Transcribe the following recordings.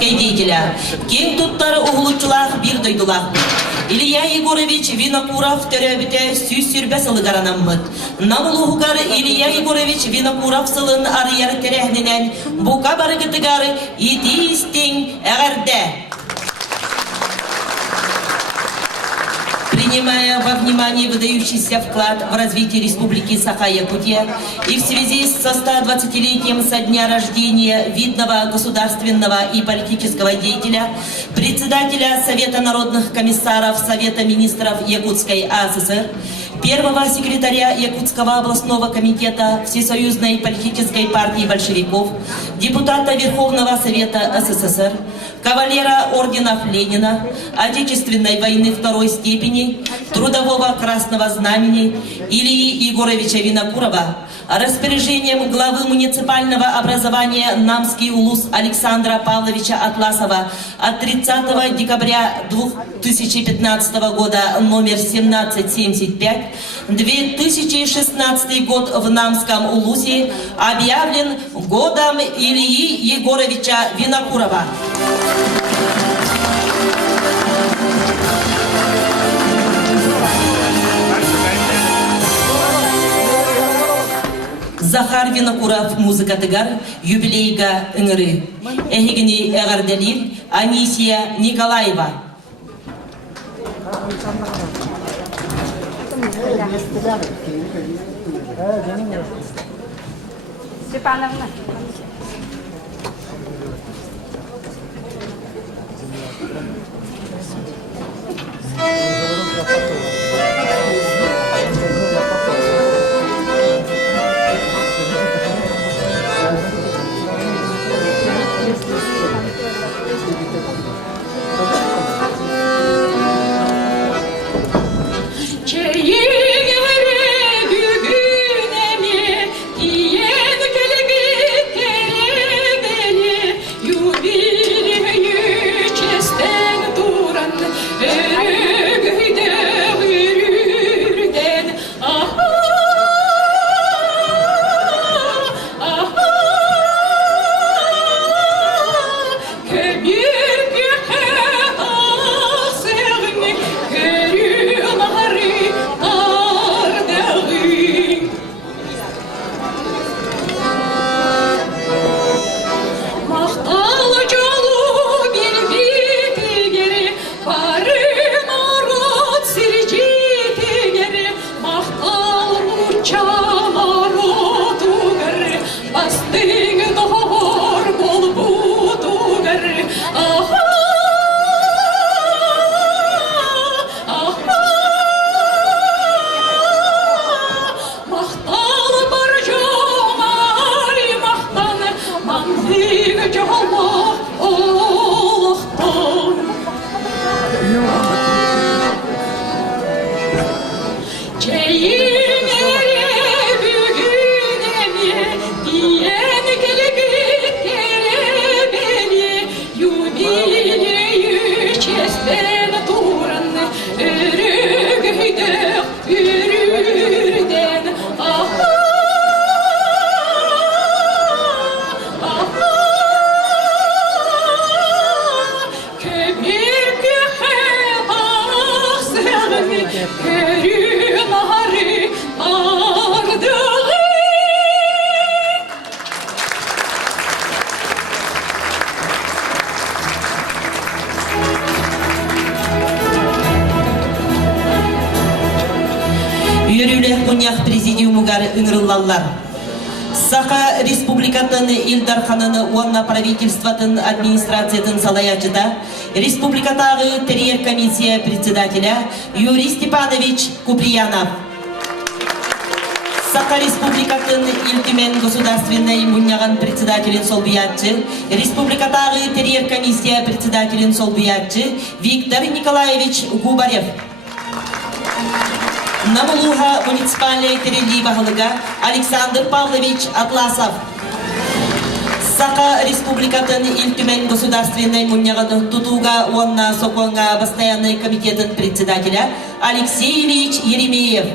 политической деятеля. Кең туттары уғылычылақ бір дойдылақ. Илья Егорович Винокуров төрөбіте сүйс сүрбе сылы гаранаммыт. Намылуғығар Илья Егорович Винокуров сылын арыяр терәхнінен бука барығытығар ити истің әғарда. Принимая во внимание выдающийся вклад в развитие Республики Саха-Якутия и в связи со 120-летием со дня рождения видного государственного и политического деятеля, председателя Совета народных комиссаров Совета министров Якутской АССР, первого секретаря Якутского областного комитета Всесоюзной политической партии большевиков, депутата Верховного Совета СССР, кавалера орденов Ленина, Отечественной войны второй степени, Трудового Красного Знамени Ильи Егоровича Винокурова, распоряжением главы муниципального образования Намский улус Александра Павловича Атласова от 30 декабря 2015 года номер 1775, 2016 год в Намском улусе объявлен годом Ильи Егоровича Винокурова. Захар Винокуров музыкатыгар юбилейга ыңыры. Эхигини эгардалир Анисия Николаева. Степановна. Саха республикатын Илдархананы уанна правительствотын администрациятын салаячыда республикатағы терьер комиссия председателя Юрий Степанович Куприянов. Саха республикатын Илтюмен государственной муньяган председателин солбиятчы, республикатағы терьер комиссия председателин солбиятчы Виктор Николаевич Губарев. Намылуха муниципальной территории Бахалыга Александр Павлович Атласов. Саха республикатын Илтюмен государственной муньяган тутуга уанна соконга постоянный комитетын председателя Алексей Ильич Еремеев.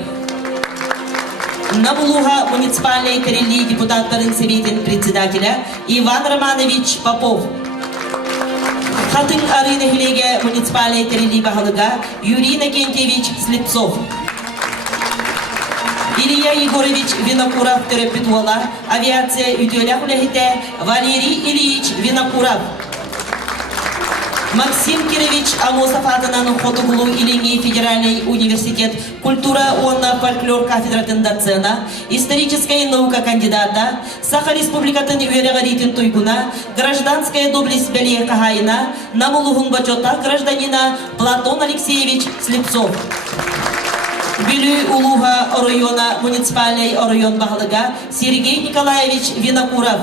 Намылуха муниципальной территории депутаттарын советин председателя Иван Романович Попов. Хатын Арина Хилеге муниципальный территории Бахалыга Юрий Иннокентьевич Слепцов. Илья Егорович Винокуров Терепетуала, авиация Ütөля Хулехите, Валерий Ильич Винокуров. Максим Кирович Амосов атынан Хотугулу Илиний федеральный университет культура онна фольклор кафедратын доцена, историческая наука кандидата, Саха республикатын Уэрегаритин Туйгуна, гражданская доблесть Белия Кахайна, Намулугун Бачота гражданина Платон Алексеевич Слепцов. Билюй Улуга района муниципальный район Бахалыга Сергей Николаевич Винокуров.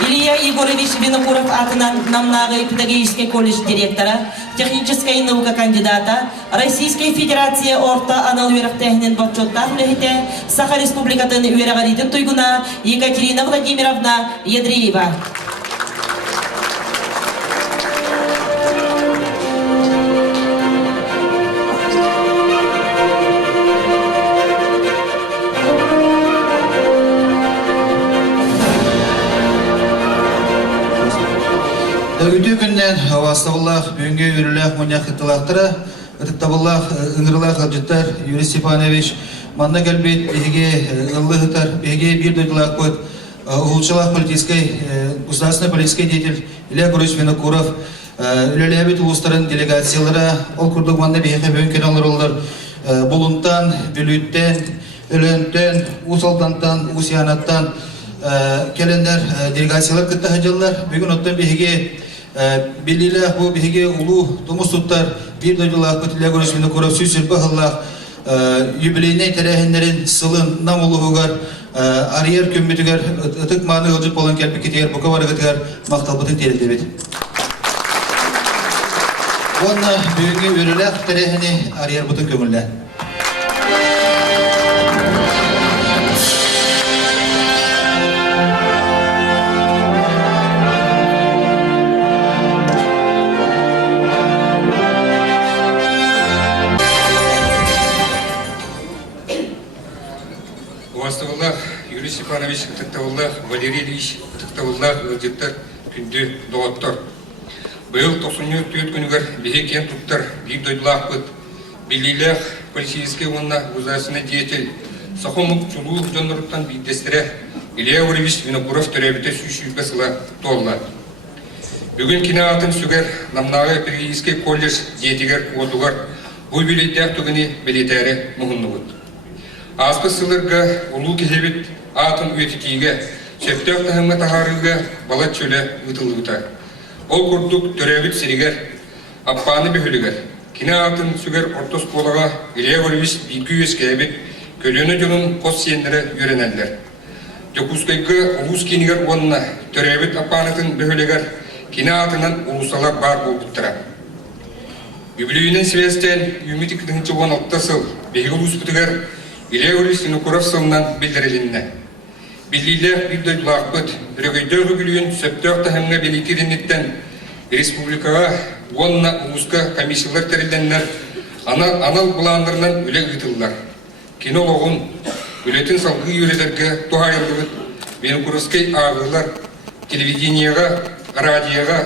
Илья Егорович Винокуров атынан Намнагы педагогический колледж директора, техническая наука кандидата, Российской Федерации орта аналуэрах технин бачоттар лехите, Саха республикатын Уэрегаритин Туйгуна Екатерина Владимировна Ядреева. Өтө күннен авастабыллах бүгінге үріләқ мұнияқ қыттылақтыра, ұтықтабыллақ ұңғырлақ алжыттар Юрий Степанович манна кәлбет беге ұлы ғытар, беге бір дойдылақ көт ұғылшылақ государственный политический деятель Илья Егорович Винокуров үлеләбет ұлыстарын делегациялара ол күрдік манна беге бөңкен алыр олар бұлынтан, бүліттен, өлінттен, ұсалтантан, ұсиянаттан келендер делегациялар кытта хажалар бүгін оттан беге Белилах bu bihige ulu tumus tuttar bir dojulak Илья Егорович Винокуров süsür bahallak юбилейный terehинlerin sılın namuluğugar ariyer kömmütügar ıtık manı ılcıp olan kelpi kitigar buka varıgıtıgar maqtalbıtın terildi bedi. Onna büyüğü ürülak terehini ariyer butun kömüller. Юрий Степанович Тыктавуллах, Валерий Ильич Тыктавуллах ылжыттар күнді доғаттар. Бұл 94 күнігер беге кен тұттар бір дойдылақ бұд. Белилях полицейский онна государственный деятель Сахомук Чулуық жонларыптан бейдестірі Илья Егорович Винокуров төрәбіті сүйшүйгі сыла толла. Бүгін кина атын сүгер Намнагы педагогический колледж диетигер отугар бұл билеттер түгіні билеттері мұғынны бұд. Аспы сылырға ұлу кехебет атын өтікейге, сөптөк тахымға тахарыға балат чөлі ұтылы ұта. Ол күрдік төрәбіт сірігер, аппаны бөхілігер. Кіне атын сүгер ортос қолаға Илья Егорович бейкі өскәбет, көлені жолын қос сендері үйренәлдер. Дөкускайғы ұлыс кенігер онына төрәбіт аппанытын бөхілігер, кіне атынан ұлысалар бар болбыттыра. Үбілуінен свестен үмітік 16 сыл бейгі ұлыс бұтығар Илья Егорович Винокуров сылынан білдірілінне. Білдейлер бір дойдылақ бұд, бүрігейдегі білуін сөптөк тахымға белекерінеттен республикаға онына ұлысқа комиссиялар тәрілденлер анал бұландырынан үлек ұтылылар. Кинологын үлетін салғы үйрелерге туғайылдығыд, Винокуровскай ағылар, телевидениеға, радиоға,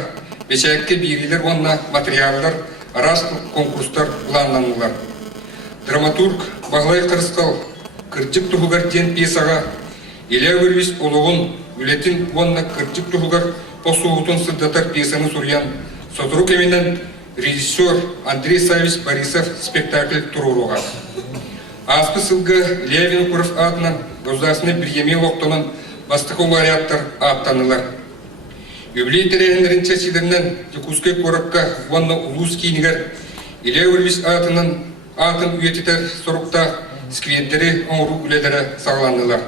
бешәкке бейгілер онына материалдар, арастық конкурстар бұланланылар. Драматург Бағлай Қырысқал кырчык тұғығар тен пьесаға Илья Егорович олығын үлетін онына кырчык тұғығар посуғытын сырдатар пьесаны сұриян сотырук еменен режиссер Андрей Савич Борисов спектакль тұруруға. Аспы сылғы Илья Винокуров атынан государственный премия оқтынан бастықы лауреаттар аттанылар. Юбилей тереңдерін чәсидерінен Якутскай қорапқа онына ұлыс кейінігер Илья Егорович атынан атын үйететер сұрықта сквенттері оңыру үлелері сағыланылар.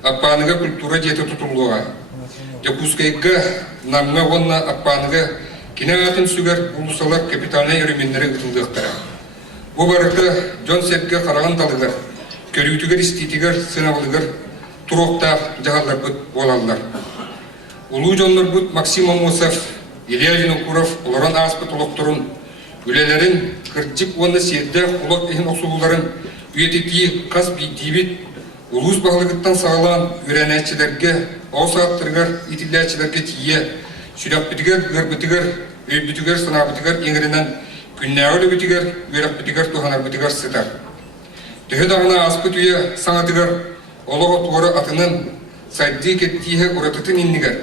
Аппаныға культура деті тұтылуға. Якутскайға намға онына аппаныға кене атын сүгер ұлысалар капиталына өріменлері ұтылдықтыра. Бұл барықта жон сәтке қараған талығар, көрітігер істетігер сынавылығар, тұроқта жағалар бұд болалар. Улу жонлар бұд Максим Амосов, Илья Винокуров оларан аспыт ұлықтырын, үлелерін кырчык оны серді құлақ әйін оқсуларын үйететейі қас бейдейбет ұлыс бағылығыттан сағылан үйренәтшілерге, аусаттырғар итіләтшілерге тие Sürapbitiger, gırbitiger, öybitiger, sınavbitiger, eğrinen günnağılı bitiger, üyrakbitiger, tuhanarbitiger sıtar. Tühe dağına aspıt üye sanatıger, oluğa tuğra atının saydığı kettiğe uğratıtın inniger.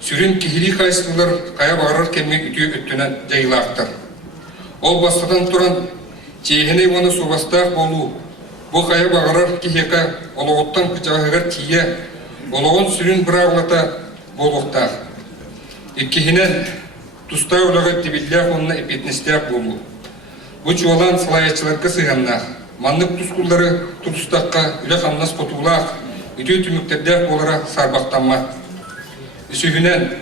Sürün kihili kaysılar kaya bağırır kemmek ütüye öttünen cayılağıttar. Ol bastadan turan, çeyhine onu subastağ bolu, bu kaya bağırır kiheka oluğuttan kıçağıgar tiye, oluğun sürün bıravlata boluqtağ. İkkihinen tusta ulağı tibillâh onunla epetnistâh bolu. Bu çoğalan salayatçılarka sığanlağ. Manlık tuzkulları tutustaqqa üle qamnas qotuğlaq, ütü tümükterdə olara sarbaqtanma. Üsühünen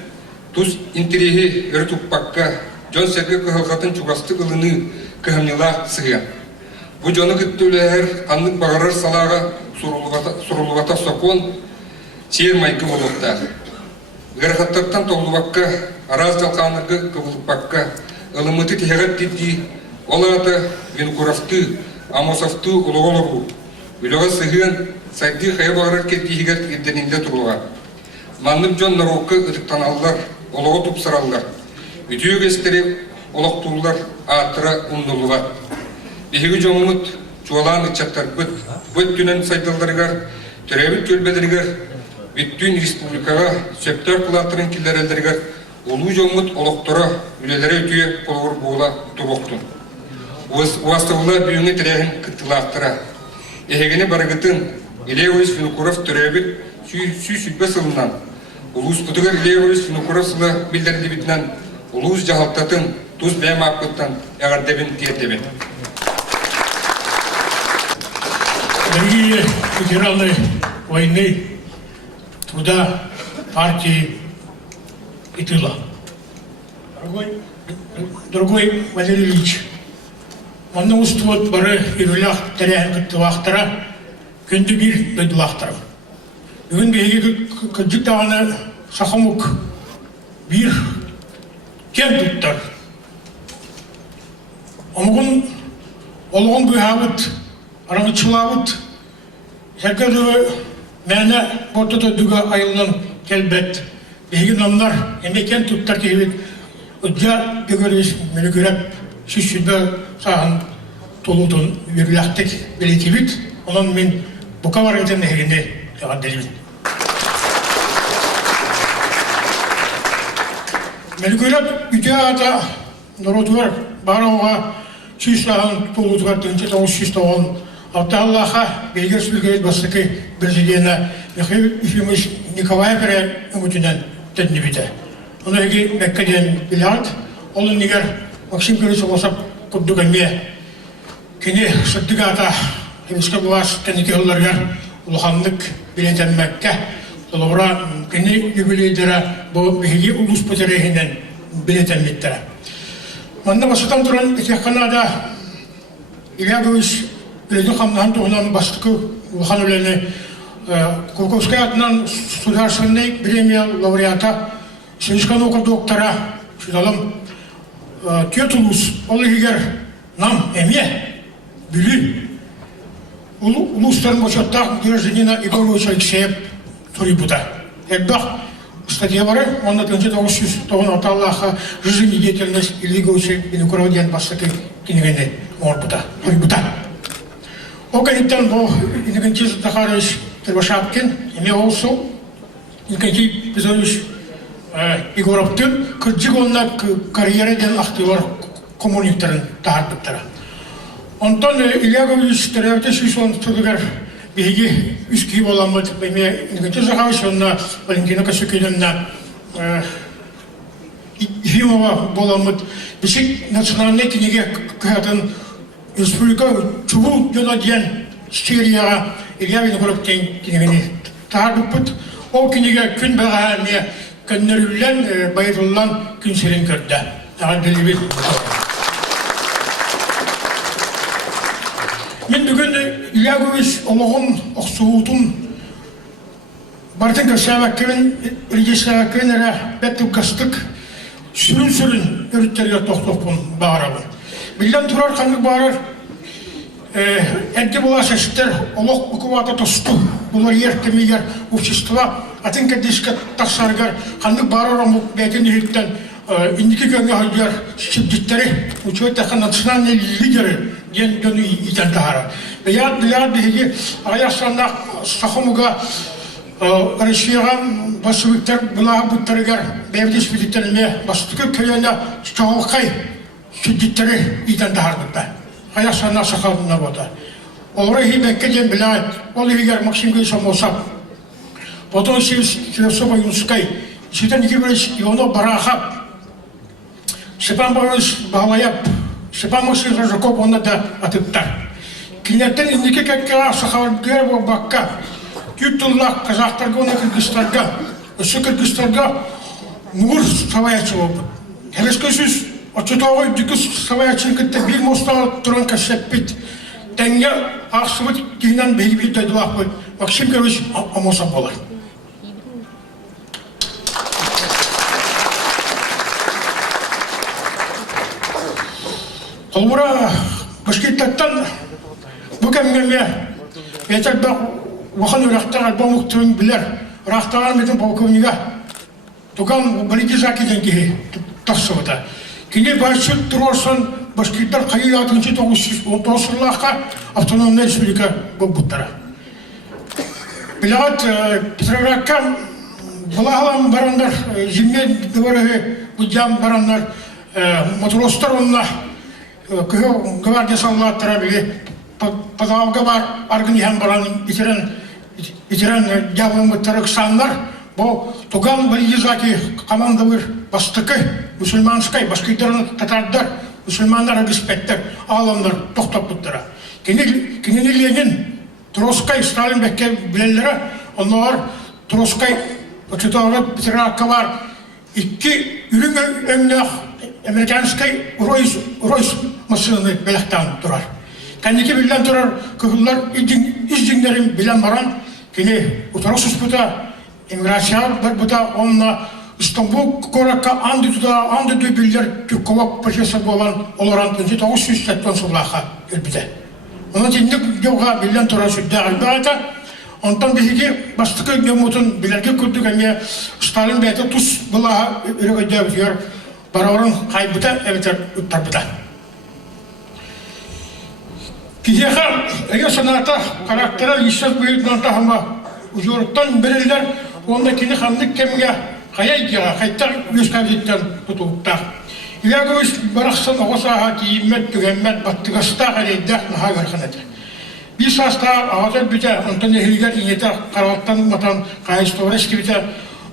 tuz intirihi ör tuppaqqa, jön sergi qıhılqatın çuqastı ılını qıhımnılaq sığıyan. Bu jonu gıttı üleher qanlık bağırır salağa suruluvata sokon, çiğir maykı oluqta. Gırxattartan toğluvaqqa, araz jalqanırgı qıvılıqpaqqa, ılımıtı tehegat diddi, olağıta vinkurafты, Амосовту улоголору, билога сыгын сайды хая бағарар кетдихигер едденинде тұруға. Манным жон нароқы ыдықтаналар, олығы тұпсыралар. Үтігі кестері олықтулар атыра ұндылыға. Бехігі жонымыт чуалан ұтчаттар бұт түнен сайдалдарығар, түрәбіт көлбедірігер, бүттін республикаға сөптер қылаттырын келдерелдерігер, олу жонымыт олықтыра үлелері өтіге қолғыр бола тұбоқтың. Уастығыла бүйіңі тірәхін күттілақтыра. Ехегені барығытын Илеович Винокуров түрәбіт сүй-сүйтбе сылынан. Улуыз бұтығыр Илеович Винокуров сылы білдерді бітінен улуыз жағалтатын туз бәйім апқыттан әғардебін тиетебін. Дорогие ветераны войны, труда, партии и тыла. Дорогой Валерий Ильич, Оны ұстуыт бары үйрілақ тәрәйін күттілақтыра, күнді бір дөйділақтырым. Бүгін бейгі күнжік дағаны сақымық бір кен тұттар. Омығын олығын бұйхабыт, араңытшылабыт, сәркөді мәні бұтыды дүгі айылынан келбет. Бейгі намдар еме кен тұттар кейбет, ұдja бөгіріс мүлі көріп, Шүшүдбі сағын толудың үйірләқтік білетебіт, онын мен бұқа барғытын әйгенде яған дәлібін. Мәлі көріп, үте ағата нұрудығыр барауға шүш сағын толудығыр түнче тоғыз шүш тоғын Алта Аллаха бейгер сүлгейд басықы бірзідені Ефимыш Николай пәрі үмітінен тәдіне біті. Оны әге Мәккеден білярд, олын негер Максим Кириллович оласап құддығанме кене сұрдығата емеске бұлас тәнеке оларғар ұлғанлық білетен Мәкке олығыра кене юбилейдері бұл бігеге ұлыс пөтерейінен білетен меттері. Манда басытан тұран етеққанада Ильягович білетін қамнаған тұғынан бастықы ұлған өлені Кулковскай атынан сударственный премия лауреата Сенскан оқыр доктора Шидалым Тетулус, ол егер нам әме, бүлі, ұлыстарын бошаттақ гражданина Егоровича Алексеев Турибута. Әббақ статья бары, онда 1996 Аллаха жизнедеятельность Егоровича Винокуровден бастықы кенегенде Турибута. Ол кәнеттен бұл Иннокентий Захарович Тербашапкин, әме олсу, Иннокентий Петрович Егоровтың күрджік онына карьереден ақтылар коммуниктерін тағарпыттыра. Онтан Ильягович Теревте Шишон Tudgar bihi üski olamad me nikente zahavşonna Valentina Kasukidonna Ifimova bolamad bisik nacionalne kniге катын республика чубу жонаден Сирия Илья Винокуровтен книгени тағарпыт о книге күн баға me күннөрүллен байруллан күн серен көрді. Ағадылыбет. Мен бүгін Ильягович олығын оқсуғытын бартын көсәвәккемен, регистрәвәккемен әрі бәттіп қастық сүрін өріттерге тоқтықпын бағарабын. Білден тұрар қанық бағарар әдді бола сәсіттер олық үкімата тұсты. Бұлар ертемегер общества атын кадишка тахсаргар ханны барором бетин хиттен индики гönge hajar şiddetlere uçuyorta kanatçılan lideri gen dönü iten tahara. Beyad bihi ayasanda sahamuga Arışıyan basıvıklar bulağı butlarıgar bevdiş biditlerine bastıkı köyüne çoğulkay şiddetleri iten tahardıkta. Ayasanda sahamuna boda. Orayı bekkeden bilağı olu higer Maksim Gülsam olsam. Potom Sivasova Yunskay Şiden iki bir yonu bırakıp Şepan Boris bağlayıp Şepan Mosin Razakop onda da atıptar. Kinetten indiki kekkara sahavardılar bu bakka Yüttullah Kazaklarga, ona Kırgızlarga, ösü Kırgızlarga muğur savayaçı oldu. Heveskesiz, açıtağı düküs savayaçın kıtta bir mostağ duran kaşeppit. Denge ağsıvıt giyinen beyi daydılar bu. Maksim Gülüş amosam olur. Kolbura Başkent'ten bu kemgeme yeter ben Вахан рахтар альбомук тун билер. Рахтар метен полковнига. Туган балики закиден ки тахсыда. Кине башчы турорсон башкиттар кайы атынчы 919-лакка автономный республика болуптара. Билат Петроградка балалам барандар жимне дворы будям барандар матростар онна гвардия солдаттары биле Падалга бар аргынхан баран итирен явым Түркстандар бу туган бализаки командалар бастыкы мусульманскай башкиттарын татардар мусульмандар респекттер аламдар токтоп туттара. Кенели Ленин Троцкай Сталин бекке билелери онлар Троцкай Почитовар Петроградка бар икки үрүн өңнөх американскай Ройс машинаны белектен турар. Kendiki bilen durar, kıhıllar izcinlerin bilen varan, kini utarasız buda, imigrasyon bir buda, onunla İstanbul korakka andı dübiller Türkovak paşası olan olaran 1980'den elbide. Onun için yoga bilen durar südde albağıta, ondan bihi bastıkı gömutun bilerge kürdük eme Stalin beyte tuz bulağa ürüge diyor, baravarın kaybıda, evet utarbıda. Kiyaka, ege sanata karakteral işler büyüdüğünden tahma uzurttan belirler, ondakini hamlık kemge kayayca, kaytar yüzkavditten tutuqta. İlagıvış baraksan oğusaha kiyimmet, tügemmet, battıgasta kaleyde naha garkanadı. Bir sasta ağzır büte, ondan ehliger inyete karattan matan kayıstores kibite,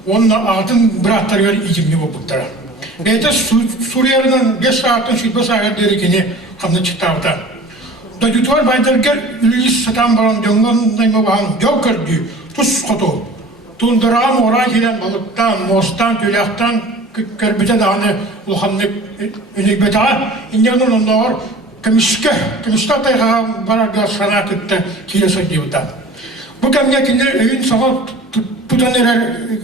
onunla ağzın bıraktarıyor icimli bobuktara. Beyte Suriye'nin 5 saatin şüphesi ağırderikini hamlı çıktavda. Dayıtuvar baydargar ülis satan baran döngan dayma bahan yok gördü, tuz kotu. Tunduram oraya gelen balıktan, mostan, tülaktan, körbüte dağını ulhanlık ünükbeta, İnyanın onlar kımışta tayha bararga sana kıtta kilesa diyorda. Bu kemge kinde evin sana tutan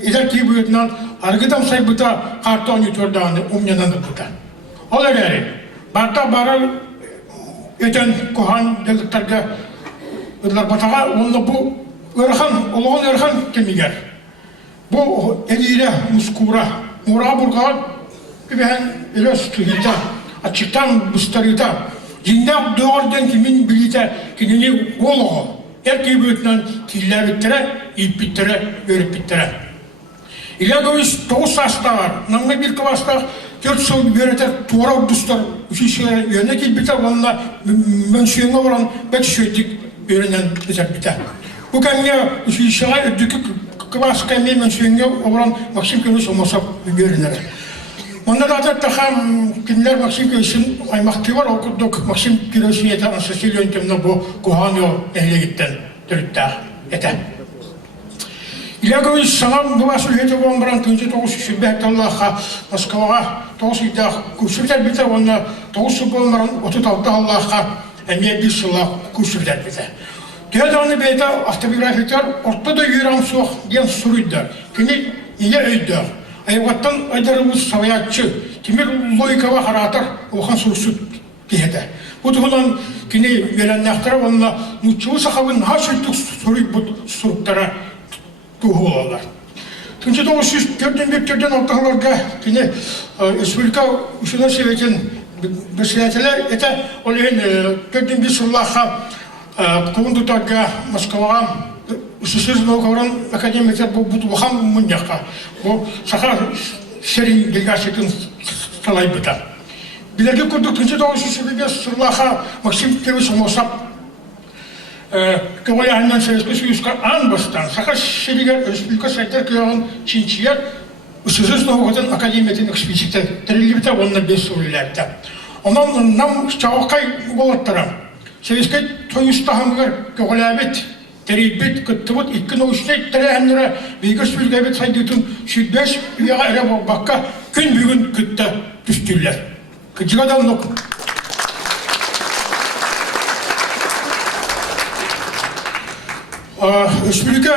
eder ki buyurdan, argıdan saybıta karton yutur dağını umyanan da tutan. Ola gari, barta barar Eten kohan deliktarga ıdlar batağa onunla bu Olağan Örhan kemiger. Bu eliyle muskura, mura burgar ben elos tuhita, açıktan bustarita. Cindak doğardan kimin bilite, kendini oluğa. Erkeği büyütünden killer bittire, ip bittire, görüp bittire. İlagavış 9 hasta var. Namına bir kavasta 4 soğuk yöneter, tuğra bustar, üşüşlere yönüne ki biter, onunla mensuyene olan 5 söyledik öğrenen biter. Bu kemiğe üşüşlere ödükü kavas kemiğe mensuyene olan Maksim Gülüş olmasa öğrenir. Onda da takam kimler Maksim Gülüş'ün aymaktığı var, okuduk Maksim Gülüş'ün yeter, ansesil yöntemine bu kuhanyo ehle gitten, dörtte yeter. İlagavış sanam babası hüyete bombaran tünce 900 Allah'a Moskva'a 900'da kursübiter biter onunla 900 bombaran 36 Allah'a emniyet bir sıla kursübiter biter. Diyadağını beyde avtobiyografitler ortada yürüyen soğuk diyen suruydular. Kini yine öydüler. Ayvattan aydarımız savayatçı, kimir logikava haratar oğan sorsut diyede. Bu tuğulan kini velenlektara onunla nutçuğu sahabın ha sürtük soruyu bu suruklara tuğularlar. 1904-ден алтығыларға кені республика үшінен себетін председателер это олеген 4-5 жыллаға көңін тұтарға Москваға үсісіз науқавран академиятер бұл ұған мұнияққа бұл сақа серин делегациятын салай бұта. Білерге көрдік 1905 жыллаға Максим Кириллович Мосап Каваляннан Советский Союзға ан бастан сақа сериге республика сайтар күйеуін чинчияр үсісіз науқатын академиятын экспедиция тіреліпті онына 5 сөйлелерді. Онан нам чауақай болаттырам. Советский Союзтағымғыр көгіләбет, тәрейбет, күттібіт, екі научный тәрәхінлері бейгір сөйлгәбет сайдытын 5 үйеға әрі баққа күн бүгін күтті түстілер. Күтігадан нұқ. Республика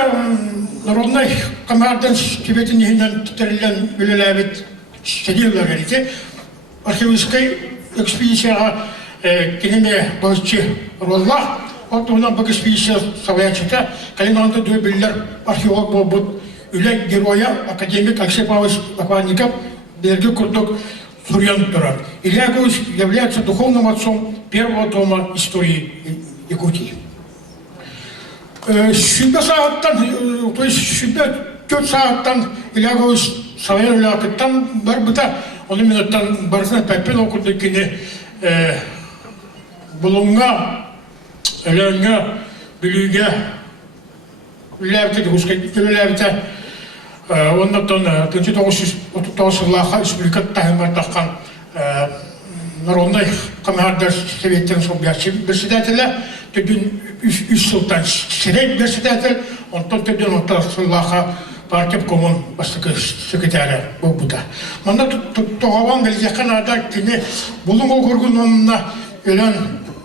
народной командан Тибетин ехінен тәрілен өлеләбет сәдейлер әреке. Археологической экспедицияға кенеме бағытчы ролла. От онан бұл экспедиция саваячыта, калинанды дөбілер археолог болбыд, үлек героя академик Алексей Павлович Акванников берге күрдік Сурьян тұрар. Ильякович является духовным отцом первого тома истории Якутии. Шүбе сағаттан, то есть шүбе 4 сағаттан Ильякович саваян үләкіттан бар бұта, оны минуттан барысына пәппен оқырды кені бұлыңға, әліңге, білуге, үләбіті, үләбіті, оннаттан 1939 жыллаға республикат тағымар таққан народный командар советтен сол председателі, төдін 3 жылдан сирек председатель, онтан төдін 30 жыллаға партия коммун бастықы секретары бұл бұда. Манда тоғаван белгеқан ада кені бұлың оқырғын онына өлен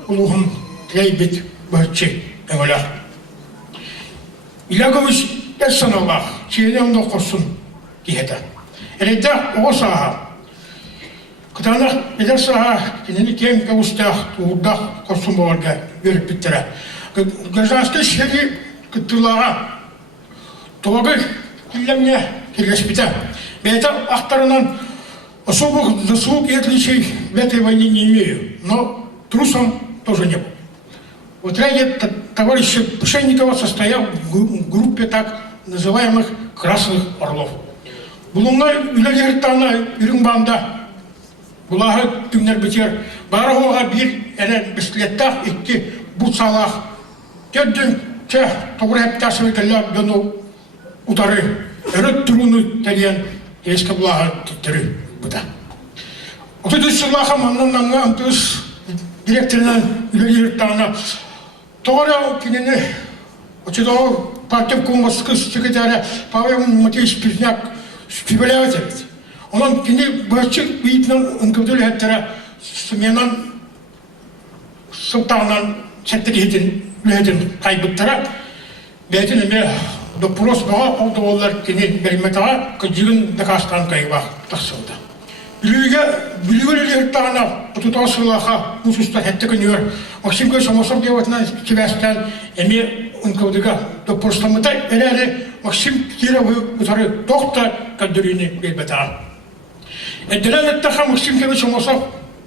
ұлығын тілейбет бөтші өңілі. Ильякович әсін Аллах, чейіне онда құрсын кейді. Әрейді оғы саға, күтанық бедер саға кенені кен кәуістақ, туғырдақ құрсын боларға өріп біттірі. Гражданский шегі күттілаға тоғы кілемне келгеспіті. Бәйті ақтарынан особых заслуг и отличий в этой войне не имею, но трусом тоже не был. В отряде товарища Пшенникова состоял в группе так называемых «красных орлов». Бұлыңай үлелерттана үріңбанда, бұлағы түңнер бітер, барығуға бір әрен біскілеттақ екке бұт салақ, тәддің тә тоғыр әптәсі өтілі дөну ұтары, әрі тұруны тәлген ескі бұлағы түттірі бұда. 33 жылаға маңнан антыз директорынан үлелерттана Тоғыра кенені Очедоғы партия коммунистік секретаря Павел Матвеевич Пизняк спебелявать етті. Онан кені бәтші бейтінің үнгівділі әттері сменан сылтағынан сәттік етін қайбыттыра бәйтін әме допрос баға қолды олар кені бәлметаға күджігін дәкастан қайбақ тақсылды. Білігілі ерттағына ұтытау сылаға ұсыстар әтті күнігер Максим Кириллович Мосап деватынан кебәстен әме ұнқылдыға допырстамытай әрі Максим Кириллович ұтары тоқта кәддіріне белбетаған. Әдділен әттіға Максим Кириллович Мосап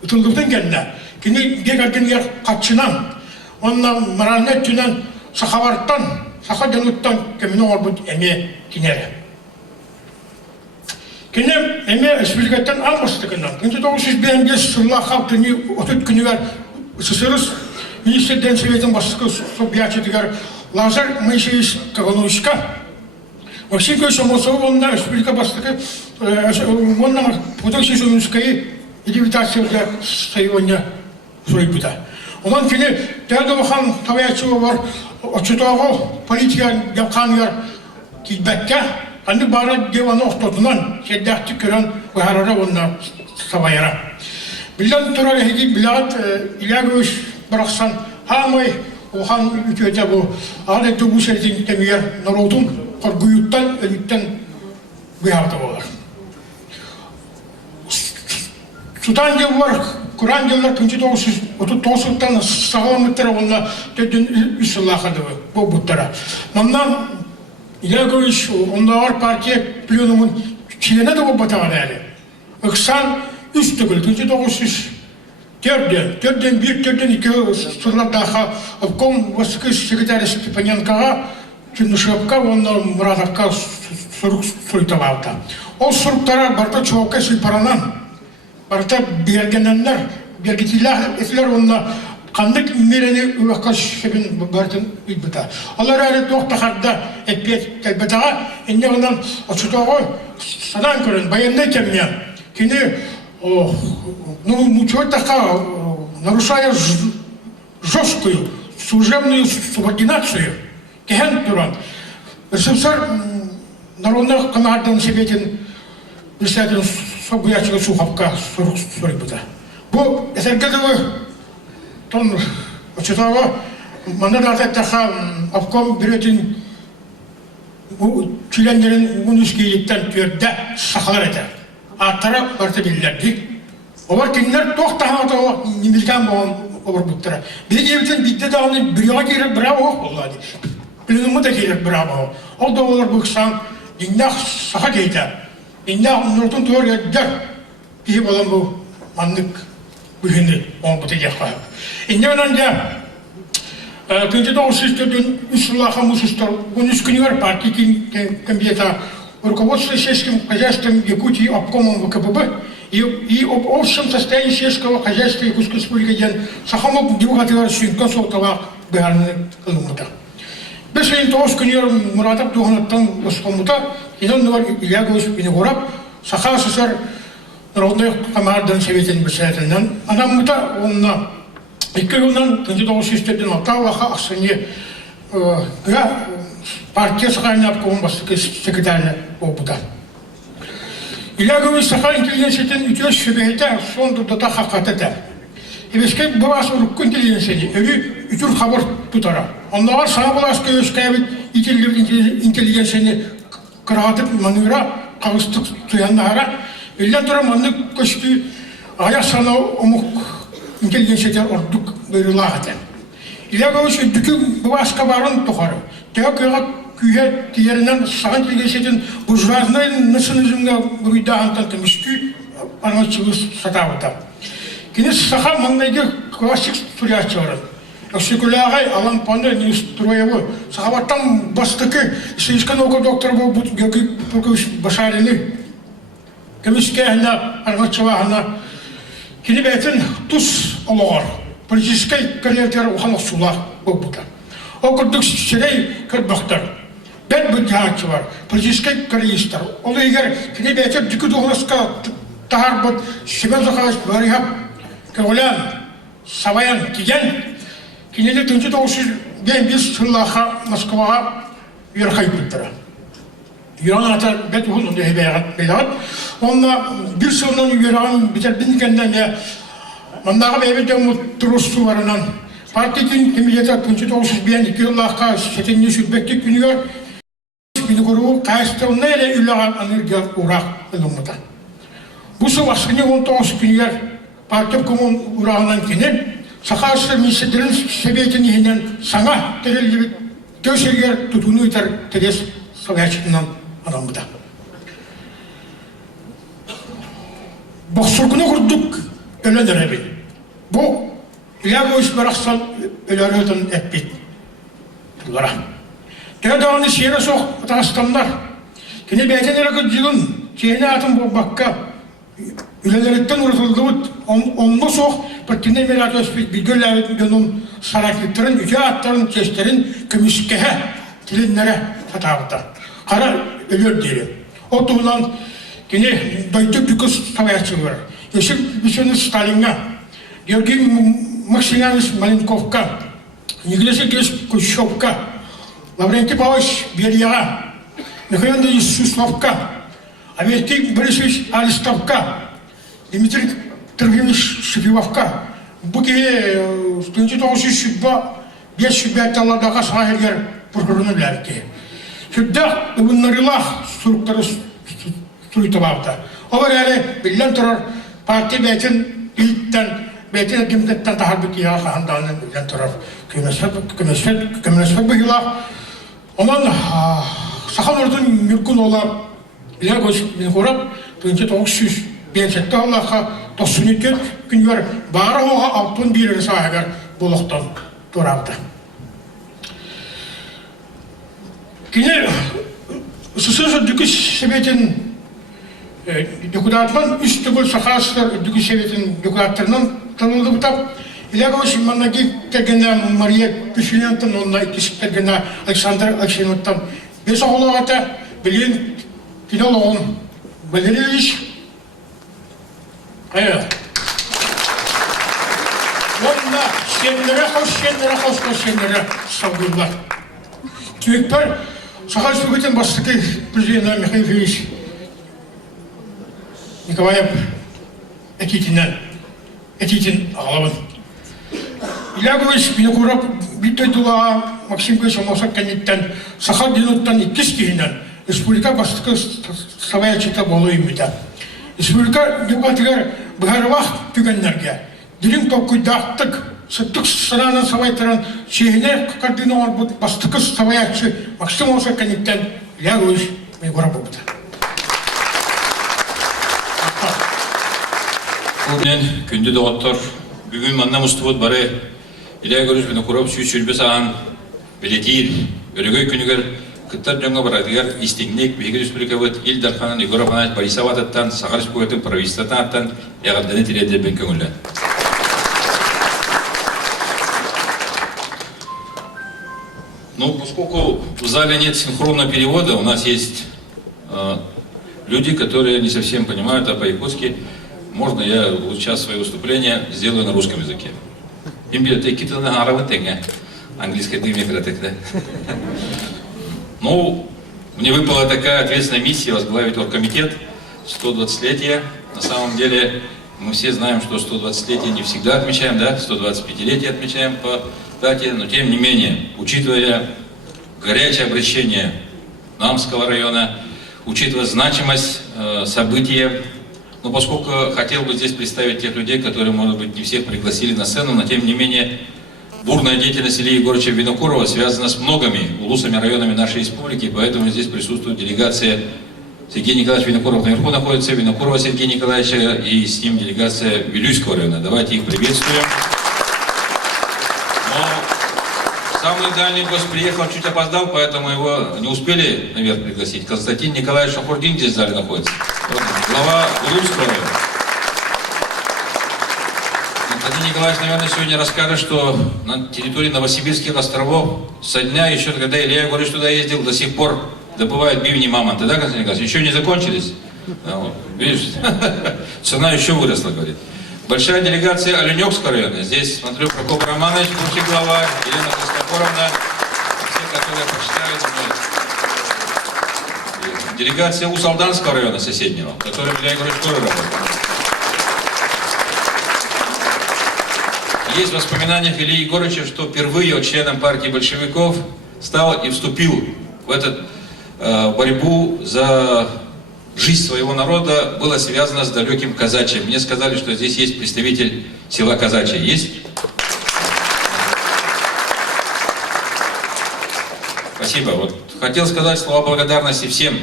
ұтылдықтың кәнді. Кені гегәргенер қатшынан, онынан моральный түнен сақаварттан, сақа денуттан кәмінің орбұд әме кенері. Кені әме республикаттан алмастығынан. 1905 жылла қалтыны отыт күнігер СССР министрден советін бастықы субъячетігер Лазар Моисеевич Кагановичка. Максим Кириллович Мосов онына республика бастықы онына Путин Сезонскайы идивитацияда сайуыне зойбыда. Онан кені дәді оған таваячығы бар очытауғы политика yapқанығар кейбәкке Анды бары деваны оқтотынан шеддәқті көрін бұхарары онына сабайыра. Білден тұрар әйгі білағат Ильякович бірақсан хамай оған үтеуді бұл ағдай түбі сәрден тәмегер народың қоргүйіттен өліттен бұяғды болар. Судан дел бар, Құран делер 1939-тан сағаламыттары онына төдін үсіллақады бұл бұттара. Мамнан Ильякович, ондағар партия пленумун члене де болбатаган әлі. Ықсан үш түгіл, 1904-ден бір, 4-ден 2 сұрлардағы обком васықы секретарь Степаненкаға Чернышевка, онна Мұратовқа сұруйтал алды. Ол сұруқтара барта чуалқа сүйпаранан, барта бергененлер, бергетилер онна қандық мерені ұлаққа шебін бартын үйбіта. Олар әрі тоқтақарда әтпет кәлбетаға, әнне онан ұшытауға санан көрін, баяндай кәміне. Кені, чуайтақа, нарушая жесткую служебную субординацию, кеген туран, СССР народных канаддан себетін председатель собуячего Суховка сұрыпыда. Бұл әсәргедігі тон ұчытауға маңнан артаттаға обком беретін членлерін ұнышкейліктен көрді сақалар әді. Аттара барты белілерді. Олар кенілер тоқтағатауға немелген болған олар бұттыра. Бегі ебітін бидді дағының біріға керіп бұра оқ болады. Пленумы да керіп бұра оқ. Ол да олар бұқсан деннақ сақа кейді. Деннақ нұртын туар өддер. Бегі болан бұл маңдық бүхінді оң бұты деққа. Енді онан да 1904-ден үсілаға мұсыстар 13 күні бар партия комитета руководство сельским хозяйством Якутии обкомом ВКПБ и об общем состоянии сельского хозяйства Якутской республики Сахамов Дивгатывар Сюнкан Солтава Бегарны Калумута. Без 9 күнер Муратов Дуганаттан Воскомута, инон нуар Ильягович Пинегораб, Саха СССР Народный командан Советин Бесетельнан, Анамута, онна, Иккерунан, 1904-ден Алтаваха, Аксане, партия Сахалин обкомом секретаря опыта. Ильягович Саха интеллигенциятын үтөс шөбейті сонды дата хақатыда. Евеске бұласы ұрыққы интеллигенцияны, өй үтір хабар тұтара. Онлағар саңа бұласқа өскәбіт интеллигенцияны қырағатып мануыра қағыстық тұяннағара. Өлден тұра манны көшті аяқ сана омық интеллигенциятар ұрдық бөрілағаты. Ильягович үдікі бұласқа барын тұқары. Теға көйға күйе тиерінен саған интеллигенциятын буржуазный национализмға бұйдағантан тымышты арматчылыз сатауыда. Кенес саха маңнайды классик студиясы барады. Өксекулағай алан панды не строевы. Сахабаттан бастықы Сеискан оқы доктор бұл бұд геоги Пуркович Башарины. Кемеске әна арматчылағына кені бәйтін тұс олығар. Политическай карьертер ұқалық сулақ бұл бұда. Ол күрдік серей кірбақтар. Бәт бұд жағатшы бар. Политическай карьеристар. Ол егер кені бәйтін дүкі доғырысқа тағар бұд Семен Захарович Барихап Кәулян, Саваян кеген, кенелі 1905 жыллаға Москваға үйірқай бұттыра. Үйіран ата бәт ұғын ұнды әбәйғат бәйдағат. Онна бір сылынан үйіраған бітер бінкенден мұндағы бәйбеттен мұттырысу барынан партиятын комитета 1905 жыллаға сетенне сүрбекті күнігер күні көруі қайыстығына әлі үйліға аныргия ұрақ ұлымыда. Бұсы васқыне 19 күнігер партия коммун урағынан кенен, сақасы министрлерін себетін еңінен саңа тәрелдебет төсергер тұтуны өтер терес советчетінен адамыда. Бұқсыркүні құрдық өлен әрәбен. Бұл Ильягович барақсал өлері өтін әппет. Бұлара. Тәдағаны сері соқ ұтағыстандар. Кені бәйтен әрі күдігін тейіне атын бұл баққа Ülelerinden uğratıldığı onunla soğuk partinin merak etmek bilgilerinin saraklıkların, yüce atların, testlerin kömüskehe, tilinlere hatavda. Kara ölür diyelim. O tuğunan yine doyduk düküs savaşçı var. Yeşil Büsünü Stalin'e, Georgi Maksimanis Malinkovka, Nikolai Khrushchevka, Lavrentiy Pavlovich Beriyaga, Mikhail Yusufovka, Amerika'yı Borisovich Alistovka, Dmitri Tırgımış Şüpivovka, bu ki 1905 şübbettalardağa sahirger prokurunu bilerdi. Şübda bunlarıyla surukları suyutavavda. O var yani bilden turar parti beytin ilitten, beytin edimdetten taharbiki yağı kahandanın bilden turar. Kümesfet bu yıla. Ondan sahan ordun mülkün ola Илягос Винокуров 1900 бенсетте Аллах'a 94 gün var. Бары оға алтын бирер сағагар болуқтан тұрабды. Кені Сысызы дүкіс себетін депутатман үсті бұл сақасылар дүкіс себетін депутаттарынан танылды бұтап. Илягос Маннаги тергені Мария Пешенентін, онына икісік тергені Александр Алексеевтан. Бес оғылағата білген кинологын Валерий Ильич. Онда сенлері сауғылар. Түмекпер Сахар Республикатын бастығы президенті Михаил Филиппович Николаев Этитин ағалауын. Илягос Винокуров Биттойдулаға Максим Көсомосак кәнеттен Сахар Денуттан 2 кейінен республика бастығы саваячыта болу емеді. Республика депутатығар бұғарывақ түгенлерге дилин тоққойдақтық сыттық сыраны савайтыран шейіне қақардың оңар бұд бастықы саваячы Максим Осак кәнеттен Илягос Винокуров болуды. Күнді доғыттыр, бүгін манна мұстығыд бары Илягос Винокуров сүйсілбі саған білетейір, өрігөй күнігер кыттар жоңға барадығар истигнек Бейгі Республика бұд ил дарханын Егоров Анайт Борисов аттан, Сахар Республикатын правительствотан аттан яғарданы тиреде бен көңілі. Ну, поскольку в зале нет синхронного перевода, у нас есть люди, которые не совсем понимают, а по-якутски можно я вот сейчас свое выступление сделаю на русском языке. Ну, мне выпала такая ответственная миссия возглавить оргкомитет 120-летия. На самом деле, мы все знаем, что 120-летие не всегда отмечаем, да, 125-летие отмечаем по дате, но тем не менее, учитывая горячее обращение Намского района, учитывая значимость события, но поскольку хотел бы здесь представить тех людей, которые, может быть, не всех пригласили на сцену, но тем не менее, бурная деятельность Ильи Егоровича Винокурова связана с многими улусами, районами нашей республики, поэтому здесь присутствует делегация Сергея Николаевича Винокурова наверху находится, Винокурова Сергея Николаевича и с ним делегация Вилюйского района. Давайте их приветствуем. Но самый дальний гость приехал, чуть опоздал, поэтому его не успели наверх пригласить. Константин Николаевич Шахурдин здесь в зале находится. Глава Вилюйского района. Константин Николаевич, наверное, сегодня расскажет, что на территории Новосибирских островов со дня, еще когда Илья Егорович туда ездил, до сих пор добывают бивни мамонты, да, Константин Николаевич? Еще не закончились? Да, вот. Видишь, цена еще выросла, говорит. Большая делегация Оленёкского района. Здесь, смотрю, Прокоп Романович, бывший глава, Елена Христофоровна, все, которые почитают. Делегация Усалданского района соседнего, в котором Илья Егорович тоже работает. Есть воспоминания Ильи Егоровича, что впервые он членом партии большевиков стал и вступил в эту борьбу за жизнь своего народа, было связано с далеким Казачьем. Мне сказали, что здесь есть представитель села Казачье. Есть? Спасибо. Вот хотел сказать слова благодарности всем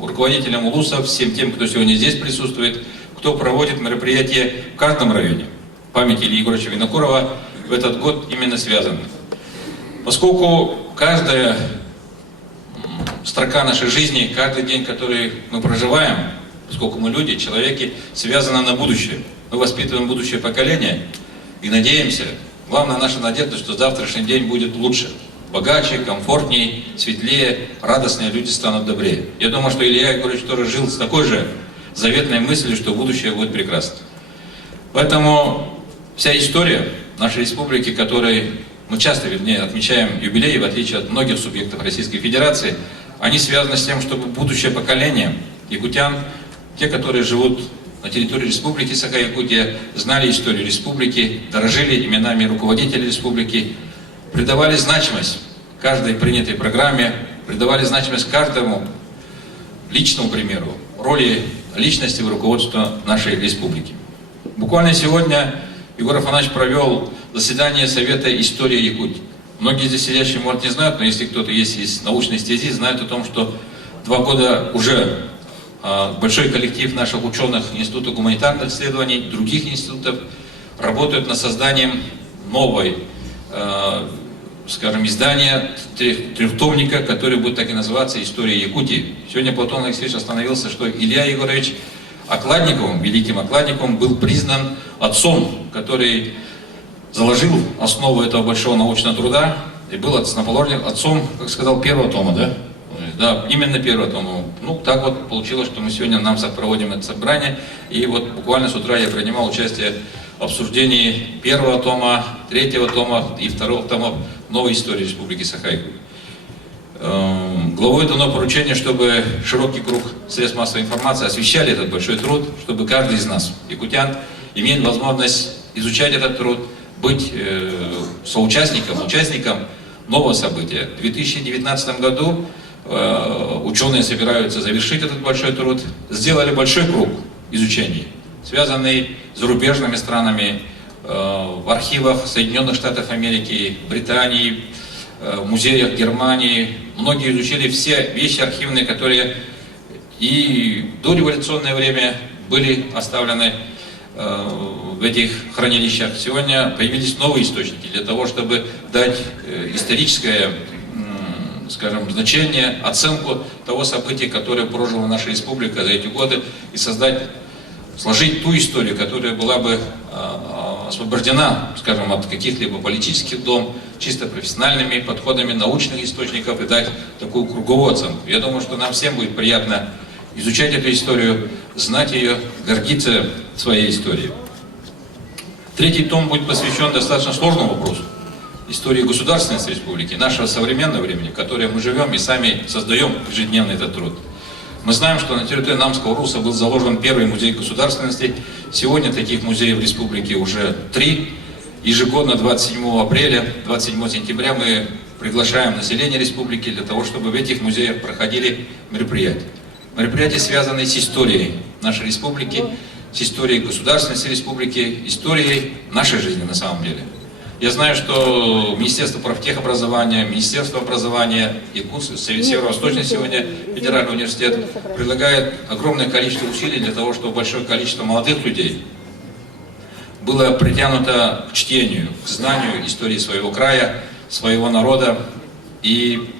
руководителям улусов, всем тем, кто сегодня здесь присутствует, кто проводит мероприятия в каждом районе. Память Ильи Егоровича Винокурова в этот год именно связана. Поскольку каждая строка нашей жизни, каждый день, который мы проживаем, поскольку мы люди, человеки, связана на будущее. Мы воспитываем будущее поколение и надеемся, главная наша надежда, что завтрашний день будет лучше, богаче, комфортнее, светлее, радостнее, люди станут добрее. Я думаю, что Илья Егорович тоже жил с такой же заветной мыслью, что будущее будет прекрасно. Поэтому вся история нашей республики, которой мы часто, вернее, отмечаем юбилей, в отличие от многих субъектов Российской Федерации, они связаны с тем, чтобы будущее поколение якутян, те, которые живут на территории Республики Саха-Якутия, знали историю республики, дорожили именами руководителей республики, придавали значимость каждой принятой программе, придавали значимость каждому личному примеру, роли личности в руководстве нашей республики. Буквально сегодня Егоров Афанасьевич провел заседание Совета истории Якутии. Многие здесь сидящие, может, не знают, но если кто-то есть из научной стези, знают о том, что 2 года уже большой коллектив наших ученых Института гуманитарных исследований, других институтов работают над созданием новой, скажем, издания трехтомника, который будет так и называться «История Якутии». Сегодня Платон Алексеевич остановился, что Илья Егорович Окладниковым, великим Окладниковым, был признан отцом, который заложил основу этого большого научного труда и был основоположником, отцом, как сказал, первого тома, да? Да, именно первого тома. Ну, так вот получилось, что мы сегодня проводим это собрание, и вот буквально с утра я принимал участие в обсуждении первого тома, третьего тома и второго тома новой истории Республики Саха-Якутия. Главой дано поручение, чтобы широкий круг средств массовой информации освещали этот большой труд, чтобы каждый из нас, якутян, имел возможность изучать этот труд, быть соучастником, участником нового события. В 2019 году ученые собираются завершить этот большой труд, сделали большой круг изучений, связанный с зарубежными странами, в архивах Соединенных Штатов Америки, Британии, в музеях Германии. Многие изучили все вещи архивные, которые и в дореволюционное время были оставлены в этих хранилищах. Сегодня появились новые источники для того, чтобы дать историческое, скажем, значение, оценку того события, которое прожила наша республика за эти годы, и сложить ту историю, которая была бы освобождена, скажем, от каких-либо политических дом, чисто профессиональными подходами научных источников и дать такую круговую оценку. Я думаю, что нам всем будет приятно изучать эту историю, знать ее, гордиться своей историей. Третий том будет посвящен достаточно сложному вопросу. Истории государственности республики, нашего современного времени, в котором мы живем и сами создаем ежедневно этот труд. Мы знаем, что на территории Намского Руса был заложен первый музей государственности. Сегодня таких музеев в республике уже 3. Ежегодно 27 апреля, 27 сентября мы приглашаем население республики для того, чтобы в этих музеях проходили мероприятия. Мероприятия, связанные с историей нашей республики, с историей государственности республики, историей нашей жизни на самом деле. Я знаю, что Министерство профтехобразования, Министерство образования, Северо-Восточный сегодня федеральный университет прилагает огромное количество усилий для того, чтобы большое количество молодых людей было притянуто к чтению, к знанию истории своего края, своего народа и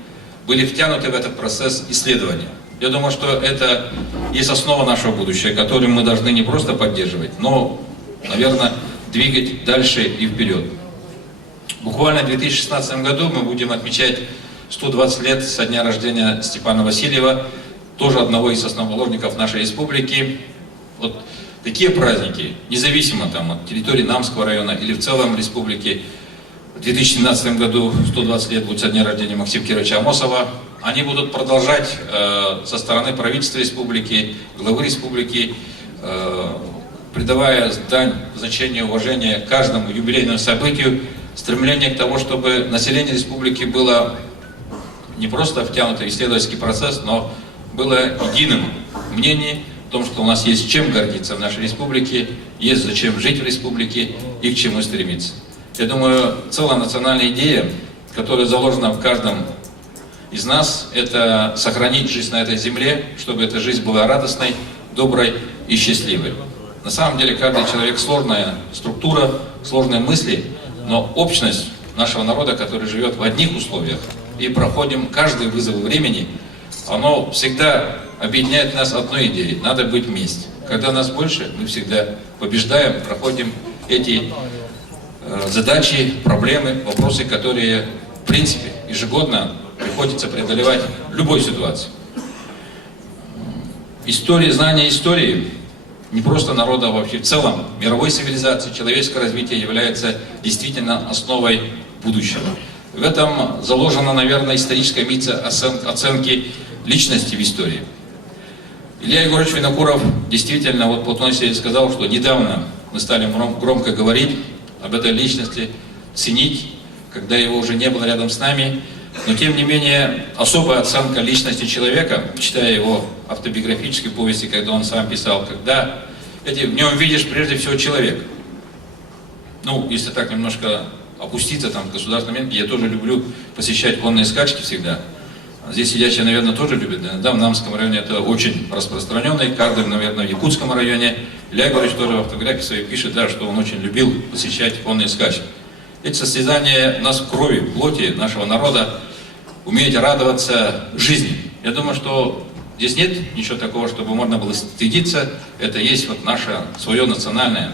были втянуты в этот процесс исследования. Я думаю, что это есть основа нашего будущего, которую мы должны не просто поддерживать, но, наверное, двигать дальше и вперед. Буквально в 2016 году мы будем отмечать 120 лет со дня рождения Степана Васильева, тоже одного из основоположников нашей республики. Вот такие праздники, независимо там, от территории Намского района или в целом республики, в 2017 году 120 лет будет со дня рождения Максима Кировича Амосова, они будут продолжать со стороны правительства республики, главы республики, придавая дань значения и уважения каждому юбилейному событию, стремление к тому, чтобы население республики было не просто втянуто в исследовательский процесс, но было единым мнением о том, что у нас есть чем гордиться в нашей республике, есть зачем жить в республике и к чему стремиться. Я думаю, целая национальная идея, которая заложена в каждом из нас, это сохранить жизнь на этой земле, чтобы эта жизнь была радостной, доброй и счастливой. На самом деле каждый человек сложная структура, сложные мысли, но общность нашего народа, который живет в одних условиях, и проходим каждый вызов времени, оно всегда объединяет нас одной идеей – надо быть вместе. Когда нас больше, мы всегда побеждаем, проходим эти задачи, проблемы, вопросы, которые, в принципе, ежегодно приходится преодолевать в любой ситуации. История, знание истории не просто народа, а вообще в целом мировой цивилизации, человеческое развитие является действительно основой будущего. В этом заложена, наверное, историческая миссия оценки личности в истории. Илья Егорович Винокуров действительно, вот Платон Алексеевич сказал, что недавно мы стали громко говорить об этой личности, ценить, когда его уже не было рядом с нами. Но тем не менее, особая оценка личности человека, читая его автобиографические повести, когда он сам писал, когда в нем видишь прежде всего человека. Ну, если так немножко опуститься там в государственном моменте, я тоже люблю посещать конные скачки всегда. Здесь сидящие, наверное, тоже любят. Да, в Намском районе это очень распространенный. Каждый, наверное, в Якутском районе. Илья Егорович тоже в автографии своей пишет, да, что он очень любил посещать конные скачки. Эти состязания у нас в крови, в плоти нашего народа. Уметь радоваться жизни. Я думаю, что здесь нет ничего такого, чтобы можно было стыдиться. Это есть вот наше свое национальное.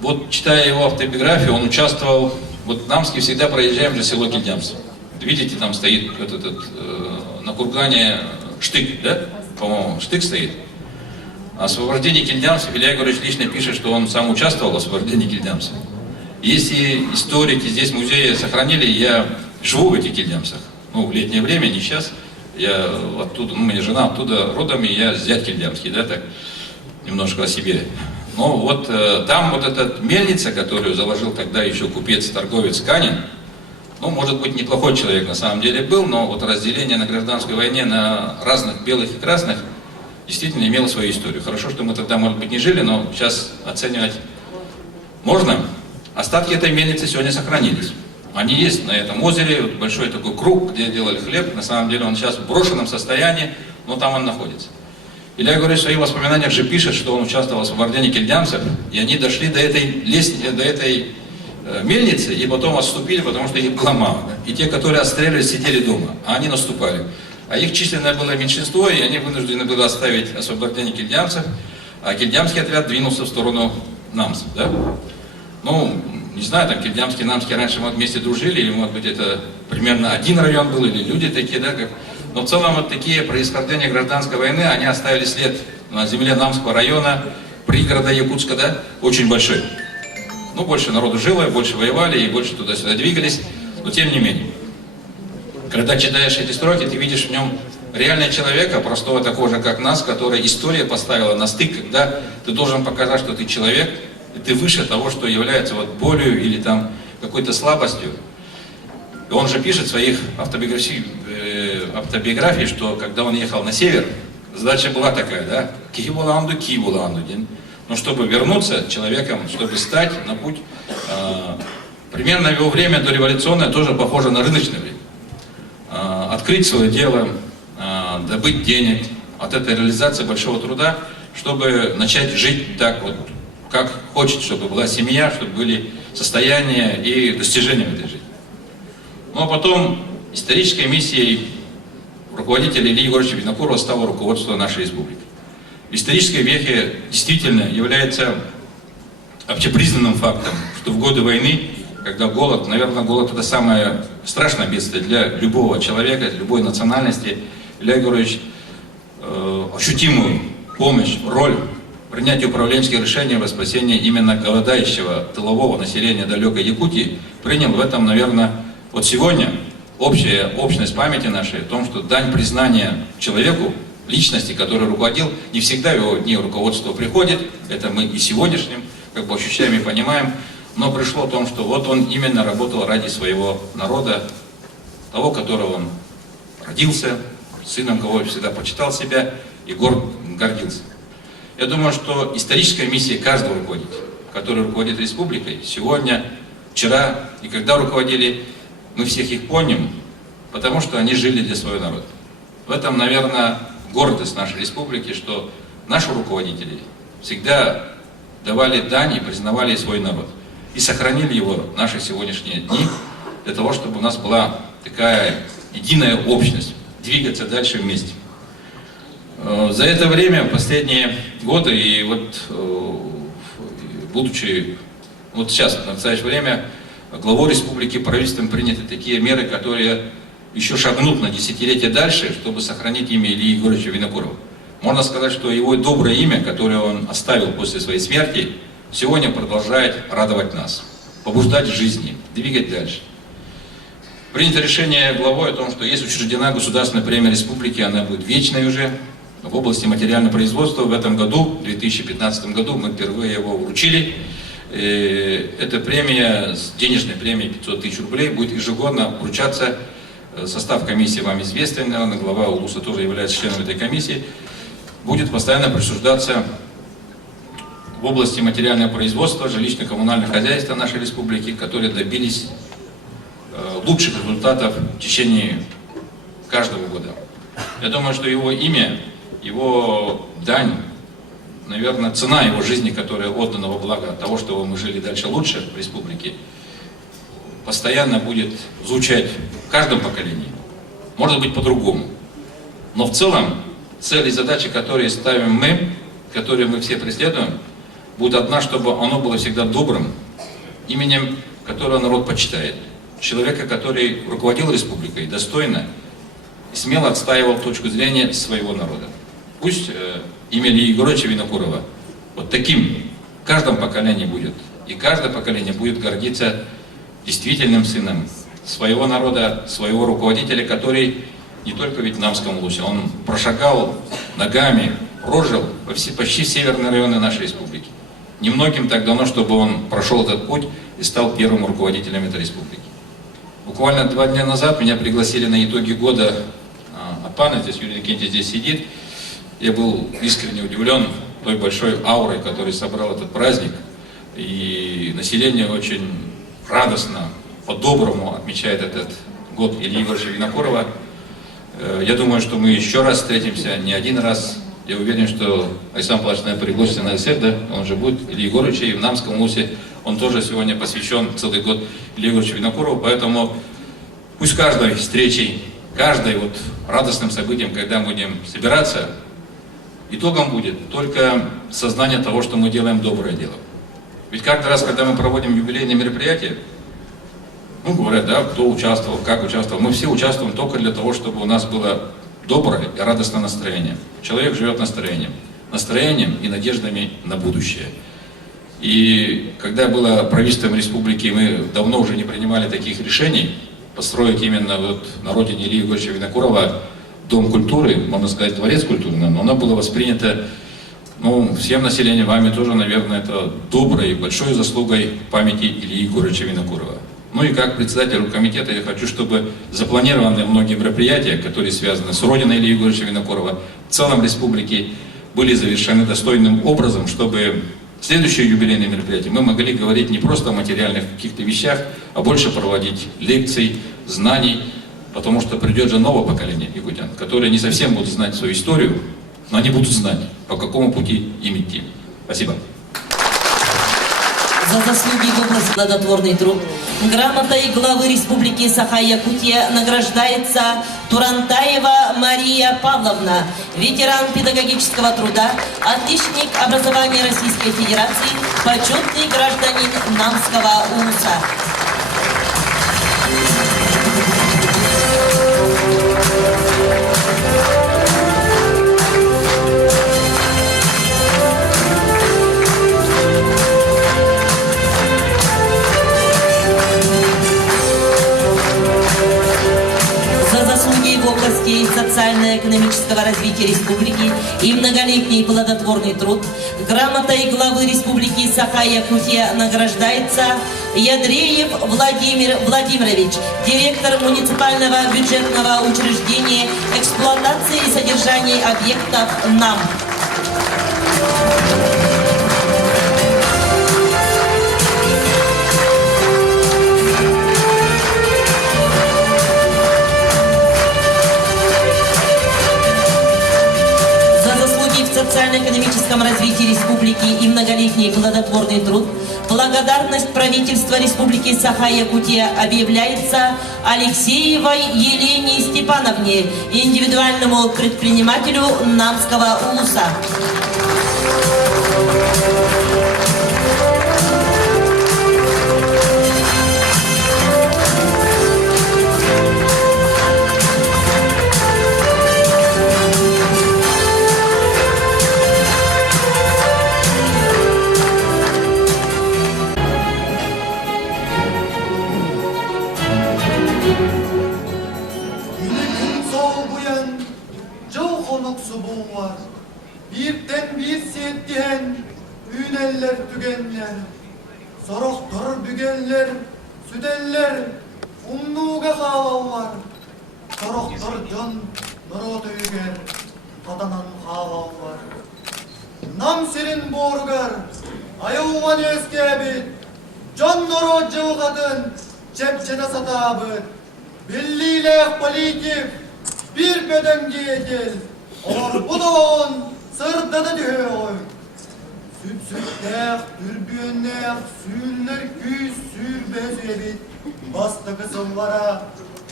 Вот читая его автобиографию, он участвовал. Вот в Намске всегда проезжаем же село Кильдямс. Видите, там стоит на кургане штык, да? По-моему, штык стоит. Освобождение Кильдямса, Илья Егорович лично пишет, что он сам участвовал в освобождении Кильдямса. Если историки здесь в музее сохранили, я живу в этих Кильдямсах. Ну, в летнее время, не сейчас. Я оттуда, у меня жена оттуда родом, и я зять кильдямский, да, так, немножко о себе. Но вот там вот эта мельница, которую заложил тогда еще купец-торговец Канин, ну, может быть, неплохой человек на самом деле был, но вот разделение на гражданской войне на разных белых и красных действительно имело свою историю. Хорошо, что мы тогда, может быть, не жили, но сейчас оценивать можно. Остатки этой мельницы сегодня сохранились. Они есть на этом озере, вот большой такой круг, где делали хлеб. На самом деле он сейчас в брошенном состоянии, но там он находится. Илья Егорович в своих воспоминаниях же пишет, что он участвовал в освобождении кильдямцев, и они дошли до этой мельницы, и потом отступили, потому что их было мало. И те, которые отстреливались, сидели дома, а они наступали. А их численное было меньшинство, и они вынуждены были оставить освобождение кильдямцев, а кильдямский отряд двинулся в сторону Намса. Да? Ну, не знаю, там кильдямский, намский раньше мы вместе дружили, или, может быть, это примерно один район был, или люди такие, да, как... Но в целом вот такие происхождения гражданской войны, они оставили след на земле Намского района, пригорода Якутска, да, очень большой. Ну, больше народу жило, больше воевали, и больше туда-сюда двигались, но тем не менее. Когда читаешь эти строки, ты видишь в нем реального человека, простого такого же, как нас, который история поставила на стык, когда ты должен показать, что ты человек, и ты выше того, что является вот болью или там какой-то слабостью. И он же пишет в своих автобиографии, что когда он ехал на север, задача была такая, да, кибуланду, но чтобы вернуться человеком, чтобы стать на путь, примерно в его время дореволюционное тоже похоже на рыночное время. Открыть свое дело, добыть денег, от этой реализации большого труда, чтобы начать жить так вот, как хочет, чтобы была семья, чтобы были состояния и достижения в этой жизни. Ну а потом исторической миссией руководителя Ильи Егоровича Винокурова стало руководство нашей республики. В исторической вехе действительно является общепризнанным фактом, что в годы войны, когда голод, наверное, голод это самое страшное бедствие для любого человека, любой национальности, Илья Егорович ощутимую помощь, роль в принятии управленческих решений во спасении именно голодающего тылового населения далекой Якутии принял в этом, наверное, вот сегодня общая общность памяти нашей о том, что дань признания человеку, личности, который руководил, не всегда в его дни руководство приходит, это мы и сегодняшним как бы ощущаем и понимаем, но пришло о том, что вот он именно работал ради своего народа, того, которого он родился, сыном кого всегда почитал себя и гордился. Я думаю, что историческая миссия каждого руководителя, который руководит республикой, сегодня, вчера и когда руководили, мы всех их помним, потому что они жили для своего народа. В этом, наверное, гордость нашей республики, что наши руководители всегда давали дань и признавали свой народ. И сохранили его в наши сегодняшние дни, для того, чтобы у нас была такая единая общность, двигаться дальше вместе. За это время, последние годы, и вот будучи, вот сейчас, в настоящее время, главой республики, правительством приняты такие меры, которые еще шагнут на десятилетия дальше, чтобы сохранить имя Ильи Егоровича Винокурова. Можно сказать, что его доброе имя, которое он оставил после своей смерти, сегодня продолжает радовать нас, побуждать к жизни, двигать дальше. Принято решение главой о том, что есть учреждена государственная премия республики, она будет вечной уже, в области материального производства. В этом году, в 2015 году, мы впервые его вручили. Эта премия, денежная премия 500 тысяч рублей, будет ежегодно вручаться. Состав комиссии вам известен, глава УЛУСа тоже является членом этой комиссии. Будет постоянно присуждаться в области материального производства, жилищно-коммунального хозяйства нашей республики, которые добились лучших результатов в течение каждого года. Я думаю, что его имя, его дань, наверное, цена его жизни, которая отдана во благо того, чтобы мы жили дальше лучше в республике, постоянно будет звучать в каждом поколении. Может быть, по-другому. Но в целом цели и задачи, которые ставим мы, которые мы все преследуем, будет одна, чтобы оно было всегда добрым, именем которого народ почитает. Человека, который руководил республикой достойно и смело отстаивал точку зрения своего народа. Пусть имя Ильи Егоровича Винокурова вот таким в каждом поколении будет. И каждое поколение будет гордиться действительным сыном своего народа, своего руководителя, который не только в Вьетнамском Улусе, он прошагал ногами, прожил почти северные районы нашей республики. Немногим так давно, чтобы он прошел этот путь и стал первым руководителем этой республики. Буквально 2 дня назад меня пригласили на итоги года Апана, здесь Юрий Никентьевич здесь сидит. Я был искренне удивлен той большой аурой, которая собрал этот праздник. И население очень радостно, по-доброму отмечает этот год Ильи Егоровича Винокурова. Я думаю, что мы еще раз встретимся, не один раз. Я уверен, что Александр Павлович, наверное, пригласится на СФ, да? Он же будет, Ильи Егоровича, и в Намском Улусе. Он тоже сегодня посвящен целый год Ильи Егоровичу Винокурову, поэтому пусть каждой встречей, каждой вот радостным событием, когда мы будем собираться, итогом будет только сознание того, что мы делаем доброе дело. Ведь каждый раз, когда мы проводим юбилейные мероприятия, ну, говорят, да, кто участвовал, как участвовал. Мы все участвуем только для того, чтобы у нас было доброе и радостное настроение. Человек живет настроением и надеждами на будущее. И когда было правительством республики, мы давно уже не принимали таких решений, построить именно вот на родине Ильи Егоровича Винокурова Дом культуры, можно сказать, дворец культуры, но оно было воспринято, ну, всем населением, вами тоже, наверное, это доброй, большой заслугой памяти Ильи Егоровича Винокурова. Ну и как председатель комитета я хочу, чтобы запланированные многие мероприятия, которые связаны с родиной Ильи Егоровича Винокурова, в целом республике, были завершены достойным образом, чтобы следующие юбилейные мероприятия мы могли говорить не просто о материальных каких-то вещах, а больше проводить лекций, знаний, потому что придет же новое поколение якутян, которые не совсем будут знать свою историю, но они будут знать, по какому пути им идти. Спасибо. За заслуги в области плодотворный труд грамотой главы Республики Саха-Якутия награждается Турантаева Мария Павловна, ветеран педагогического труда, отличник образования Российской Федерации, почетный гражданин Намского Улуса. В области социально-экономического развития республики и многолетний плодотворный труд грамотой главы Республики Саха-Якутия награждается Ядреев Владимир Владимирович, директор муниципального бюджетного учреждения эксплуатации и содержания объектов НАМ. В социально-экономическом развитии республики и многолетний плодотворный труд благодарность правительства Республики Саха-Якутия объявляется Алексеевой Елене Степановне, индивидуальному предпринимателю Намского Улуса. Bir settihen üneller tügenler, soroktur bügenler, südeller, umnuga havallar, soroktur can nurot üger, kadanan havallar. Nam sirin borgar, ayuvan eskebit, can nurot jığadın, çepçene satabıt, Belliyle politik bir bedenge gel. Olar bu da on sırda da diyor. Süt-sütler, dürbünler, sürünler küs, sür bezebit. Bastı kızıllara,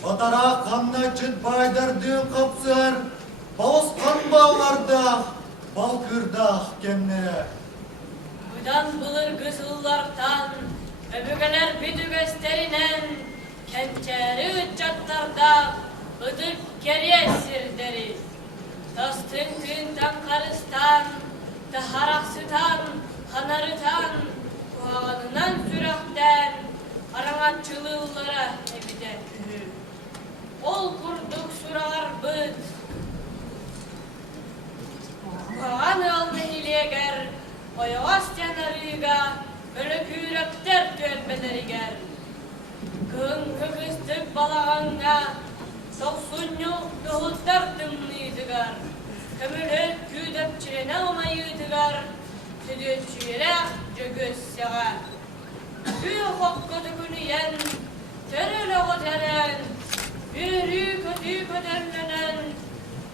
batara kanla çıt baydardığın kapsar. Bağızkan bağlarda, balkırda kemlere. Budan bulur kızıllardan, öbügeler büdü gösterinen, kençeri üccatlarda, ıdık geriye sirderi. Dostun küntan karıstan, taharaksıtan, hanarıtan, kuağınınan sürakten, aramatçılığlara evide ühü. Ol kurduk suralar bıt, kuağın ol mehiliye ger, oyavas yanarıga, böyle kürekter tölmeleri ger. Kın kıkıstık balağında, toksunyu nohutlar dımlıydıgar. Kömülhüt küdepçirene omayıdıgar, tüdütçüyle cögöz yağa. Tüy hokkodu günüyen, terele otelen, bürü kötü köderlenen,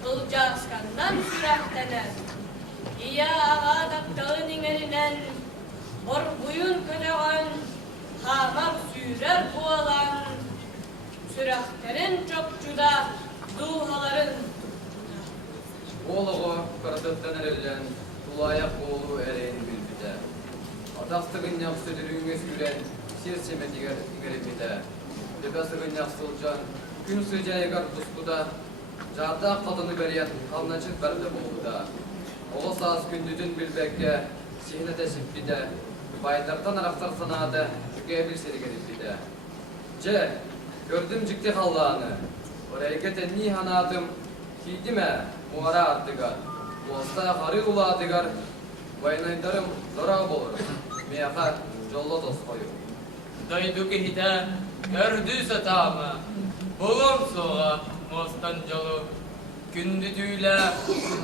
ılca askandan sürahtenen. İya ağa daktağın ingerinen, hor buyun ködeğen, hamar sürer bualan, sürahtlerin çokçuda, duhaların. Oğluğu kırdıktan erilen, tulayak oğlu ereğini bilbide. Adastığın yapsı dürüğüne süren, sirsemeti gerebide. Debesığın yapsılcan, gün sıcağı yıgar puskuda, jarda kadını beriyen kalnacık berde boğuda. Oğuz sağız gündüdün bilbekke, sihne de sippide, baylardan araktar sanada, şükreye bir seri gerebide. Gördüm cikti Allah'ını, oraya geten hanadım, kiydime, muara ardıgar, boğazda harı uladıgar, baynaydarım zora bolur, miyaka jollo dost koyu. Daydu hide, gördü satama, bulum soğa, mostan jolu, gündüdüyle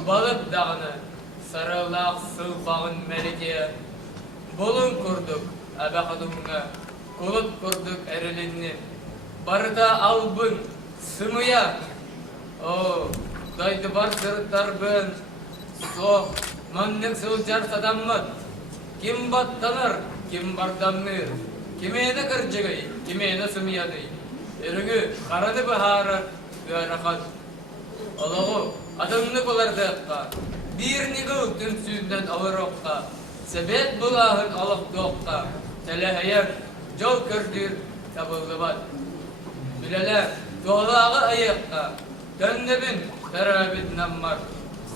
balık dağını, sarılak sılfağın melike, bulun kurduk, abakadımına, kulut kurduk erilinni, barda albın, sımıya, daydı bar sırıtarbın, soğuk, manlık sılcar sadammat, kim battanır, kim bardamnır, kimene kırcıgay, kimene sımıyaday, erüngü, karanı baharı, güverakat, Allah'u, adımlık olardı yapka, bir nigıl tünsünden alır okka, sebet bulahın alıp dokka, teleheyen, jol kördür, tabıldı bat. Bileler, doğlağı ayakka, dönnebin, terabit nammar,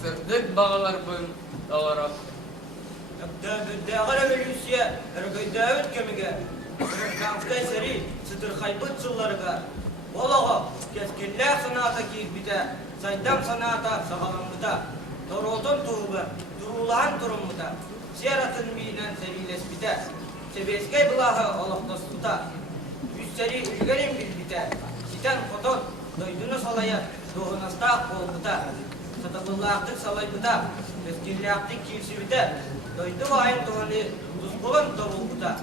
sırdık bağlar bın, dağarak. Dağara bölüsüye, ergay David kemige, kankay seri, sıtır haybıt çıllarıga. Olağa, keskinler sanata kirbide, saydam sanata sağalamıda, torolton tuğubu, durulahan turumuda, siyaratın bilen serilesbide, sebeskay bulahı olaktasıda, üstleri ülgerin bilbide, siten koton, doydunu salaya, doğunasta kolbuda, satakıllahtık salaybıda, keskinlahtık kilsibide, doydu vayın doğunu, tuzkulun torulbuda.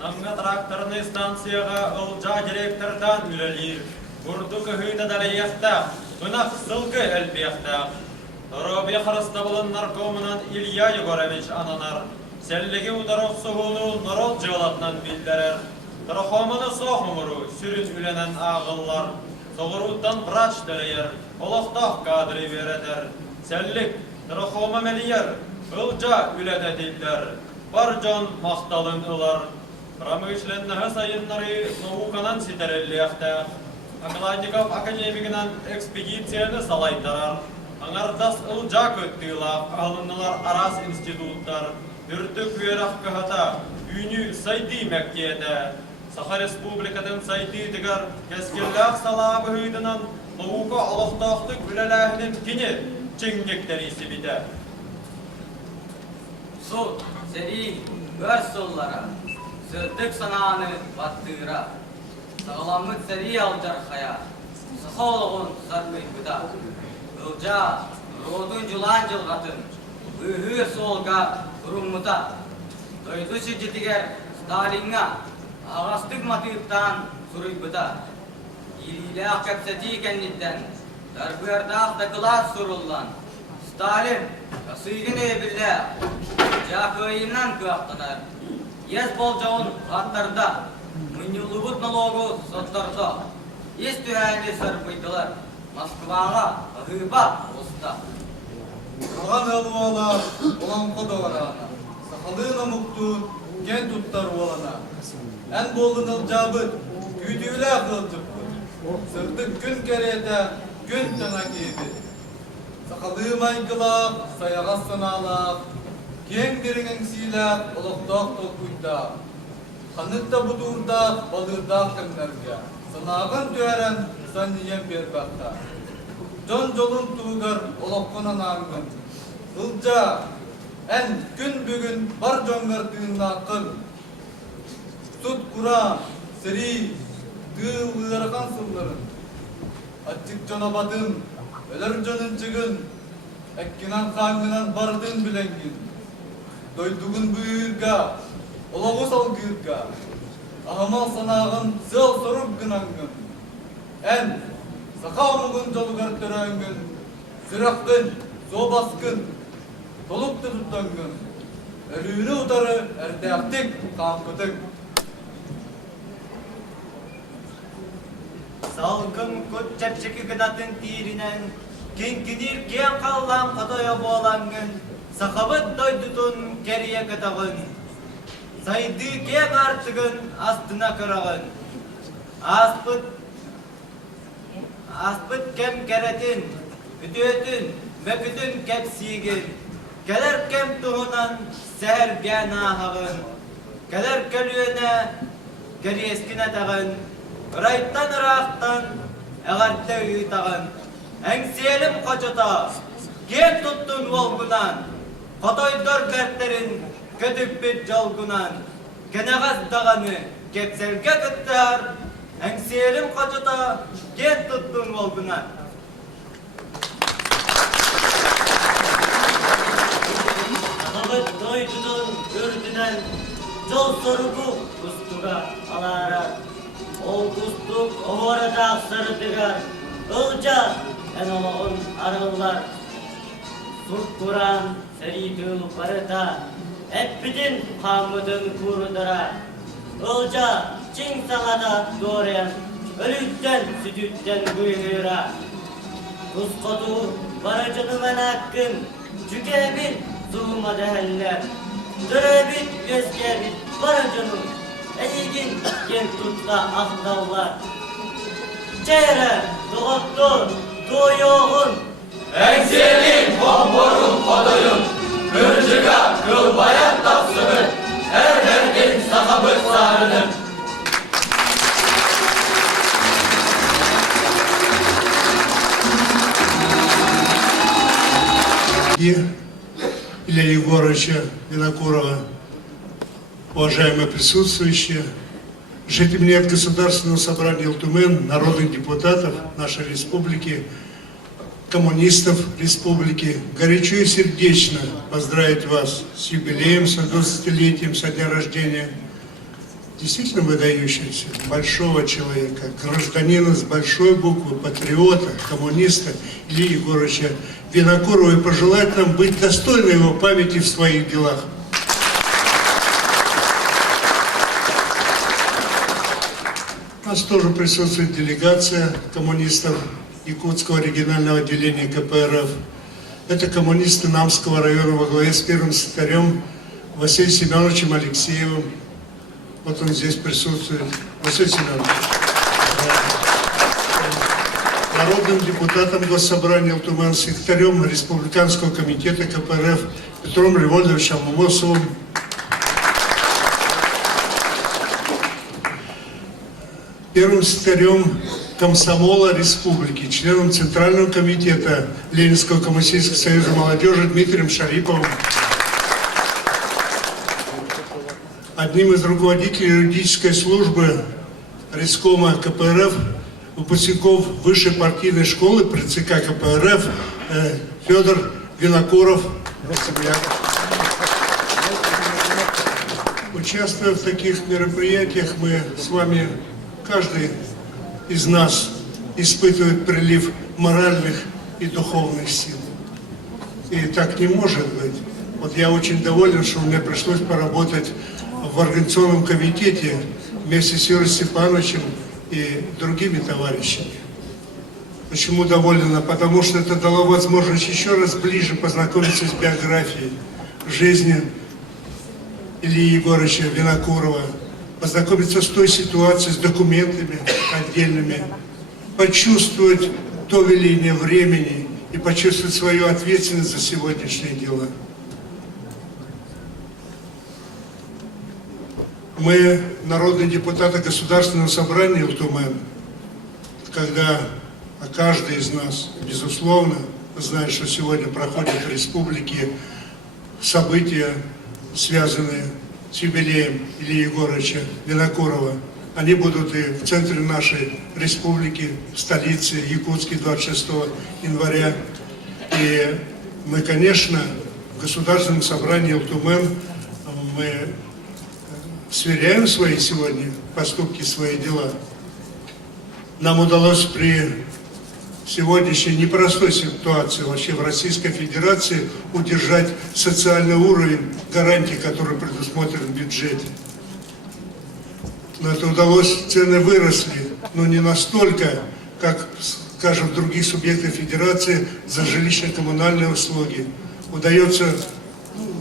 Намга тракторный станцияға ылжа директордан үлелер. Бурдук хүйді дарияқта, ұнақ сылғы әлбияқта. Робе Хрыстабылын наркомынан Илья Егорович ананар. Сәллігі ұдарық сұғыны нұрол жығылатынан білдерер. Тұрқомыны соқымыру сүрін үленен ағыллар. Соғыруттан врач дәрейер, олықтақ кадры вередер. Сәллік, тұрқомы мәлиер, ылжа үледе дейдер. Бар жон мақталын ұлар. Промышленного сайыннары науканан ситереллияқта. Акладников академигінан экспедицияны салайдарар. Аңардас ылжа көттіғылақ алынылар арас институттар. Үртік верақ кығата, үйні сайды мәктиеті. Саха республикатын сайды дегар кескерлақ салабы үйдінан наука алықтақтық үлеләхінің кені чеңгектер есебеді. Сол, сери, өр соллара. Sırtık sanağını battıra, sağlamlık seri alcar kaya, sıkoloğun sarmı gıda. Ilca, rodun julan jılgatın, ühü solga durummuta. Doydu şircetiger Stalinga, ağastık matıktan suruy bıda. Ililah kapsati kendinden, darbıyardağ da kılar sorullan. Stalin, kasıydın ebirde, Jaköyünden kıvaktanar. Yes bolcağın atlarda, Münyulubut nalogu sottarda. İstühәli sarpıydılar, Moskvaға ahıba usta. Kağan alıvalar, olan kodalarana. Sakalığına muktun, gen tuttar olana. En bolun ılcabıt, güdüyle kılcıktır. Sırtık gün kerete, gün tana giydi. Sakalığım aykılak, sayağa sınalak. Gen dirinin silak, oluktak tokuyda. Kanıtta budurda, balırda kınlarga. Sınağın tüeren, saniyem berbakta. Can jolun tuğgar, olukkunan angın. Ilca, en gün bugün bar jongartığın akıl. Tut kura, seri, gıl ırakan sılların. Açık canabadın, öler canın çıgın. Ekkinan kangınan bardın bilengin. Doyduğun buyurga, olağı salgırga. Ahamal sanağın sıl sorup gınangın. En, sakamıgın jolgar töröngün. Sırakkın, zobaskın, toluk tutangın. Ölüğünü utarı erdektik kampıtık. Salgın kut çepçeki gıdatın tirinen, kinkinir kiyan kallan kadoya boğalangın, sakabıt doydutun geriye kıtağın. Saydı kiyan artıgın astına kırağın. Aspıt kem keretin, üdütün, mekütün kepsigin. Keler kem tuhunan seher gana hağın. Keler kelüğüne geri eskine tağın. Rayttan ıraqtan eğarte uyutağın. Engsiyelim koçota, gen tuttun volgunan. Kotoydur bertlerin kötüp bir jolgunan. Keneğaz dağını kepselge kıttar. Engsiyelim koçota, gen tuttun volgunan. Sakabıt doydudun ürdünen, jol sorugu kustuga alarak. Ol kustuk o orada sarıdıgar, ılca en oğun arılar. Surt kuran seri tığıl barıta, et bidin hamudun kurudıra. Ilca çin sahada doğrayan, ölükten sütütten buyuğura. Kuskodu baracını men hakkın, cükebin suğuma deheller. Dörebin göskebin baracını, Eligin gen tutla ahdavlar. Çeyre, doğuttur, doğuyoğun. Engselin, komborun, kodoyun. Gırcıga, kıl bayan tapsının. Her derdin sakabı sarının. Илья Егоровича Винокурова, уважаемые присутствующие, жители от Государственного собрания Алтумен, народных депутатов нашей республики, коммунистов республики, горячо и сердечно поздравить вас с юбилеем, с 20-летием, со дня рождения. Действительно выдающегося, большого человека, гражданина с большой буквы, патриота, коммуниста Ильи Егоровича Винокурова, и пожелать нам быть достойны его памяти в своих делах. У нас тоже присутствует делегация коммунистов Якутского регионального отделения КПРФ. Это коммунисты Намского района во главе с первым секретарем Василием Семеновичем Алексеевым. Вот он здесь присутствует. Василий Семенович. Народным депутатом Госсобрания Алтумен, секретарем Республиканского комитета КПРФ Петром Львовичем Амосовым. Первым секретарем комсомола республики, членом Центрального комитета Ленинского коммунистического союза молодежи Дмитрием Шариповым, одним из руководителей юридической службы Рескома КПРФ, выпускников высшей партийной школы при ЦК КПРФ Федор Винокуров. Участвуя в таких мероприятиях, мы с вами каждый из нас испытывает прилив моральных и духовных сил. И так не может быть. Вот я очень доволен, что мне пришлось поработать в организационном комитете вместе с Юрием Степановичем и другими товарищами. Почему доволен? Потому что это дало возможность еще раз ближе познакомиться с биографией, жизнью Ильи Егоровича Винокурова, познакомиться с той ситуацией, с документами отдельными, почувствовать то веление времени и почувствовать свою ответственность за сегодняшние дела. Мы, народные депутаты Государственного собрания ЛТУМЭН, когда каждый из нас, безусловно, знает, что сегодня проходят в республике события, связанные с юбилеем Ильи Егоровича Винокурова. Они будут и в центре нашей республики, в столице Якутске 26 января. И мы, конечно, в Государственном собрании ЛТУМЭН мы сверяем свои сегодня поступки, свои дела. Нам удалось при сегодняшней непростой ситуации вообще в Российской Федерации удержать социальный уровень гарантий, который предусмотрен в бюджете. Но это удалось, цены выросли, но не настолько, как, скажем, в других субъектах Федерации за жилищно-коммунальные услуги. Удается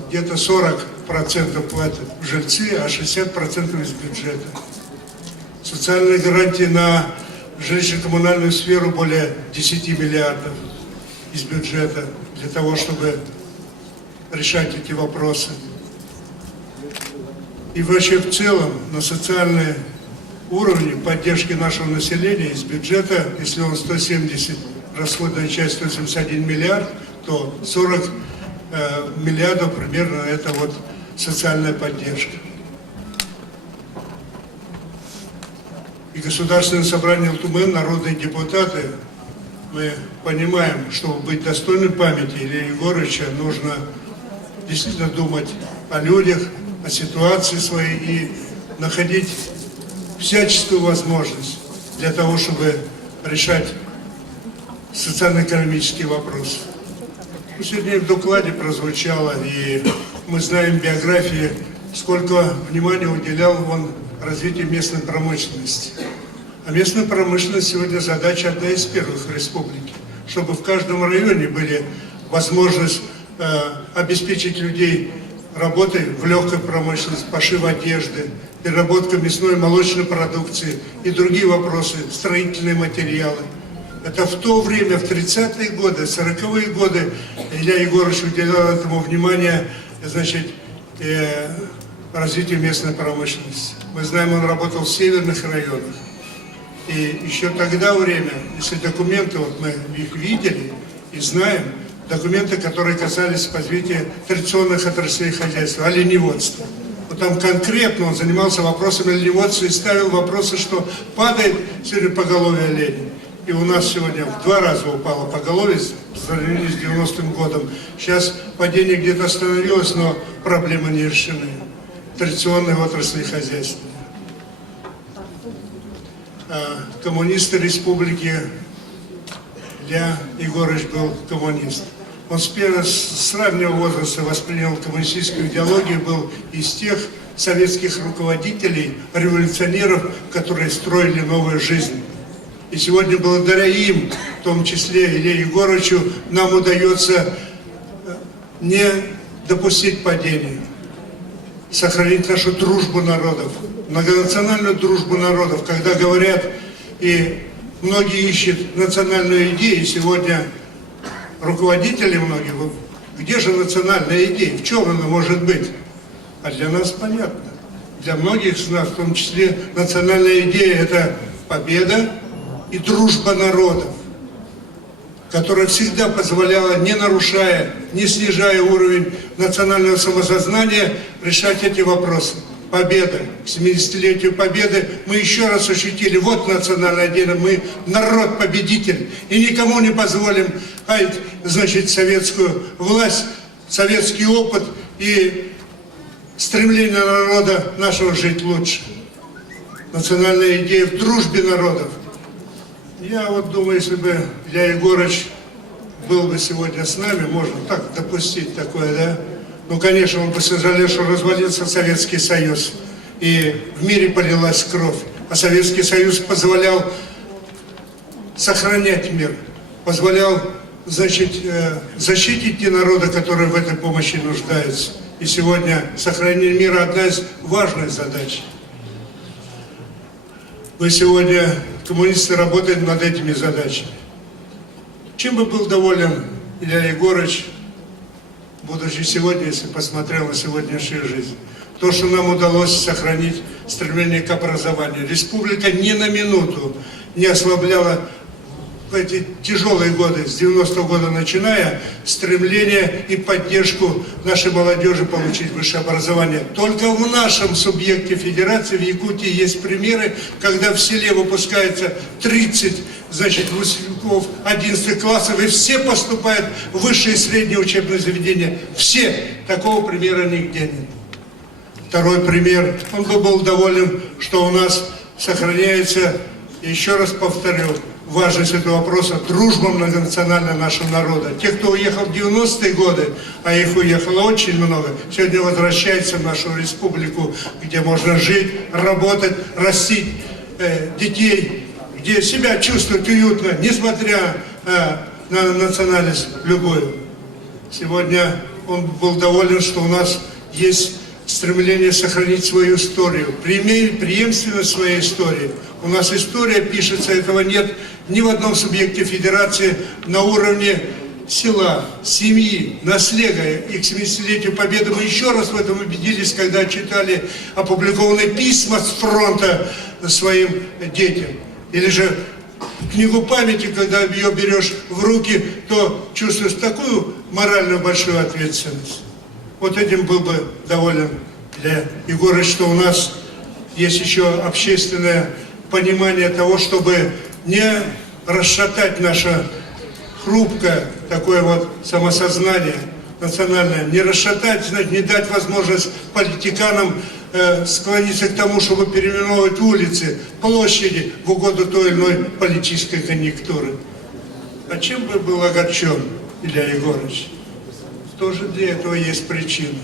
где-то 40% платят жильцы, а 60% из бюджета. Социальные гарантии на жилищно-коммунальную сферу более 10 миллиардов из бюджета для того, чтобы решать эти вопросы. И вообще в целом на социальные уровни поддержки нашего населения из бюджета, если он 170, расходная часть 171 миллиард, то 40 миллиардов примерно это вот социальная поддержка. И Государственное собрание ЛТУМЭН, народные депутаты, мы понимаем, чтобы быть достойным памяти Ильи Егоровича, нужно действительно думать о людях, о ситуации своей и находить всяческую возможность для того, чтобы решать социально-экономические вопросы. Сегодня в докладе прозвучало, и мы знаем биографии, сколько внимания уделял он развитию местной промышленности. А местная промышленность сегодня задача одна из первых в республике, чтобы в каждом районе были возможность обеспечить людей работой в легкой промышленности, пошив одежды, переработка мясной и молочной продукции и другие вопросы, строительные материалы. Это в то время, в 30-е годы, 40-е годы Илья Егорович уделял этому внимание, значит, развитию местной промышленности. Мы знаем, он работал в северных районах. И еще тогда время, если документы, вот мы их видели и знаем, документы, которые касались развития традиционных отраслей хозяйства, оленеводства. Вот там конкретно он занимался вопросами оленеводства и ставил вопросы, что падает сегодня поголовье оленей. И у нас сегодня в 2 раза упало поголовье в сравнении с 90-м годом. Сейчас падение где-то остановилось, но проблемы не решены. Традиционные отрасли хозяйства. Коммунисты республики, Илья Егорович был коммунист. Он с раннего возраста воспринял коммунистическую идеологию, был из тех советских руководителей, революционеров, которые строили новую жизнь. И сегодня благодаря им, в том числе Илье Егоровичу, нам удается не допустить падения, сохранить нашу дружбу народов, многонациональную дружбу народов. Когда говорят, и многие ищут национальную идею, сегодня руководители многие, где же национальная идея, в чем она может быть? А для нас понятно. Для многих из нас, в том числе, национальная идея – это победа и дружба народов, которая всегда позволяла, не нарушая, не снижая уровень национального самосознания, решать эти вопросы. Победа. К 70-летию Победы мы еще раз ощутили, вот национальная идея, мы народ-победитель, и никому не позволим хаять, значит, советскую власть, советский опыт и стремление народа нашего жить лучше. Национальная идея в дружбе народов. Я вот думаю, если бы Илья Егорович был бы сегодня с нами, можно так допустить такое, да? Ну, конечно, он бы сожалел, что развалился Советский Союз, и в мире полилась кровь, а Советский Союз позволял сохранять мир, позволял, значит, защитить те народы, которые в этой помощи нуждаются. И сегодня сохранение мира – одна из важных задач. Мы сегодня, коммунисты, работаем над этими задачами. Чем бы был доволен Илья Егорович, будучи сегодня, если посмотрел на сегодняшнюю жизнь? То, что нам удалось сохранить стремление к образованию. Республика ни на минуту не ослабляла в эти тяжелые годы, с 90-го года начиная, стремление и поддержку нашей молодежи получить высшее образование. Только в нашем субъекте федерации, в Якутии, есть примеры, когда в селе выпускается 30, значит, выпускников 11 классов, и все поступают в высшие и средние учебные заведения. Все. Такого примера нигде нет. Второй пример. Он бы был доволен, что у нас сохраняется, еще раз повторю, важность этого вопроса, дружба многонациональная нашего народа. Те, кто уехал в 90-е годы, а их уехало очень много, сегодня возвращаются в нашу республику, где можно жить, работать, растить детей, где себя чувствовать уютно, несмотря на национальность любую. Сегодня он был доволен, что у нас есть стремление сохранить свою историю, преемственность своей истории. У нас история пишется, этого нет ни в одном субъекте федерации на уровне села, семьи, наследия. И к 70-летию Победы мы еще раз в этом убедились, когда читали опубликованные письма с фронта своим детям. Или же книгу памяти, когда ее берешь в руки, то чувствуешь такую моральную большую ответственность. Вот этим был бы доволен Илья Егорович, что у нас есть еще общественное понимание того, чтобы не расшатать наше хрупкое такое вот самосознание национальное, не расшатать, значит, не дать возможность политиканам склониться к тому, чтобы переименовывать улицы, площади в угоду той или иной политической конъюнктуры. А чем бы был огорчен Илья Егорович? Тоже для этого есть причины.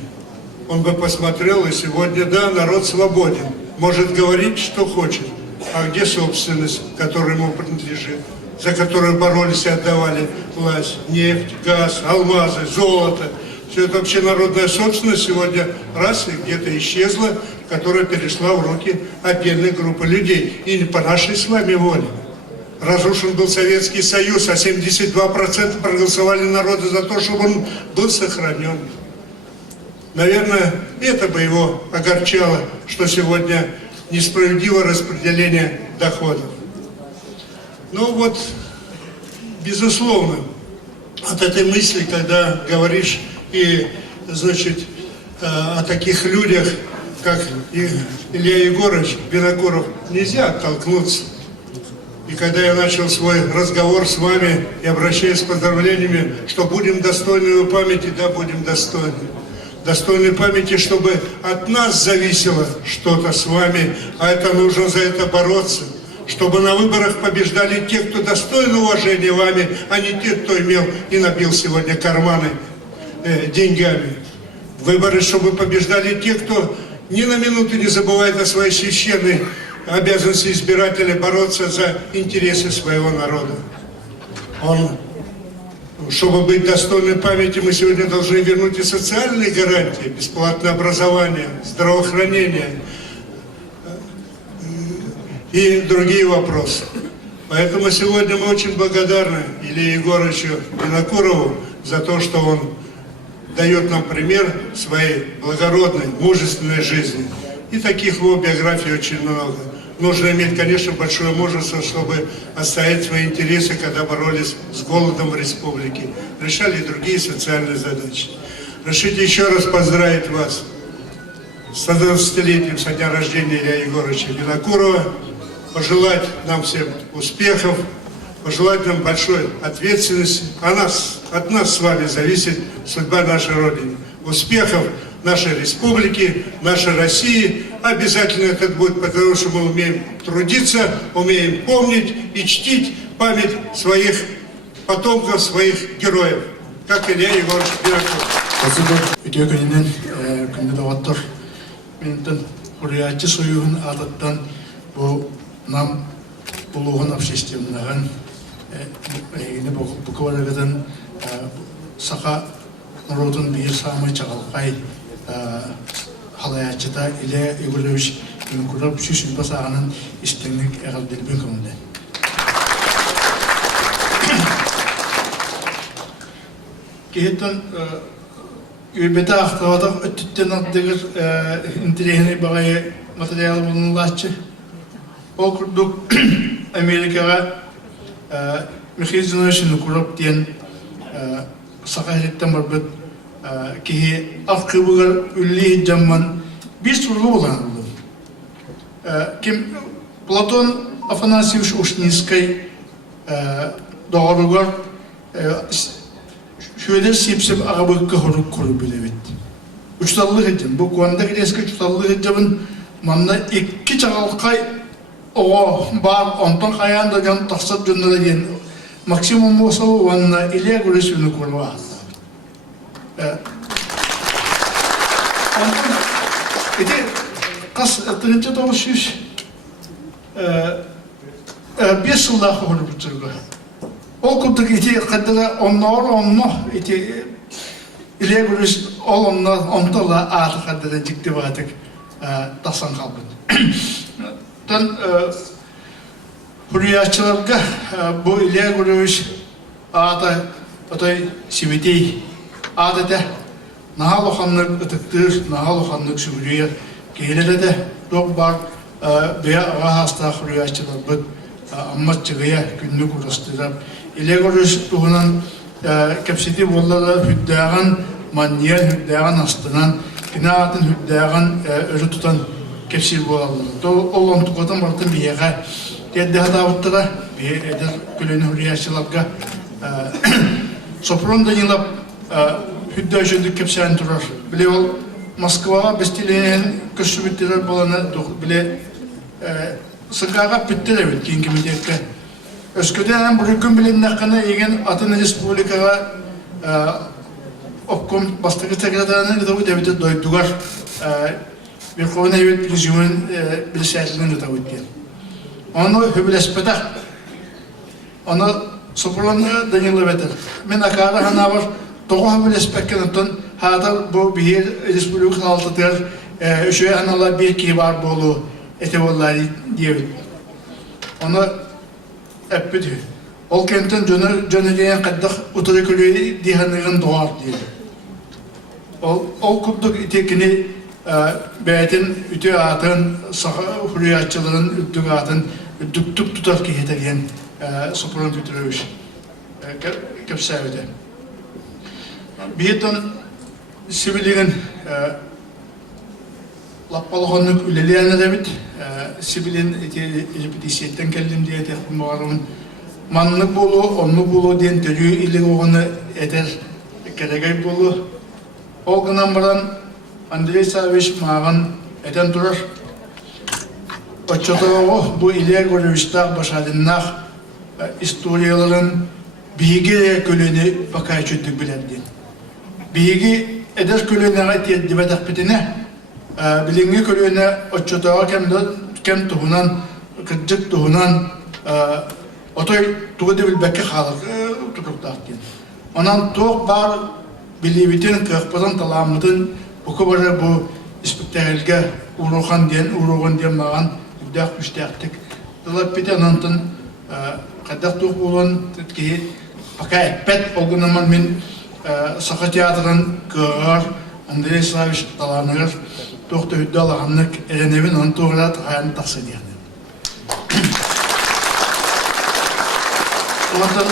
Он бы посмотрел, и сегодня, да, народ свободен, может говорить, что хочет. А где собственность, которая ему принадлежит, за которую боролись и отдавали власть? Нефть, газ, алмазы, золото. Все это общенародная собственность сегодня раз и где-то исчезла, которая перешла в руки отдельной группы людей. И не по нашей с вами воле. Разрушен был Советский Союз, а 72% проголосовали народы за то, чтобы он был сохранен. Наверное, это бы его огорчало, что сегодня несправедливое распределение доходов. Ну вот, безусловно, от этой мысли, когда говоришь и, значит, о таких людях, как Илья Егорович Винокуров, нельзя оттолкнуться. И когда я начал свой разговор с вами и обращаюсь с поздравлениями, что будем достойны его памяти, да, будем достойны. Достойной памяти, чтобы от нас зависело что-то с вами, а это нужно за это бороться. Чтобы на выборах побеждали те, кто достоин уважения вами, а не те, кто имел и набил сегодня карманы деньгами. Выборы, чтобы побеждали те, кто ни на минуту не забывает о своей священной обязанности избирателя бороться за интересы своего народа. Чтобы быть достойной памяти, мы сегодня должны вернуть и социальные гарантии, бесплатное образование, здравоохранение и другие вопросы. Поэтому сегодня мы очень благодарны Илье Егоровичу Винокурову за то, что он дает нам пример своей благородной, мужественной жизни. И таких его биографий очень много. Нужно иметь, конечно, большое мужество, чтобы отстоять свои интересы, когда боролись с голодом в республике. Решали и другие социальные задачи. Разрешите еще раз поздравить вас с 120-летием со дня рождения Илья Егоровича Винокурова. Пожелать нам всем успехов, пожелать нам большой ответственности. От нас с вами зависит судьба нашей Родины. Успехов нашей республики, нашей России. Обязательно это будет, потому что мы умеем трудиться, умеем помнить и чтить память своих потомков, своих героев, как Илья Егорович Пирогов. Ötüyor gününden günde doğattır. Benden hurriyatçı soyuğun adattan bu nam buluğun apşeştiğimden yine bu kavaragadan saka narodun bir samı çağalkay halayatçıda ile Iguleviş Yunkurab Şüşün basağının istenlik eğaldeli bin kanunde. Kehetten übete ahtavada ötütten attıgır indirehini bağaya materyal bulunulaçı. O kurduk Amerika'ya Mikhail Zinoş'un kurup diyen sakaylıktan barbet ki akıbıgar ülli camman bir sorulu olan oldu. Kim Platon Afanasievich Uşniskay doğrugar şöyle sipsip ağabeyke horuk koru bilevet. Uçtallık edin. Bu kuandaki eski uçtallık edin. Manna iki çağalkay o bar ondan kayanda can taksat cümle diyen maksimum olsa o vanna ilya görüşünü kurma. Ondan eti kas tırınca doğuşuş bir yılda horuk bitirdi. O kurduk iti kadar onunla iti ilya görüş onlarla artık kadar ciddi vatık tasan kalbın. Dan hurriyatçılarga bu ilya görüş ağda otay siviti ağda da nahal okanlık ıtıktır, nahal okanlık sübülüyor. Geylere de çok var veya ağa hasta hurriyatçılar bu ammatçıgıya günlük uğraştırır. İlya görüş tuğunan kapsiti bollada hüddağın manniyen hüddağın astınan kinaatın hüddağın ölü tutan kapsil bolalları. Olan tuğudan vartın bir yere dedde hadavutlara bir eder külünü hürriyatçılarga Sopron da yılap hüddağ şöndük kapsiyen turar. Bile ol Moskva'ya bestileyen köşü bittiler bolanı bile sıkağa bittiler evet kinki midyekke. Ösküden bu hüküm bilinmekine ilgin Atın Respublika'ya Opkom bastığı tekradığını da bu devlete doydular. Bir konu evet bilisyonun bilişayetliğini de doydular. Onu hübilespedak. Onu Soprolanı Daniel'e vedir. Men akara hana var. Doğu hübilespekken ötün hadar bu bir Respublika altıdır. Şöyle analar bir kibar bolu etevolları diyebilir. Onu öpüdü. Ol kentin jönüleyen kaddak uturikülüğü dihanlığın doğar diye. Ol kurduk itekini beytin ütü atın, hürriyatçılığın üttük atın, üttük tutar ki yetergen Sopron bütürüş. Kapsayıdı. Bir yetten siviliğin lappalıqonluk üleliyana debit, sibilin repetisiyetten keldim diye tehdim bağırımın manlık bolu, onluk bolu diyen törüğü ilik oğunu eder keregay bolu. O günden baran Andrei Savich mağın eden durur. Oçotoğu bu iliye görüştağ başadınnak istoriyaların bihigi kölünü bakay çöttük bilerdi. Bihigi eder kölüne dibedak bitine bilingi kölüne oçotoğu kem tuhunan, kıcık tuhunan otoy tuğdu bilbeki xalık tutuktak diyen. Ondan tuğ var bilibitin kırpızın talamıdın bu kubara bu ispektakelge uğruğan diyen mağan übdağ müştağıttık. Dalap biten ondan kaddak tuğ bulan ki baka ekpet o günaman min Sakı Teatrın kığır Andrei Slavich talanır tuğda hüddü alağanlık erenevin onu tuğrat hayalini taksı diyen. Ondan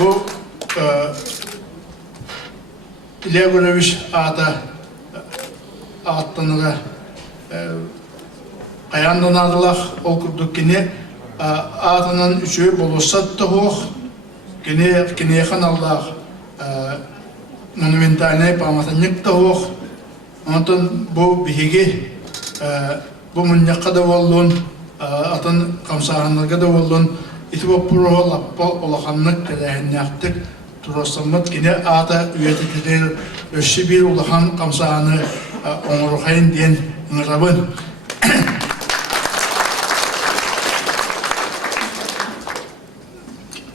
bu İlya Görevich ağıttanıra kayandan adılar ol kurduk yine ağıtının üçü bolosat da hoğ yine yakın Allah monumentalne pamatanlık da hoğ ondan bu bihigi bu munyakka da oldun atın kamsahanlarga da oldun ити боппуро лаппа улаханнык кэлэһиннээхтик турасаммат кине аата үетикилер өссү бир улахан камсааны оңорухайын диэн ыңырабын.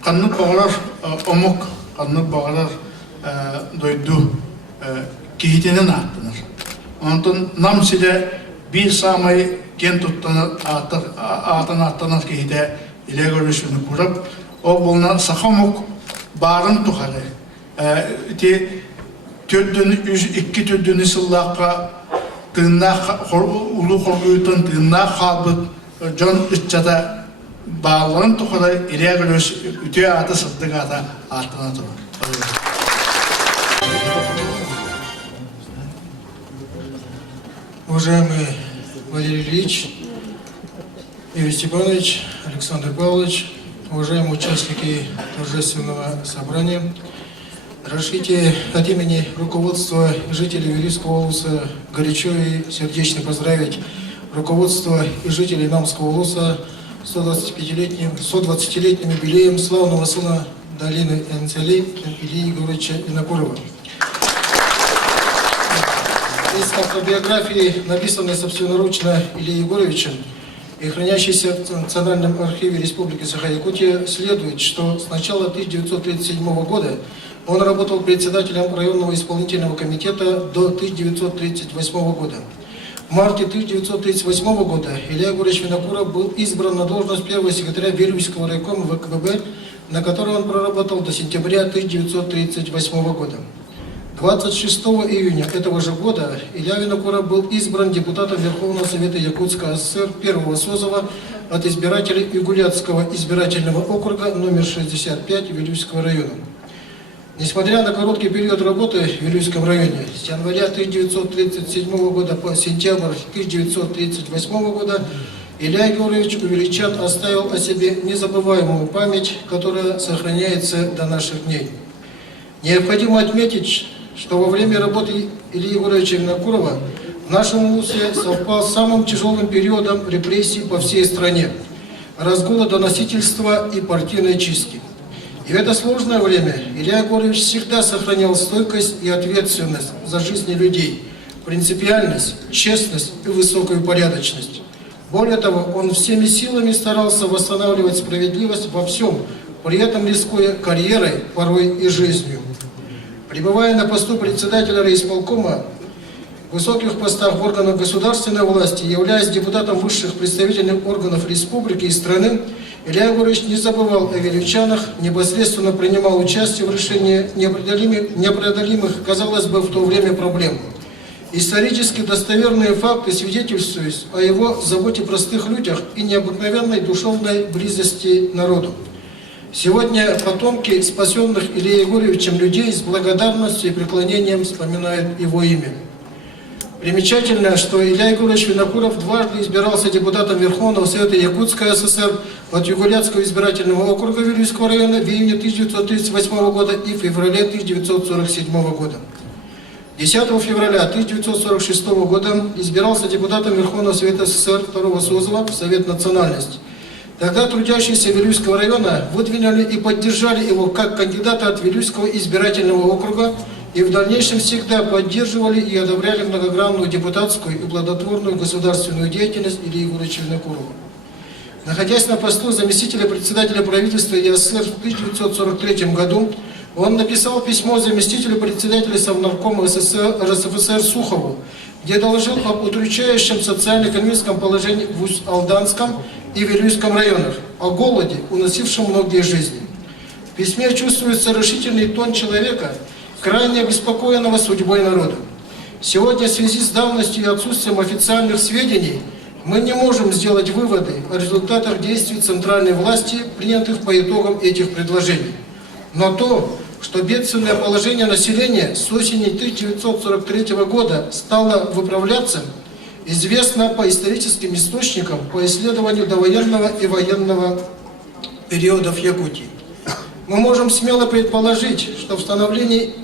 Каннык бағалар омук, каннык бағалар дойду кихитенен аттыныр. Онтон нам силе бир самай кен туттаны атын аттанар кихите иле көрүшүнү курап, о болна сахамук барын тухары. Ити iki tördünü sıllıqqa tığınaq ulu xorguyutun tığınaq xalbıt John Üççada bağların tuxada ilaya gülüş ütüye atı sıddık ata altına durur. Уважаемый Валерий Ильич, Юрий Степанович, Александр Павлович, уважаемые участники торжественного собрания, разрешите от имени руководства и жителей Вилюйского улуса горячо и сердечно поздравить руководство и жителей Намского улуса с 120-летним юбилеем славного сына долины Энцели Ильи Егоровича Винокурова. Из автобиографии, написанной собственноручно Ильей Егоровичем и хранящейся в Национальном архиве Республики Саха-Якутия, следует, что с начала 1937 года он работал председателем районного исполнительного комитета до 1938 года. В марте 1938 года Илья Егорович Винокуров был избран на должность первого секретаря Вилюйского райкома ВКПБ, на которой он проработал до сентября 1938 года. 26 июня этого же года Илья Винокуров был избран депутатом Верховного Совета Якутской ССР первого созыва от избирателей Игуляцкого избирательного округа номер 65 Вилюйского района. Несмотря на короткий период работы в Вилюйском районе, с января 1937 года по сентябрь 1938 года, Илья Егорович Увеличан оставил о себе незабываемую память, которая сохраняется до наших дней. Необходимо отметить, что во время работы Ильи Егоровича Винокурова в нашем улусе совпал с самым тяжелым периодом репрессий по всей стране, разгула доносительства и партийной чистки. И в это сложное время Илья Егорович всегда сохранял стойкость и ответственность за жизни людей, принципиальность, честность и высокую порядочность. Более того, он всеми силами старался восстанавливать справедливость во всем, при этом рискуя карьерой, порой и жизнью. Пребывая на посту председателя райисполкома, в высоких постах в органах государственной власти, являясь депутатом высших представительных органов республики и страны, Илья Егорович не забывал о вилючанах, непосредственно принимал участие в решении непреодолимых, казалось бы, в то время проблем. Исторически достоверные факты свидетельствуют о его заботе о простых людях и необыкновенной душевной близости к народу. Сегодня потомки спасенных Ильей Егоровичем людей с благодарностью и преклонением вспоминают его имя. Примечательно, что Илья Егорович Винокуров дважды избирался депутатом Верховного Совета Якутской ССР от Югуляцкого избирательного округа Вилюйского района в июне 1938 года и в феврале 1947 года. 10 февраля 1946 года избирался депутатом Верховного Совета СССР второго созыва в Совет национальности. Тогда трудящиеся Вилюйского района выдвинули и поддержали его как кандидата от Вилюйского избирательного округа и в дальнейшем всегда поддерживали и одобряли многогранную депутатскую и плодотворную государственную деятельность Ильи Егоровича Винокурова. Находясь на посту заместителя председателя правительства СССР в 1943 году, он написал письмо заместителю председателя Совнаркома РСФСР Сухову, где доложил об удручающем социально-экономическом положении в Усть-Алданском и Вилюйском районах, о голоде, уносившем многие жизни. В письме чувствуется решительный тон человека, крайне обеспокоенного судьбой народа. Сегодня в связи с давностью и отсутствием официальных сведений мы не можем сделать выводы о результатах действий центральной власти, принятых по итогам этих предложений. Но то, что бедственное положение населения с осени 1943 года стало выправляться, известно по историческим источникам по исследованию довоенного и военного периодов Якутии. Мы можем смело предположить, что в становлении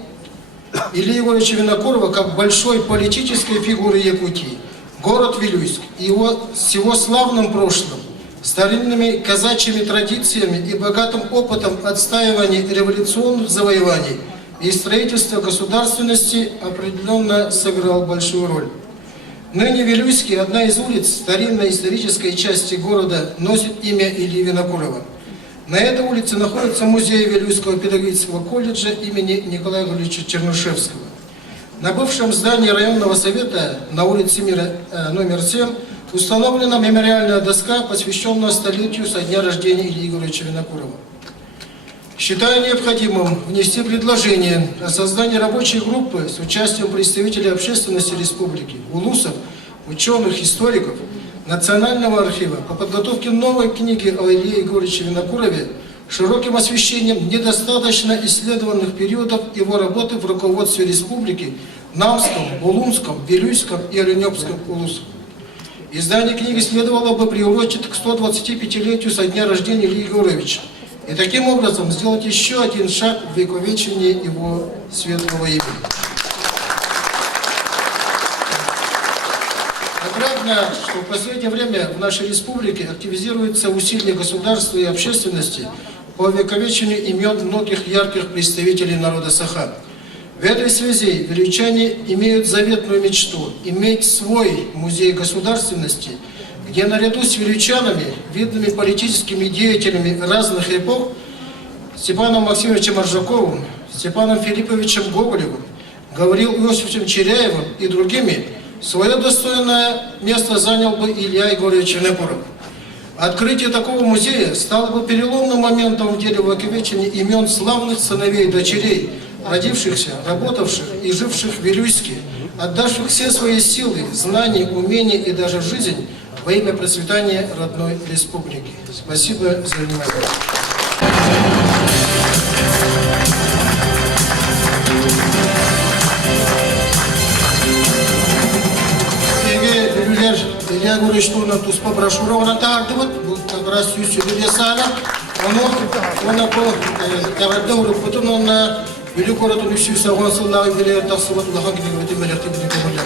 Ильи Егоровича Винокурова как большой политической фигуры Якутии город Вилюйск и с его славным прошлым старинными казачьими традициями и богатым опытом отстаивания революционных завоеваний и строительства государственности определенно сыграл большую роль. Ныне Вилюйский, одна из улиц старинной исторической части города, носит имя Ильи Винокурова. На этой улице находится музей Вилюйского педагогического колледжа имени Николая Гавриловича Чернышевского. На бывшем здании районного совета на улице Мира номер 7 установлена мемориальная доска, посвященная столетию со дня рождения Ильи Егоровича Винокурова. Считаю необходимым внести предложение о создании рабочей группы с участием представителей общественности республики, улусов, ученых, историков, Национального архива по подготовке новой книги о Илье Егоровиче Винокурове широким освещением недостаточно исследованных периодов его работы в руководстве республики в Намском, Булунском, Вилюйском и Оленёвском улусах. Издание книги следовало бы приурочить к 125-летию со дня рождения Ильи Егоровича и таким образом сделать еще один шаг в вековечении его светлого имени. Отрадно, что в последнее время в нашей республике активизируется усилие государства и общественности по увековечению имен многих ярких представителей народа Саха. В этой связи вилюйчане имеют заветную мечту иметь свой музей государственности, где наряду с вилюйчанами, видными политическими деятелями разных эпох, Степаном Максимовичем Аржаковым, Степаном Филипповичем Гоголевым, Гаврилом Иосифовичем Черяевым и другими, свое достойное место занял бы Илья Егорович Винокуров. Открытие такого музея стало бы переломным моментом в деле увековечения имен славных сыновей и дочерей, родившихся, работавших и живших в Вилюйске, отдавших все свои силы, знания, умения и даже жизнь во имя процветания родной республики. Спасибо за внимание. Илья Егорович, что на тус поброшюрована так, вот как раз все пересада, он по потом он на великий город он все согласил на великий тасоват лаханги не говорит именно ты не говорит.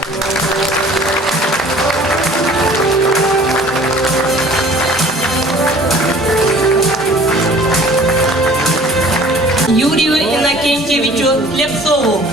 Юрию Иннокентьевичу Лепсову.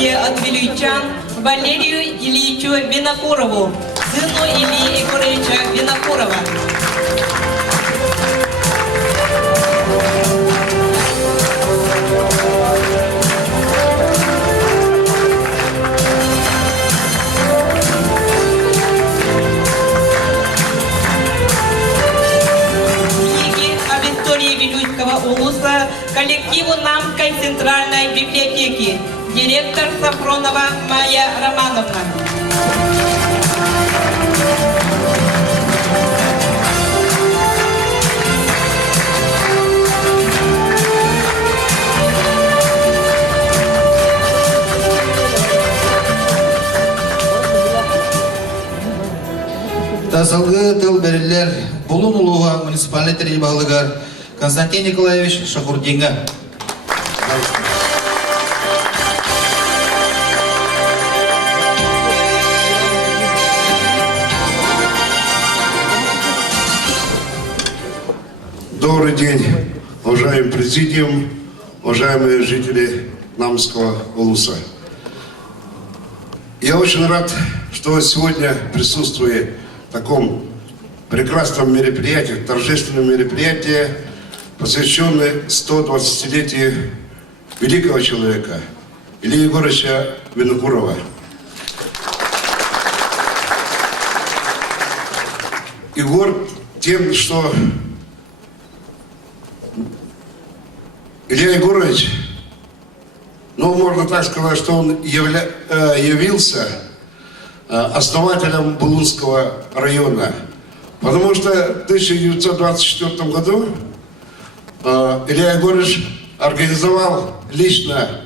От вилюйчан Валерию Ильичу Винокурову, сыну Ильи Егоровича Винокурова. Книги об истории Вилюйского улуса коллективу Намской центральной библиотеки. Директор Сафронова Майя Романовна. Тасалгы тыл берилер Булун улуга муниципальный теребалыгар Константин Николаевич Шахурдинга. Добрый день, уважаемый президиум, уважаемые жители Намского улуса. Я очень рад, что сегодня присутствую в таком прекрасном мероприятии, торжественном мероприятии, посвященном 120-летию великого человека Ильи Егоровича Винокурова. И горд тем, что Илья Егорович, ну, можно так сказать, что он явился основателем Булунского района. Потому что в 1924 году Илья Егорович организовал лично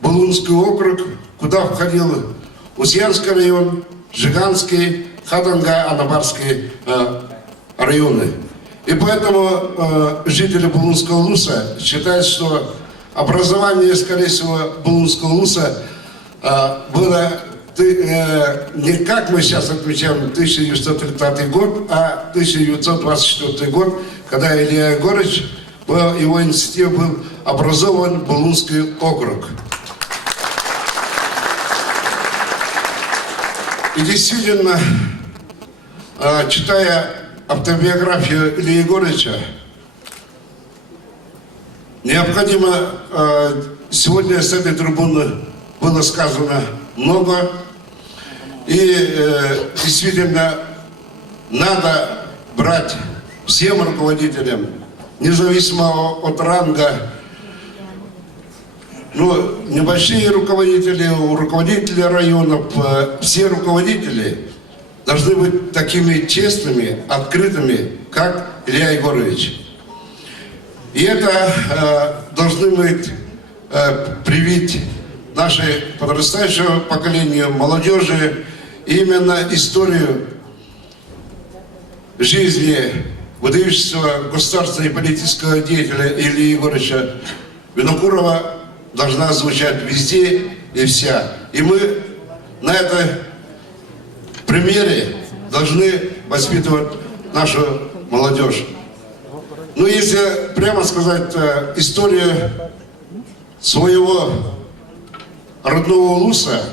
Булунский округ, куда входил Узьянский район, Жиганский, Хаданга, Анабарский районы. И поэтому жители Булунского Улуса считают, что образование, скорее всего, Булунского Улуса было не как мы сейчас отмечаем 1930 год, а 1924 год, когда Илья Егорович, по его инициативе был образован Булунский округ. И действительно, читая автобиографию Ильи Егоровича, необходимо, сегодня с этой трибуны было сказано много, и действительно надо брать всем руководителям, независимо от ранга, ну, небольшие руководители, у руководителей районов, все руководители должны быть такими честными, открытыми, как Илья Егорович. И это должны быть привить наше подрастающее поколению, молодежи, именно историю жизни выдающегося государственного и политического деятеля Ильи Егоровича Винокурова должна звучать везде и вся. И мы на этом примере должны воспитывать нашу молодежь. Ну, если прямо сказать, историю своего родного Улуса,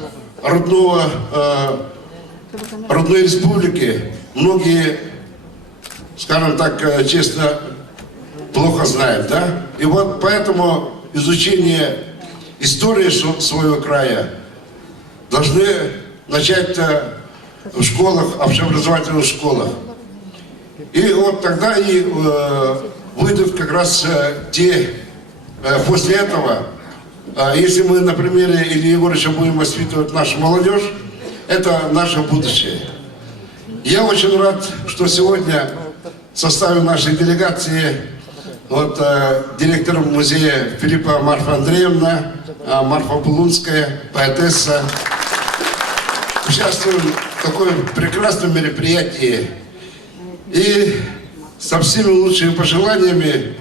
родной республики, многие, скажем так, честно, плохо знают, да? И вот поэтому изучение истории своего края должны начать в школах, общеобразовательных школах. И вот тогда и выйдут как раз те, после этого, если мы на примере Ильи Егоровича будем воспитывать нашу молодежь, это наше будущее. Я очень рад, что сегодня в составе нашей делегации вот, директор музея Филиппа Марфа Андреевна, Марфа Булунская, поэтесса, участвуем в таком прекрасном мероприятии. И со всеми лучшими пожеланиями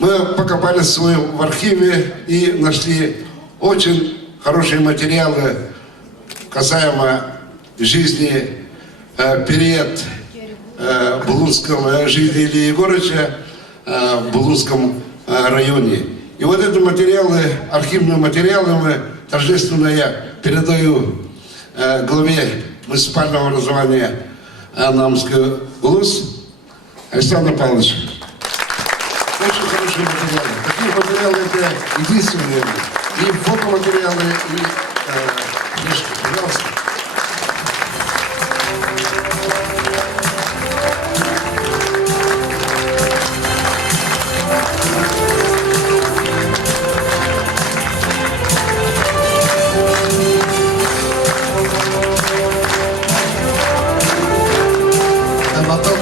мы покопались в архиве и нашли очень хорошие материалы касаемо жизни, период Булунского жизни Ильи Егоровича в Булунском районе. И вот эти материалы, архивные материалы мы торжественно я передаю главе муниципального образования Намской Улус Александру Павловичу. Очень хорошие материалы. Такие материалы это единственные. И фотоматериалы, и книжки. Пожалуйста.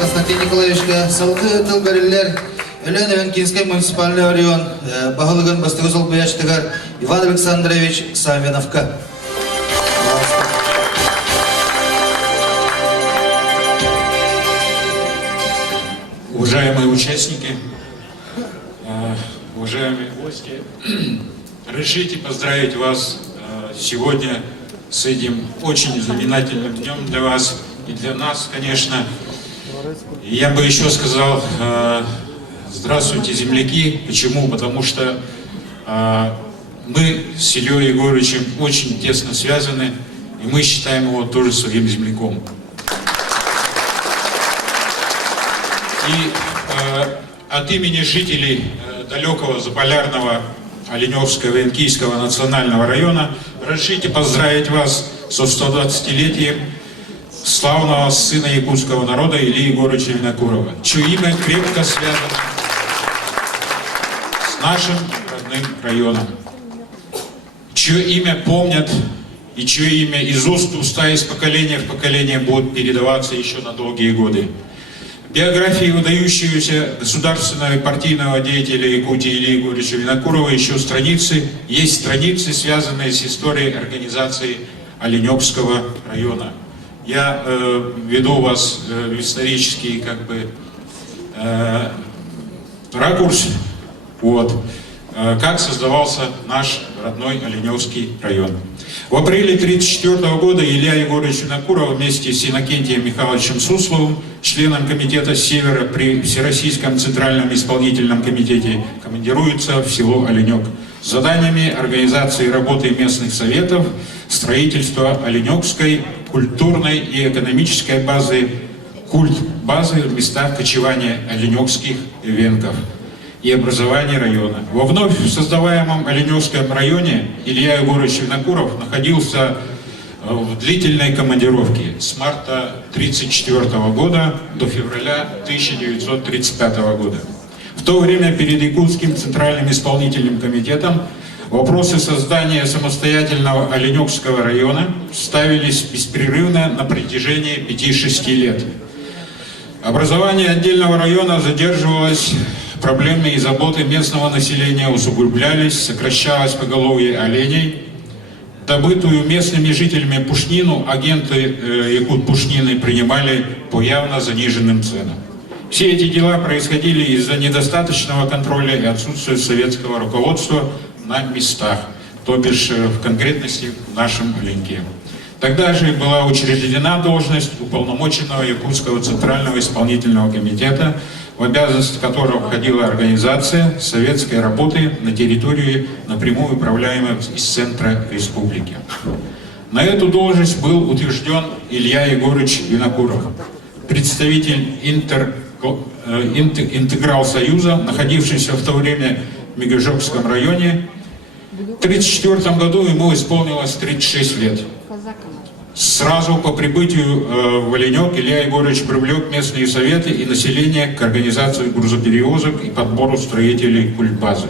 Константин Николаевичка, салқы тыл бәрелер, Өлен Эвенкинский муниципальный район, бағылығын бастығызыл бұяштығар Иван Александрович Савиновка. Уважаемые участники, уважаемые гости, разрешите поздравить вас сегодня с этим очень знаменательным днем для вас и для нас, конечно. Я бы еще сказал, здравствуйте, земляки. Почему? Потому что мы с Ильей Егоровичем очень тесно связаны, и мы считаем его тоже своим земляком. И от имени жителей далекого заполярного Оленевского и Энкийского национального района разрешите поздравить вас со 120-летием славного сына якутского народа Ильи Егоровича Винокурова, чье имя крепко связано с нашим родным районом, чье имя помнят и чье имя из уст в уста, из поколения в поколение будет передаваться еще на долгие годы. В биографии выдающегося государственного и партийного деятеля Якутии Ильи Егоровича Винокурова еще есть страницы, связанные с историей организации Оленевского района. я веду вас в исторический как бы ракурс, вот, как создавался наш родной Оленевский район. В апреле 1934 года Илья Егорович Винокуров вместе с Иннокентием Михайловичем Сусловым, членом комитета Севера при Всероссийском Центральном исполнительном комитете, командируется в село Оленек с заданиями организации работы местных советов, строительства Оленекской культурной и экономической базы, культ-базы в местах кочевания оленекских венков и образования района. Во вновь создаваемом Оленевском районе Илья Егорович Винокуров находился в длительной командировке с марта 1934 года до февраля 1935 года. В то время перед Якутским Центральным исполнительным комитетом вопросы создания самостоятельного Оленекского района ставились беспрерывно на протяжении 5-6 лет. Образование отдельного района задерживалось, проблемы и заботы местного населения усугублялись, сокращалось поголовье оленей. Добытую местными жителями пушнину агенты якут-пушнины принимали по явно заниженным ценам. Все эти дела происходили из-за недостаточного контроля и отсутствия советского руководства на местах, то бишь в конкретности в нашем Оленьке. Тогда же была учреждена должность уполномоченного Якутского Центрального исполнительного комитета, в обязанности которого входила организация советской работы на территории, напрямую управляемой из центра республики. На эту должность был утвержден Илья Егорович Винокуров, представитель Интеграл-Союза, находившийся в то время в Мегежокском районе. В 1934 году ему исполнилось 36 лет. Сразу по прибытию в Оленек Илья Егорович привлек местные советы и население к организации грузоперевозок и подбору строителей культбазы,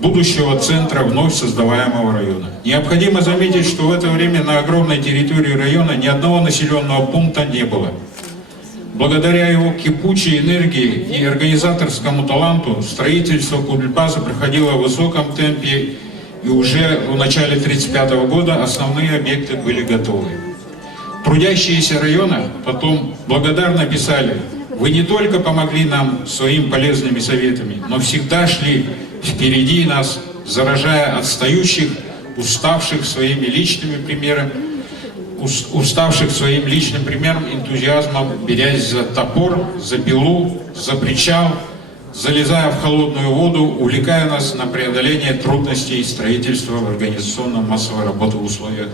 будущего центра вновь создаваемого района. Необходимо заметить, что в это время на огромной территории района ни одного населенного пункта не было. Благодаря его кипучей энергии и организаторскому таланту строительство культбазы проходило в высоком темпе, и уже в начале 1935 года основные объекты были готовы. Трудящиеся района потом благодарно писали: «Вы не только помогли нам своими полезными советами, но всегда шли впереди нас, заражая отстающих, уставших своим личным примером, энтузиазмом, берясь за топор, за пилу, за причал, залезая в холодную воду, увлекая нас на преодоление трудностей строительства в организационно-массовой работы в условиях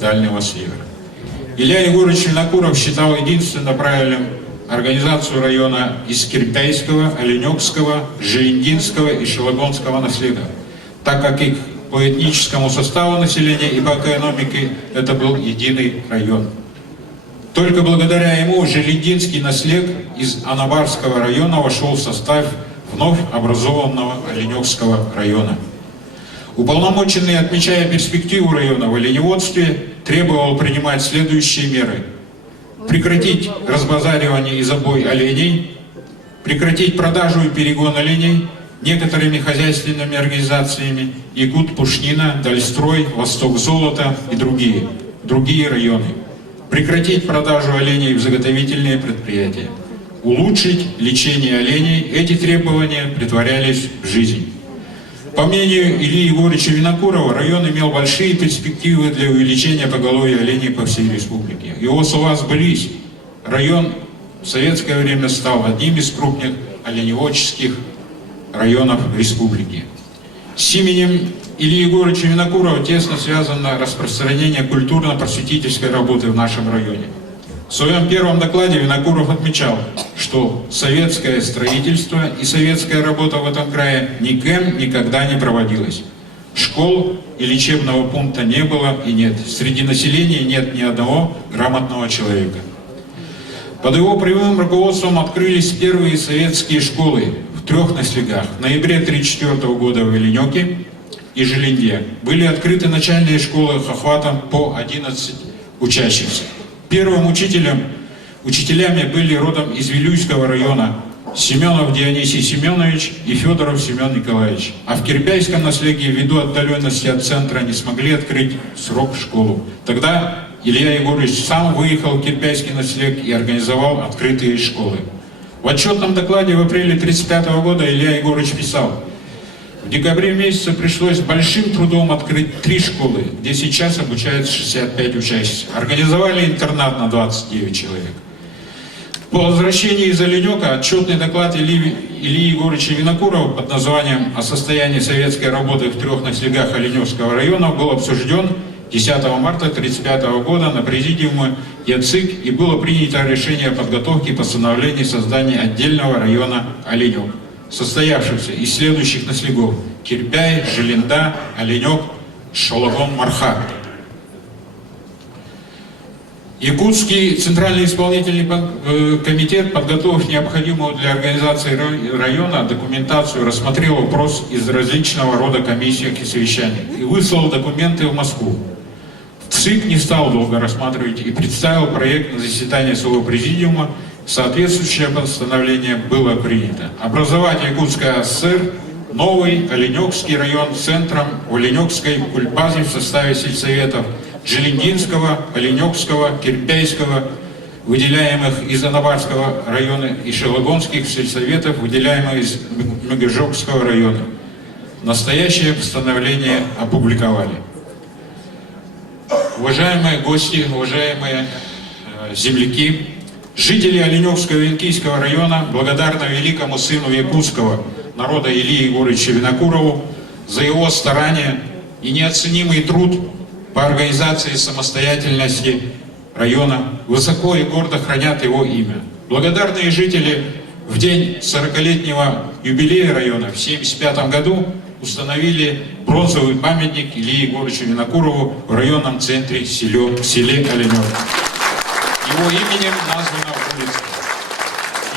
Дальнего Севера». Илья Егорович Винокуров считал единственно правильным организацию района из Кирпяйского, Оленекского, Желендинского и Шелагонского наследия, так как их по этническому составу населения и по экономике это был единый район. Только благодаря ему Желендинский наслед из Анабарского района вошел в состав вновь образованного Оленекского района. Уполномоченный, отмечая перспективу района в оленеводстве, требовал принимать следующие меры: прекратить разбазаривание и забой оленей, прекратить продажу и перегон оленей некоторыми хозяйственными организациями Якут, Пушнина, Дальстрой, Восток Золото и другие районы, прекратить продажу оленей в заготовительные предприятия, улучшить лечение оленей. Эти требования претворялись в жизнь. По мнению Ильи Егоровича Винокурова, район имел большие перспективы для увеличения поголовья оленей по всей республике. Его слова сбылись. Район в советское время стал одним из крупных оленеводческих районов республики. С именем Ильи Егоровича Винокурова тесно связано распространение культурно-просветительской работы в нашем районе. В своем первом докладе Винокуров отмечал, что советское строительство и советская работа в этом крае никем никогда не проводилась. Школ и лечебного пункта не было и нет. Среди населения нет ни одного грамотного человека. Под его прямым руководством открылись первые советские школы в 3 наследях. В ноябре 1934 года в Оленеке и Желенде были открыты начальные школы с охватом по 11 учащихся. Первым учителями были родом из Вилюйского района Семенов Дионисий Семенович и Федоров Семен Николаевич. А в Кирпяйском наследии, ввиду отдаленности от центра, не смогли открыть в срок школу. Тогда Илья Егорович сам выехал в Кирпяйский ночлег и организовал открытые школы. В отчетном докладе в апреле 1935 года Илья Егорович писал: в декабре месяце пришлось большим трудом открыть 3 школы, где сейчас обучаются 65 учащихся. Организовали интернат на 29 человек. По возвращении из Оленёка отчетный доклад Ильи Егоровича Винокурова под названием «О состоянии советской работы в 3 ночлегах Оленёвского района» был обсужден 10 марта 1935 года на президиуме ЯЦИК, и было принято решение о подготовке постановления создания отдельного района Оленёк, состоявшихся из следующих ночлегов: Кирпяй, Желенда, Оленёк, Шологон, Марха. Якутский Центральный исполнительный комитет, подготовив необходимую для организации района документацию, рассмотрел вопрос из различного рода комиссий и совещаний и выслал документы в Москву. ЦИК не стал долго рассматривать и представил проект на заседании своего президиума. Соответствующее постановление было принято. Образовать Якутская ССР новый Оленёкский район центром в Оленёкской культбазе в составе сельсоветов Желендинского, Оленёкского, Кирпяйского, выделяемых из Анабарского района, и Шелогонских сельсоветов, выделяемых из Мегежокского района. Настоящее постановление опубликовали. Уважаемые гости, уважаемые земляки, жители Оленёкского Венкийского района благодарны великому сыну якутского народа Илье Егоровичу Винокурову за его старания и неоценимый труд по организации самостоятельности района, высоко и гордо хранят его имя. Благодарные жители в день 40-летнего юбилея района в 1975 году установили бронзовый памятник Илье Егоровичу Винокурову в районном центре селе Оленёк. Его именем названа улица.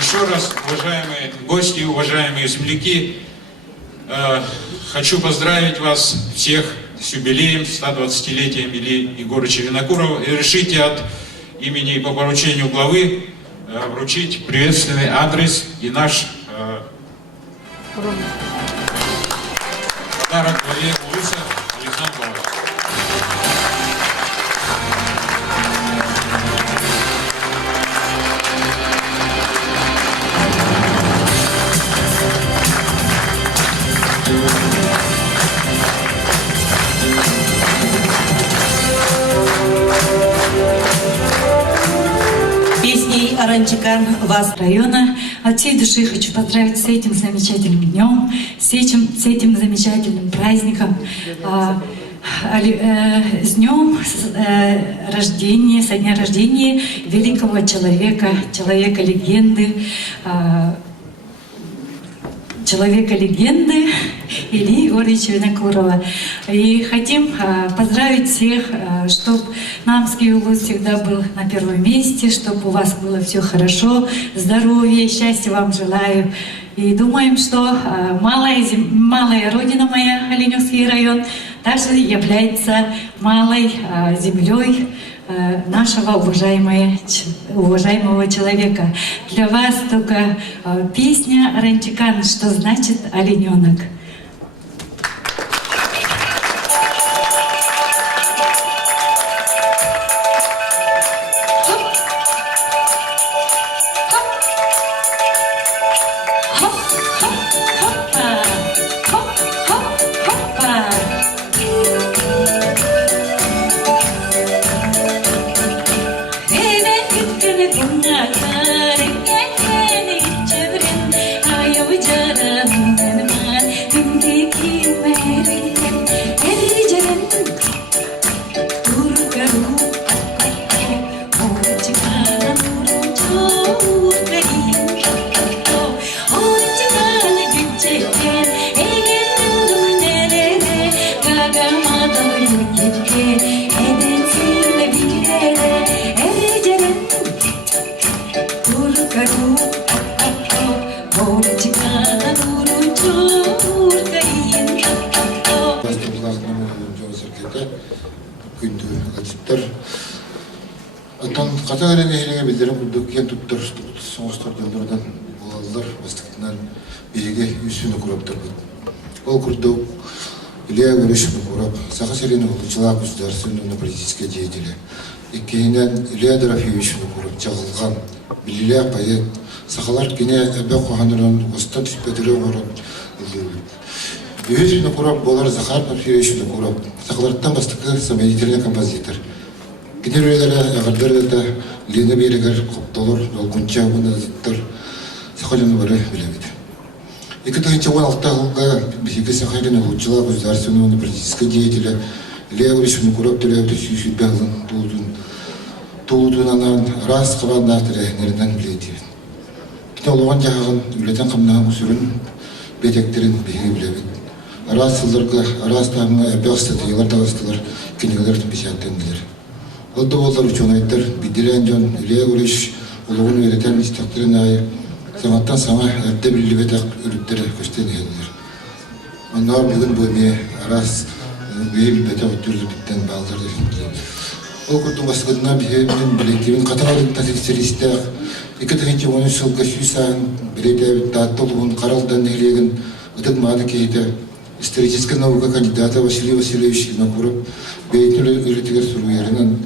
Еще раз, уважаемые гости, уважаемые земляки, хочу поздравить вас всех с юбилеем, 120-летием Ильи Егоровича Винокурова, и решите от имени и по поручению главы вручить приветственный адрес и наш подарок главе улицы Александру Павловичу. Песней Аранчикан вас района. От всей души хочу поздравить с этим замечательным днем, с этим замечательным праздником, с днем рождения, со дня рождения великого человека-легенды, Ильи Егоровича Винокурова. И хотим поздравить всех, чтобы Намский улус всегда был на первом месте, чтобы у вас было все хорошо, здоровья, счастья вам желаю. И думаем, что малая родина моя, Оленёвский район, также является малой землей нашего уважаемого человека. Для вас только песня Аранчикан «Что значит олененок». Илья Гуревич Внукуров, Саха-Сирина Улучала государственного политического деятеля. И Кейнен Илья Дорофеевич Внукуров, Чагылган, Билиля поэт, Сахалар Кине Эбек Хануран, Остат Петров Город. Юрий Внукуров Болар Захар Папьевич Внукуров, Сахалартан Бастакы, самоделительный композитор. Кинерелера Агардерда, Лена Берегер, Коптолор, Долгунча, Вуназиттер, Сахалин Вары, Билевит. И когда я чего алтага, беседы Сахалина Улучала государственного политического деятеля, Илья Гуревич Внукуров Телеуту Сюшибялан, Тулудунанан, раз Хаванатре, Нердан Блети. Кинологан Яхан, Юлетан Камнам, Сурин, Бетектерин, Бехиблевит. Раз Сылдырга, раз Тамна, Эбелстат, Елартагастылар, Кинегалер Писятендер. Вот доволар ученыйдер, Биделян Джон, Илья Гуревич, Улугун Веретен, Истактеринай, Саматтан сама әрді білібетақ үріптері көстен елдер. Онна бүгін бөлме арас бейім бетақ өттірді біттен бағылдарды финкейді. Ол күрдің басқыдына бейімдің білектебін қатағалың тәсекселістіғ. 2013 жылға сүйсағын білетәбіт тағытты ұлығын қаралдан нәйлегін ұтық мағады кейді. Историческая наука кандидата Василий Васильевич Винокуров бейтін үрітігер сұруерінен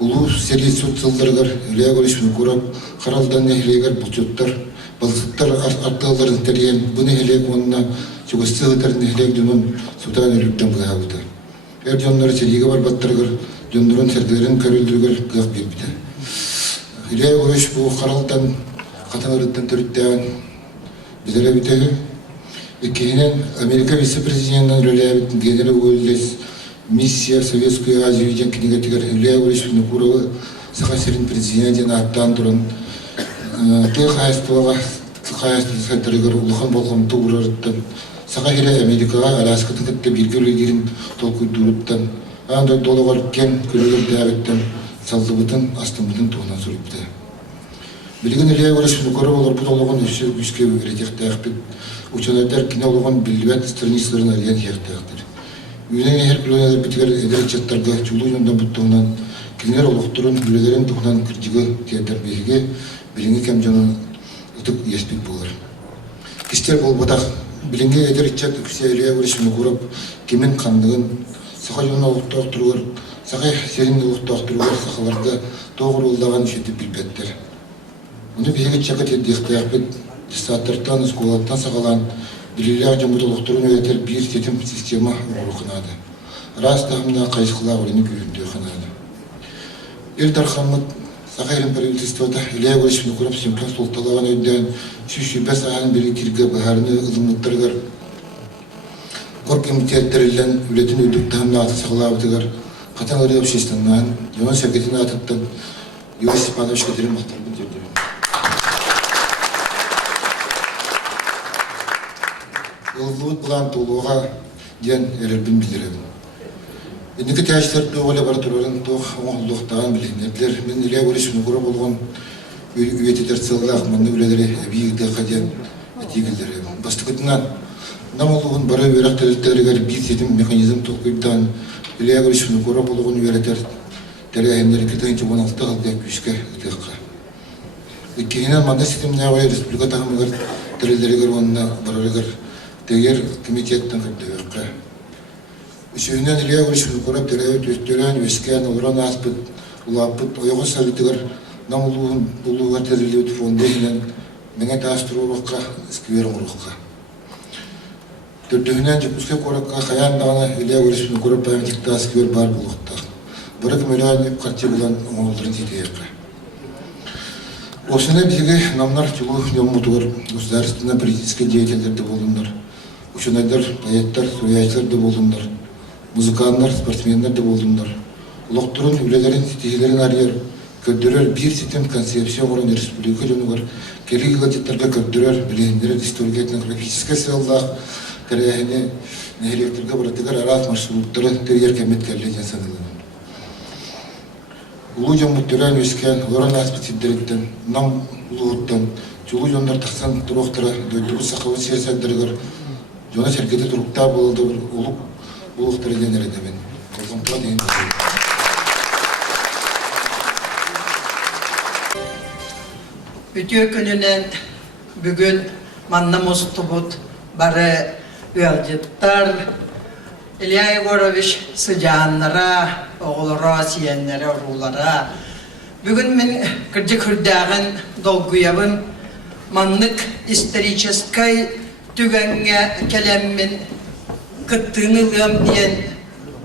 ұлу селей сұт сылдырғыр Илья Гуревич Внукуров қаралдан нәйлегер бұлчуттар Балсыттар артығыларын тәрген бұны хелек онына чуғысты ғытарын хелек дүнін сұтан үліктен бұға бұды. Әр жонлары серегі бар баттырғыр, жонларын сәрдерін көрілдіргір ғық бербіді. Илья Гуревич бұл қаралтан қатан ұрыттан түріттәуін бізілі бітегі. Еккейінен Америка вице-президентінің рөлі әбіттің генері өйлес миссия Советскую Азию ден кенегетігер Илья Гуревич Внукуровы Саха-Сирин президентен аттан тұрын Тыл хайыстылыға, хайыстылыға улыхан болған туғырырыттан, саға хире Америкаға Аляскатын кітті белгілігерін толкүйдұрыттан, аңда долығар кен көлігір дәбіттен, салдыбытын, астымытын туғынан сүріпті. Білген Илья Гуревич Внукуров олар бұд олығын өсі үске өретекті әқпет, ученайдар кине олығын білбәт странисларын әлген еқті әқтір. Үйінен әр күлінелер бітігер әдер чаттарға чулу жондан бұттығынан, кинер олықтырын үлелерін тұғынан кірдігі театр бейге, Билинге кем жонын ұтық еспек болар. Кістер бол бұтақ, билинге әдер итчат үксе Илья Гуревич Внукуров кемен қандығын, сақа жонына ұлықта оқтыруғыр, сақа серін ұлықта оқтыруғыр сақаларға тоғыр олдаған үшетіп білбеттер. Оны бейге чақыт едді еқтаяқпет, дистаттырттан, ұсколаттан сақалан, білілер жамыт ұлықтырын өйтер бір сетім система ұғырқынады. Рас тағымына қайсықыла орыны күйінде қынады. Ердархамыт Сахарин правительствода Илья Гуревич Внукуров симптом солталаған өйден шүшібәс ағын бірі кирге бағарыны ұзымыттырғыр. Қор комитеттерілен үлетін өйдік тағымна аты сағылабытығыр. Қатан ұры общественнан, Йон Сергетин атыптан Юрий Степанович кетерін мақтарбын жердерін. Ұлғылық бұлан тұлуға ден әрірбін білдіреді. Ендікі тәжілерді оғылы бар тұрарын тоқ оңғылықтаған білінерлер. Мен Илья Гуревич Внукуров болған үйететер цылғақ мұнды үлелері әбейгді қаден әтегілдері. Бастықытынан нам олығын бары өрақ тәліттерігер бір сетім механизм тоққыптан Илья Гуревич Внукуров болған үйеретер тәрі әйімдері 2016 ғалдық күшке ұтыққа. Кейінен маңда сетім нәуай республика тағымығыр тәрелерігер онына барарығыр тегер комитеттің қырдығырға. Үшеуінен Илья Гуревич Внукуров тәрәует өстерен, өскен, олыран аспыт, ұлапыт, ойығы сарғытығыр, нам ұлуға тәрелеуді фондейінен мәңе тастыруыққа, скверін ұрыққа. Төрдігінен жүпіске қорыққа қаяндағына Илья Гуревич Внукуров памятикта сквер бар бұлықта. Бұрық мөлән қартия бұлан оңылдырын тетеғі. Осыны бізге намнар чулу немутығыр, государственный политический деятельдерді болындар. Ученайдар, поэттар, суяйчыларды болындар. Музыкандар, спортсмендар да болдымдар. Ұлықтырын, үлелерін, стихилерін арьер, көддірер бір сетім концепция орын республика жөнігір, келгі ғадеттарға көддірер, білендері история этнографическая сыллақ, тәрәхіне нәйлектерге бұратығыр арат маршруттары тәрер кәмет кәлледен санылығы. Ұлы жон мұттыран өскен, орын аспетиддереттен, нам ұлығыттан, чулы жондар тақсан тұруқтары, дөйдігі сақауы сиесәддіргір, жона сәргеті тұруқта болды бір ұлық Улуқтары денер едемен. Қолғымпыла дейін бізі. Үтіе күнінен бүгін манна мұсты бұд бары үйалжеттар, Илья Егорович Сыджаннара, оғылыра, сиеннері, рулара. Бүгін мен кірді күрдәғін долгуябын маннык исторической түгенге келеммен кыттынылым дейін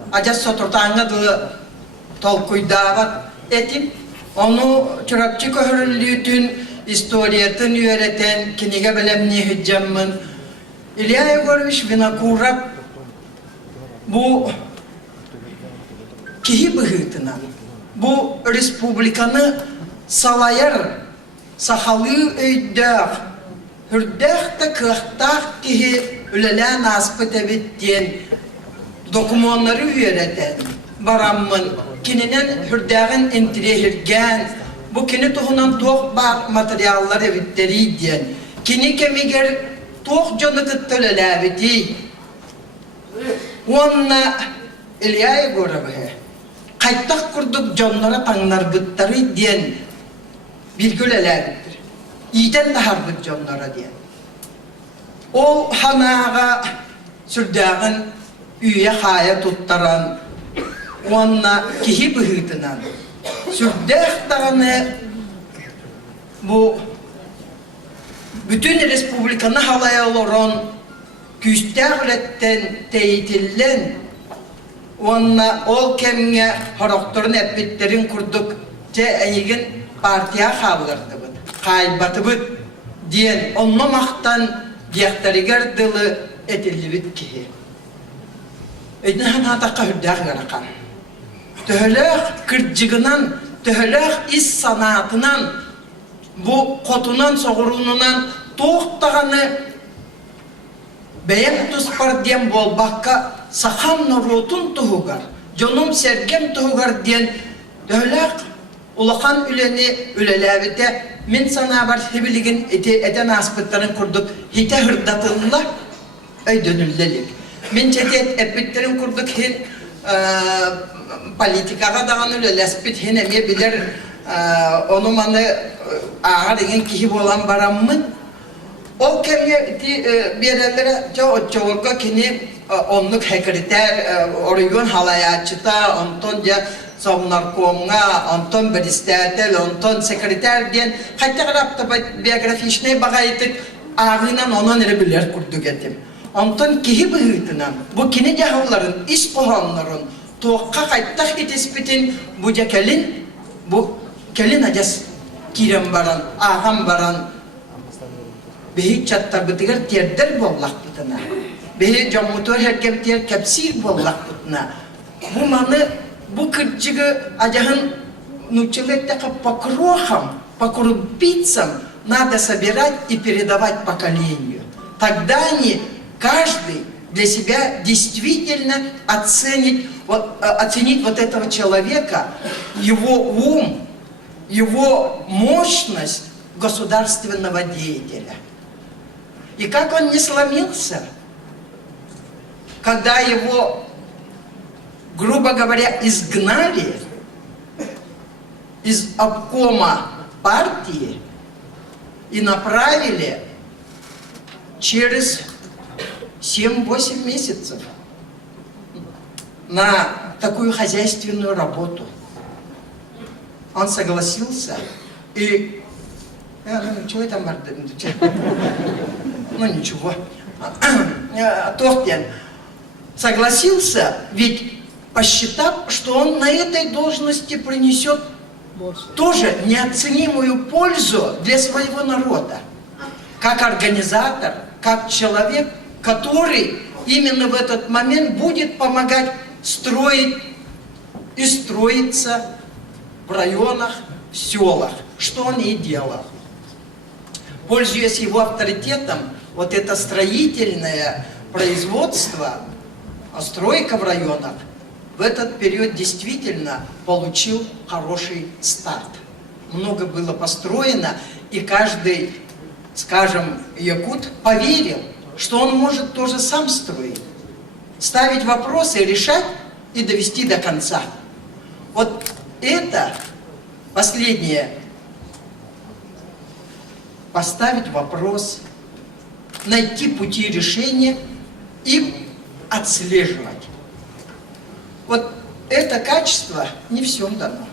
ажас сотыртаңыды толкуйдават етіп, оны чүрапчы көхірілітін историятын үйретен кенеге білемне хүджаммын. Илья Егорович Винокуров bu kihi bıhıtına, bu respublikanı salayar, sahalı öydağ, hürdağ da kıhtağ kihi ülelen aspıt evittiyen dokumanları üyereten baramın, kininin hürdağın intirehirgen, bu kini tohunan toğ bağ materyallar evitteri diyen, kini kemiger toğ canı kıttıl eleviti, Онна Илья Егорове қайттақ күрдік жонлары таңнар бұттары ден білгіл әләбіттір. Иден дағар бұт жонлары ден. Ол ханаға сүрдәғін үйе қая тұттаран, онна кихи бұхытынан. Сүрдәқ дағыны бұл бүтін республиканы халая олырын küstəğləttən teyitillən, onna ol kemge horoktorun epbitlerin kurduk, te əygin partiya xavlardı bud, qaybatı bud, diyen onna maqtan diyaqtarigar dılı etilli bit kihi. Öydün hana daqqa hüddəq yaraqan. Töhələk kırcığınan, töhələk is sanatından, bu qotunan, soğurunundan toğuttağını Бәйән тұспар дем бол баққа сақам нұротын тұғығар, жоным сәргем тұғығар ден дөйләқ ұлақан үлені үлеләбіте мен сана бар хебілігін әтен аспыттарын күрдік, хите хырдатынла өйдөнілделік. Мен жәтет әппеттерін күрдік хен политикаға даған үлеләспет хен әме білер оны маны аға деген кихи болан бараммын. O kemge birerlere çoğulga kini onluk sekreter, orayın halayatçıta, ondan ya savunarkomga, ondan beristertel, ondan sekreter diyen hatta karapta biyografişine bakaydık ağıyla ona nere bilir kurduk etim. Ondan kihi bıhıtınan, bu kini cahulların, iş kohanların, tuğka kayttak itispitin bu cekelin, bu kelin acas kirem baran, ağam baran, Behi çattar bıtıgar terder bollak bıtına. Behi camutör herkem ter kapsir bollak bıtına. Bu manı, bu kırcıgı acahın нучилеттака покрохам, по крупицам надо собирать и передавать поколению. Тогда они, каждый для себя действительно оценить вот этого человека, его ум, его мощность государственного деятеля. И как он не сломился, когда его, грубо говоря, изгнали из обкома партии и направили через 7-8 месяцев на такую хозяйственную работу. Он согласился и... Ну, чего это, ну, ничего. Тохтен согласился, ведь посчитав, что он на этой должности принесет тоже неоценимую пользу для своего народа. Как организатор, как человек, который именно в этот момент будет помогать строить и строиться в районах, в селах, что он и делал. Пользуясь его авторитетом, вот это строительное производство, стройка в районах, в этот период действительно получил хороший старт. Много было построено, и каждый, скажем, якут поверил, что он может тоже сам строить, ставить вопросы, решать и довести до конца. Вот это последнее. Поставить вопрос, найти пути решения и отслеживать. Вот это качество не всем дано.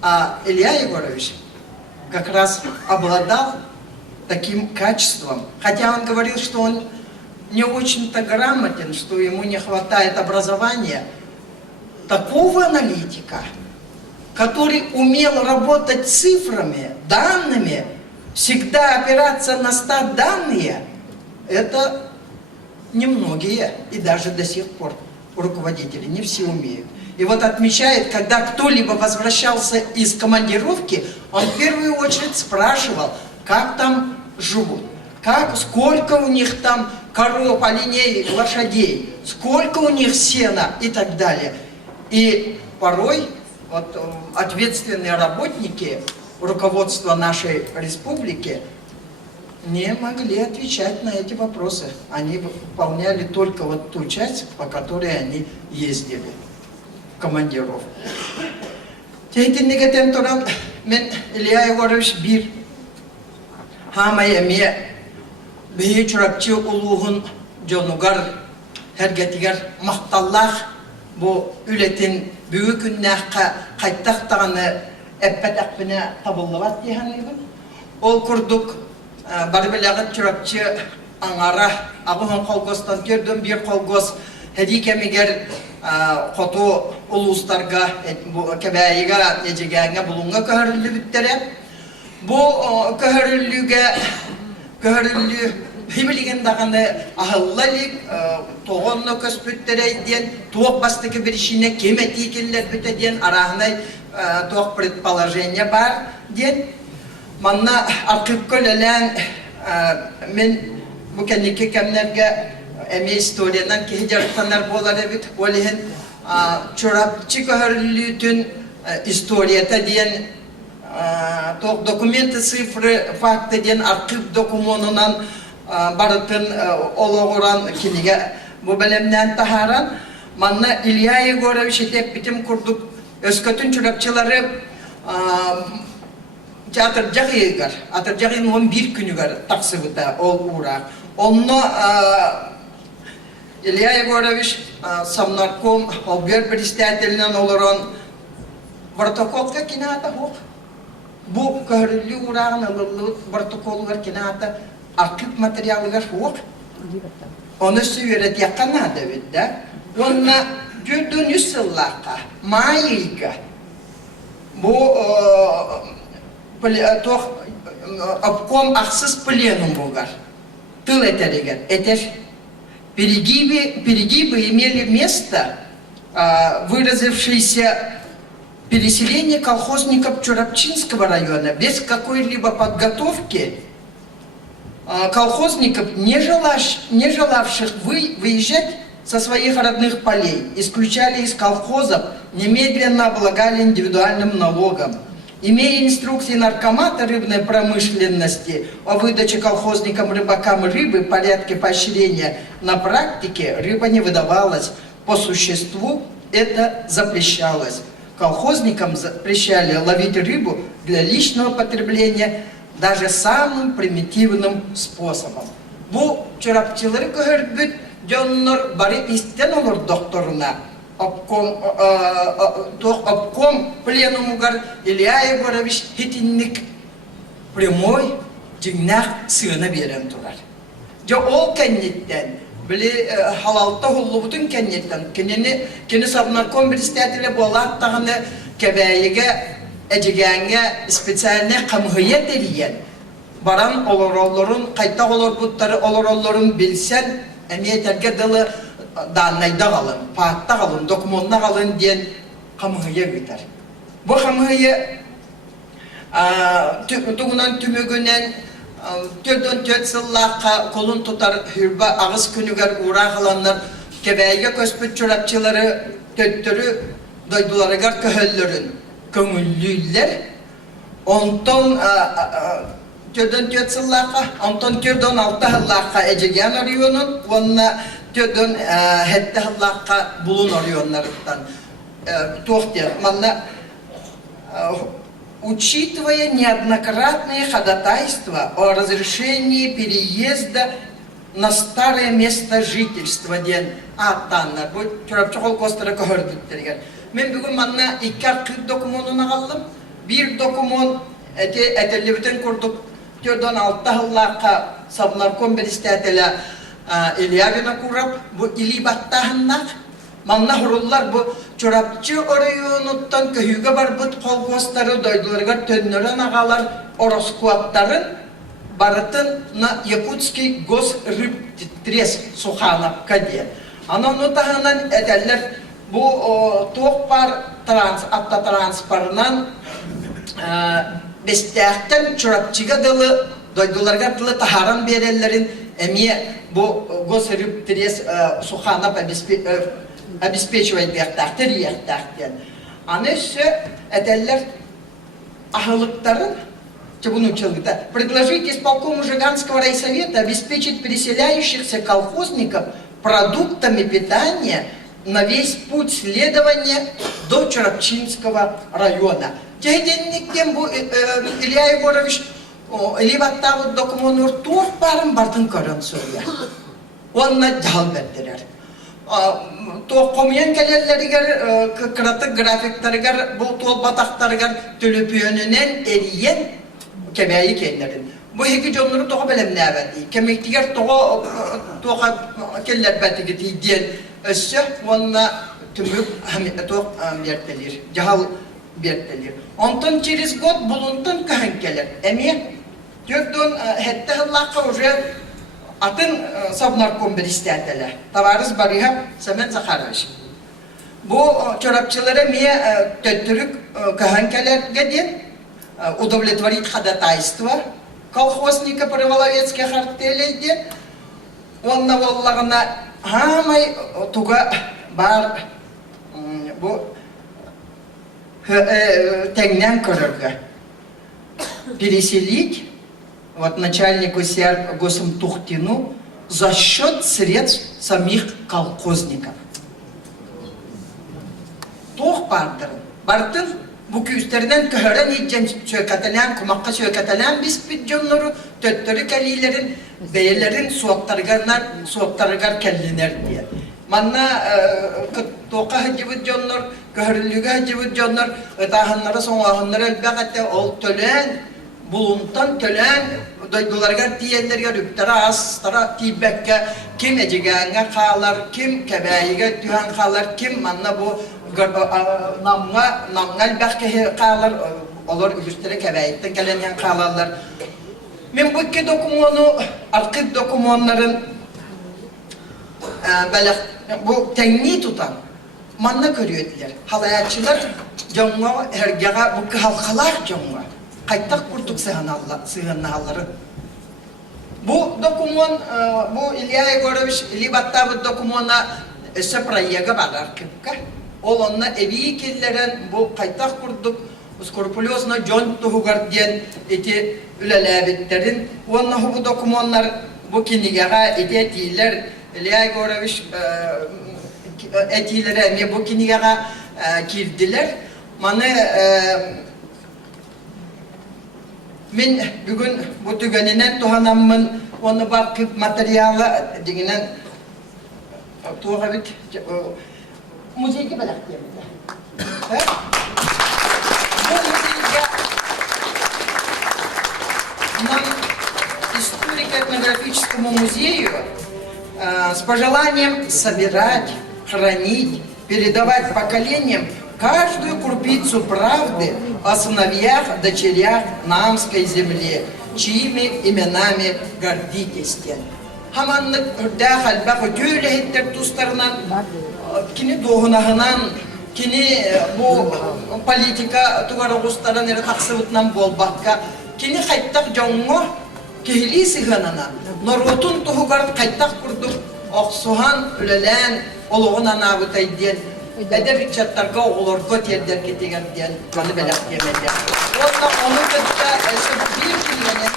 А Илья Егорович как раз обладал таким качеством. Хотя он говорил, что он не очень-то грамотен, что ему не хватает образования. Такого аналитика, который умел работать цифрами, данными, всегда опираться на стат-данные, это немногие, и даже до сих пор руководители, не все умеют. И вот отмечает, когда кто-либо возвращался из командировки, он в первую очередь спрашивал, как там живут, сколько у них там коров, оленей, лошадей, сколько у них сена и так далее. И порой вот, ответственные работники руководства нашей республики не могли отвечать на эти вопросы. Они выполняли только вот ту часть, по которой они ездили в командировку. Тейтиннигетен туран мен Илья Егорович бир хамаяме бейе чурапчы улуғын жонугар хәргетигер мақталлах бу үлетін бүгі күннәққа қайттақтағаны әппәтәқпіне табылыват дейханығын. Ол күрдік бары біләғыт чурапчы аңара ағыған қолғостан көрдім бір қолғос хәди кәмегер қоту ұлыстарға кәбәйіға ежегәңе бұлыңға көхірілі біттері. Бұл көхірілі Химилиген дағаны ағыллалик, тоғынны көспүттерейден, тоқ бастығы бір ішіне кеметі келер бүтеден, арағынай тоқ предположение бар ден. Манна арқып көлелен мен бүкәнеке кәмнерге әме историянан кейі жарықтанар болар әбіт. Олеген чорапчы көхірлітін историята ден, тоқ документы, цифры, факты ден арқып документынан барытын олығыран кенеге бұл бәлемнен тахаран. Манна Илья Егорович етеп бітім күрдік өскөтін чурапчылары атыр жағыйығар, атыр жағыйын 11 күнігар тақсыбыта ол ұрақ. Онны Илья Егорович самнарком обер председателінен олыран протоколға кенеата хоқ. Бұл көрілі ұрағын ұлылы протоколығар кенеата арқып материалыгар хук. Оны сүйерет яқана да бит. Онна жүрдін үсіллақа, майыйға. Бұл обком ақсыз пленум болғар. Тыл әтәрігер. Әтер перегибы имели место, выразившиеся переселение колхозников Чурапчинского района без какой-либо подготовки колхозников, не желавших выезжать со своих родных полей, исключали из колхозов, немедленно облагали индивидуальным налогом. Имея инструкции наркомата рыбной промышленности о выдаче колхозникам, рыбакам рыбы в порядке поощрения, на практике рыба не выдавалась. По существу это запрещалось. Колхозникам запрещали ловить рыбу для личного потребления даже самым примитивным способом. Бұл чурапчылары көрбіт жоннор бары истен олар докторуна. Обком пленумугар Илья Егорович хитинник прямой жигнақ сыны берен турар. Жо ол кәннеттен, білі халалта хуллубутын кәннеттен, кені сабнарком председателі болаттағыны кәбәйіге әжігәңе специальный қамғыя дәріен. Баран олоролларын, қайта олорбуттары олоролларын білсен, әмейтерге дылы данайда қалын, паатта қалын, документна қалын ден қамғыя өтер. Бұл қамғыя тұғынан түмігінен төрден төрт сыллаққа қолын тұтар хүрба ағыз күнігер ұра қаланыр, кәбәйге көспіт чурапчылары төттірі дойдыларығар көхөллерін көңіллілер, онтон төрден төрт сыллаққа, онтон төрден алты сыллаққа әжеген орионын, онына төрден хетті сыллаққа бұлын орионларыттан. Тоқты, манна, учитывая неоднократные ходатайства о разрешении переезда на старое место жительства ден аттаннар. Бу чурапчы колхоздары көрдүктергер. Мен бүгүн манна 2 документуна калдым. Bir документ этелебитен курдук. Төрдөн 6 жылларга Сабнарком беристетеле Ильявина курап, бу илибаттахыннак манна хуруллар бу чурапчы районуттан көйгө барбыт колхоздары дойдуларга төннөрөн агалар ороскуаттарын барытын на Якутский госрыбтрес Сухановка де. Анан таханан этелер бу тоқпар автотранспортынан бестяқтан чурапчыга дылы дойдуларга дылы тахаран берелерин эме бу госрыбтрес Суханов обеспечивает бияқтақтыр ияқтақтен. Аны все этелер ахылыктарын предложить исполкому Жиганского райсовета обеспечить переселяющихся колхозников продуктами питания на весь путь следования до Чурапчинского района. Тегенниктен бу Илья Егорович Ливаттавы документур тур барын бартын көрін сөйле. Онна жал берділер. Тоқомен келелерігер, кратық графиктарығар, бұл тол батақтарығар төлөпүйөнінен эриен кемейі кенлерін. Bu iki jonları toğa belemne evdi. Kemiktiger toğa keller betigi diyen össe onunla tümük toğa bertelir. Cahal bertelir. Ondan çiriz god bulundan kahankeler. Emi gördün hette hallaka uca atın Sabnarkom bir isteteler. Tavarız barıha semen zakaraş. Bu çorapçılara miye töttürük kahankeler gediyen удовлетворить ходатайство колхозника Приволовецкий хартелейде, он на воллагана хамай туга бар бу теңнен көрөргө переселить вот начальнику Госмтухтину за счет средств самих колхозников. Тух бардыр bu küsterden köhören idcen sökatelen, kumakka sökatelen biz bidjonları töttörü kelilerin, beylerin soğuktarıgar kelliner diye. Manna toqa hacı bidjonlar, köhörlüge hacı bidjonlar, ıtahanları soğuhanları elbette ol tölen, buluntan tölen, doydulargar diyenler rüptara az, tara tibekke, kim eciganga kalar, kim kebeyige tühan kalar, kim manna bu namnal belki kalar olur üstüne kebeyetten gelen kalarlar. Men bu iki dokumunu, arka dokumanların bu tenni tutan manna görüyordular. Halayatçılar canlı hergaga bu halkalar canlı. Kaytak kurduk sığınalları. Bu dokuman, bu İlya Егорович Libattavı dokumana seprayaga balar kipka. Olanla evi killerin bu kaytak kurduk, skorpulozna John Tuhugar diyen eti ülelebetlerin. Onunla bu dokumanlar bu kinigaga etiler, İlya Егорович etilere bu kinigaga girdiler. Men bugün bu tügeninen tuhanamın onu bakıp materyali diginen tuğa bit muzeyge belak diyemedi. Bu muzeyge нам историко-этнографическому музею с пожеланием собирать, хранить, передавать поколениям каждую крупицу правды о сыновьях, дочерях Наамской земли, чьими именами гордитесь. Хаманны үрдәхәл бақы түйілі хеттер тұстарынан, кini doğunahынан, kini bu politika tuğara ұғыстарын әрі тақсыбытынан болбаққа, kini қайттақ жоңғы кехили сығанына, норотун тұғығар қайттақ күрдік, оқсуған үлелән, олығынан абытайден, Edeb çatlarga oğulurga terder ketigen diyen kanı belak diyemedi. Onu kıtta bir kilyene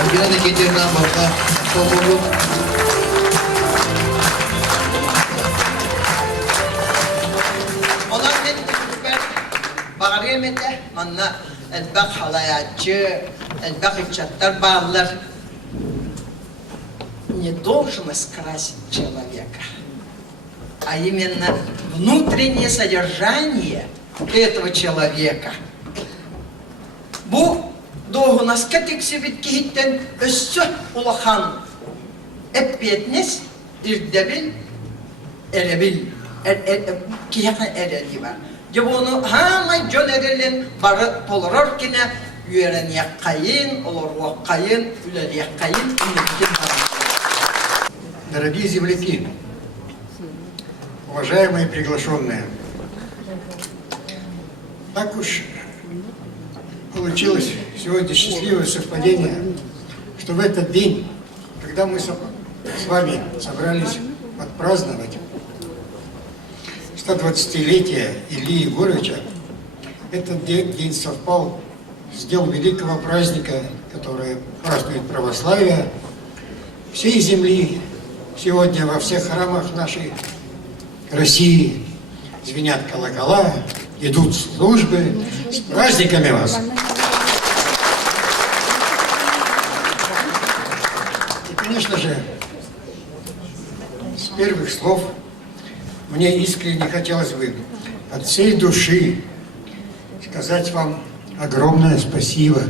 Albina da getirden bakma topluluk. Onlar ben bağırıya emete, manna elbaq halayatçı, elbaq ipçatlar bağlar. Не должен скрасить человека, а именно внутреннее содержание этого человека. Бу doğunas kateksibit kihitten össü ulahan epiyetnes irdebil erebil kiyakan ereli var. Bunu hamay jön erilen barı tolurur kine yüren yakkayın, olur vakkayın, üler yakkayın, Дорогие земляки, уважаемые приглашенные, так уж получилось сегодня счастливое совпадение, что в этот день, когда мы с вами собрались отпраздновать 120-летие Ильи Егоровича, этот день совпал с днем великого праздника, который празднует православие всей земли. Сегодня во всех храмах нашей России звенят колокола, идут службы. С праздниками вас! И, конечно же, с первых слов мне искренне хотелось бы от всей души сказать вам огромное спасибо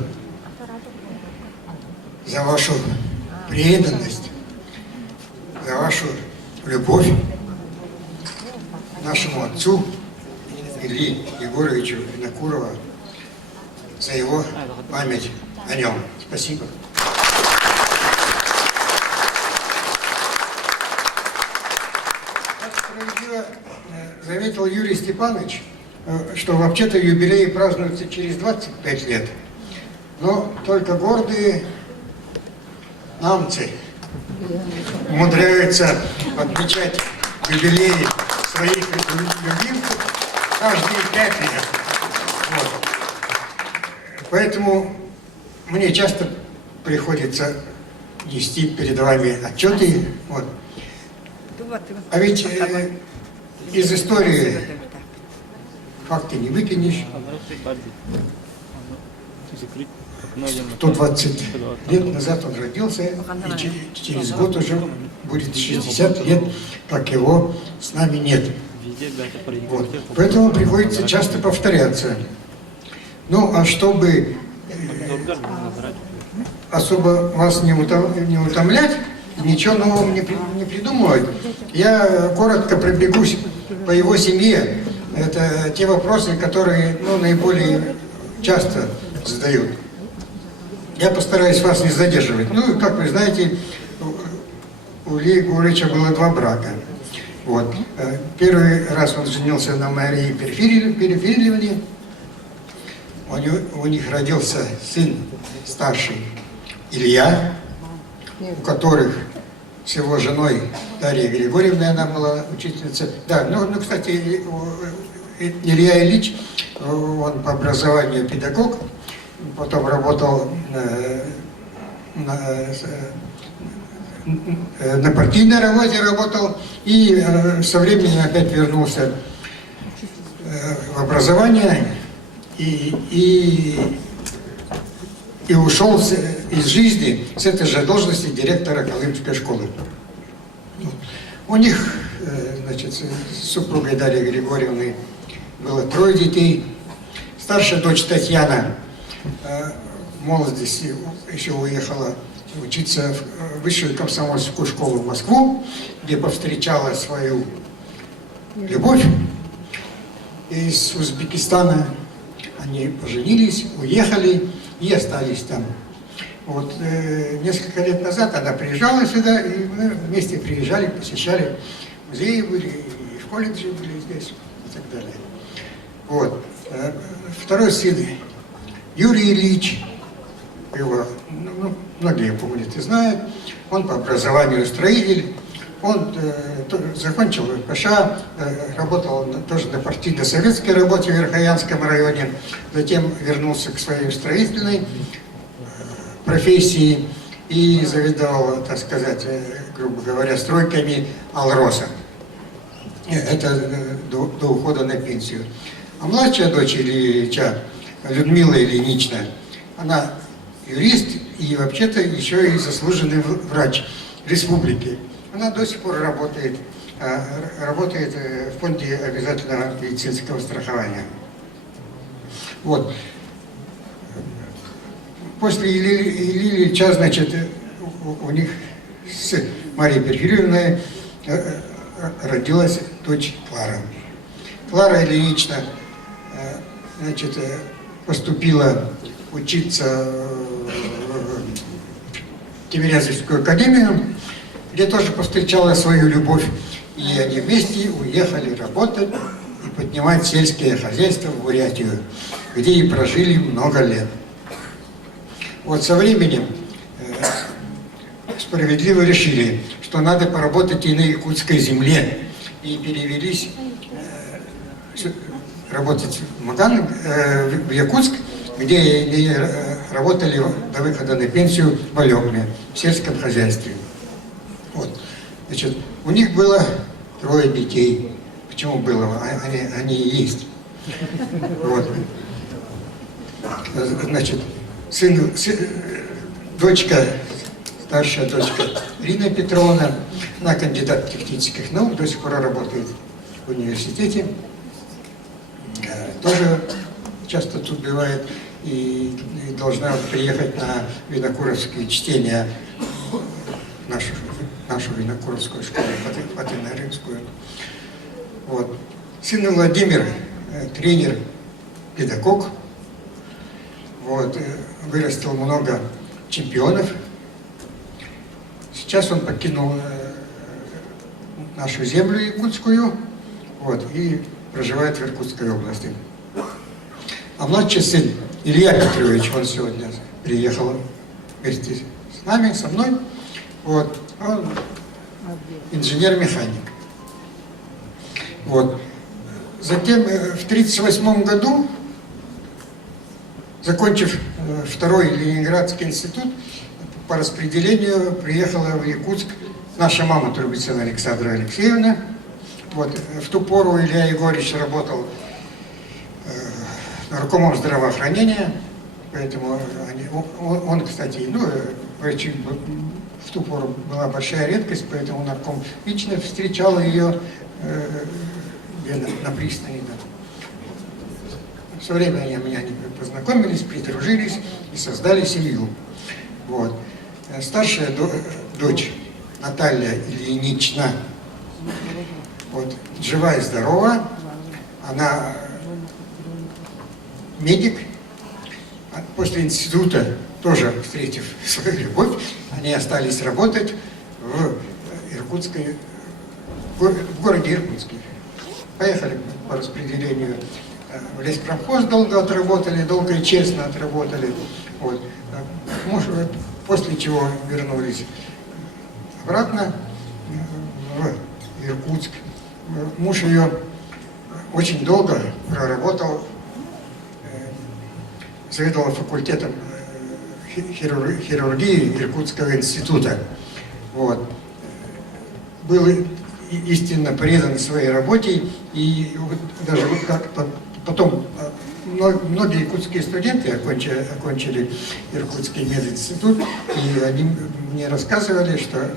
за вашу преданность, за вашу любовь нашему отцу Ильи Егоровичу Винокурова, за его память о нем. Спасибо. Как справедливо заметил Юрий Степанович, что вообще-то юбилей празднуется через 25 лет. Но только гордые намцы умудряются отмечать юбилеи своих любимцев каждые 5 лет. Вот. Поэтому мне часто приходится нести перед вами отчеты. Вот. А ведь из истории факты не выкинешь. 120 лет назад он родился, и через год уже будет 60 лет, как его с нами нет. Вот. Поэтому приходится часто повторяться. Ну, а чтобы особо вас не утомлять, ничего нового не придумывать, я коротко пробегусь по его семье. Это те вопросы, которые наиболее часто задают. Я постараюсь вас не задерживать. Ну, как вы знаете, у Ильи Егоровича было 2 брака. Вот. Первый раз он женился на Марии Перефильевне. У них родился сын старший Илья, у которых с его женой Дарьей Григорьевной, она была учительница. Да, кстати, Илья Ильич, он по образованию педагог, потом работал на партийной работе и со временем опять вернулся в образование и ушел из жизни с этой же должности директора Колымской школы. У них, значит, с супругой Дарьей Григорьевной было 3 детей. Старшая дочь Татьяна в молодости еще уехала учиться в высшую комсомольскую школу в Москву, где повстречала свою любовь. Из Узбекистана они поженились, уехали и остались там. Вот несколько лет назад она приезжала сюда, и мы вместе приезжали, посещали музеи, были, и в колледже были здесь, и так далее. Вот. Второй сын Юрий Ильич, его многие помнят и знают, он по образованию строитель, он закончил ПШ, работал тоже на партийно-советской работе в Верхоянском районе, затем вернулся к своей строительной профессии и заведовал, так сказать, грубо говоря, стройками Алроса. Это до ухода на пенсию. А младшая дочь Ильича, Людмила Ильинична, она юрист и вообще-то еще и заслуженный врач республики. Она до сих пор работает в фонде обязательного медицинского страхования. Вот. После Ильи Ильича, значит, у них с Марией Перфильевной родилась дочь Клара. Клара Ильинична, значит, поступила учиться в Тимирязевскую академию, где тоже повстречала свою любовь. И они вместе уехали работать и поднимать сельское хозяйство в Бурятию, где и прожили много лет. Вот со временем справедливо решили, что надо поработать и на якутской земле. И перевелись работать в Маган, в Якутск, где они работали до выхода на пенсию в Алёкне, в сельском хозяйстве. Вот. Значит, у них было 3 детей. Почему было? Они и есть. Вот. Значит, дочка, старшая дочка Ирина Петровна, она кандидат технических наук, до сих пор работает в университете. Тоже часто тут бывает и должна приехать на винокуровские чтения в нашу винокуровскую школу, Патинаринскую. Вот. Сын Владимир, тренер, педагог. Вот. Вырастил много чемпионов. Сейчас он покинул нашу землю якутскую, вот, и проживает в Иркутской области. А младший сын Илья Петрович, он сегодня приехал вместе с нами, со мной. Вот, он инженер-механик. Вот. Затем в 1938 году, закончив 2-й Ленинградский институт, по распределению приехала в Якутск наша мама Трубицына Александра Алексеевна. Вот. В ту пору Илья Егорович работал наркомом здравоохранения, поэтому он, кстати, врачи, в ту пору была большая редкость, поэтому нарком лично встречал ее на пристани. Все время они познакомились, придружились и создали семью. Вот. Старшая дочь Наталья Ильинична, вот, жива и здорова, она медик. После института, тоже встретив свою любовь, они остались работать в городе Иркутске. Поехали по распределению в леспромхоз, долго отработали, долго и честно отработали. Вот. После чего вернулись обратно в Иркутск. Муж ее очень долго проработал, заведовал факультетом хирургии Иркутского института. Вот. Был истинно предан своей работе, и даже как потом многие якутские студенты окончили Иркутский мединститут, и они мне рассказывали, что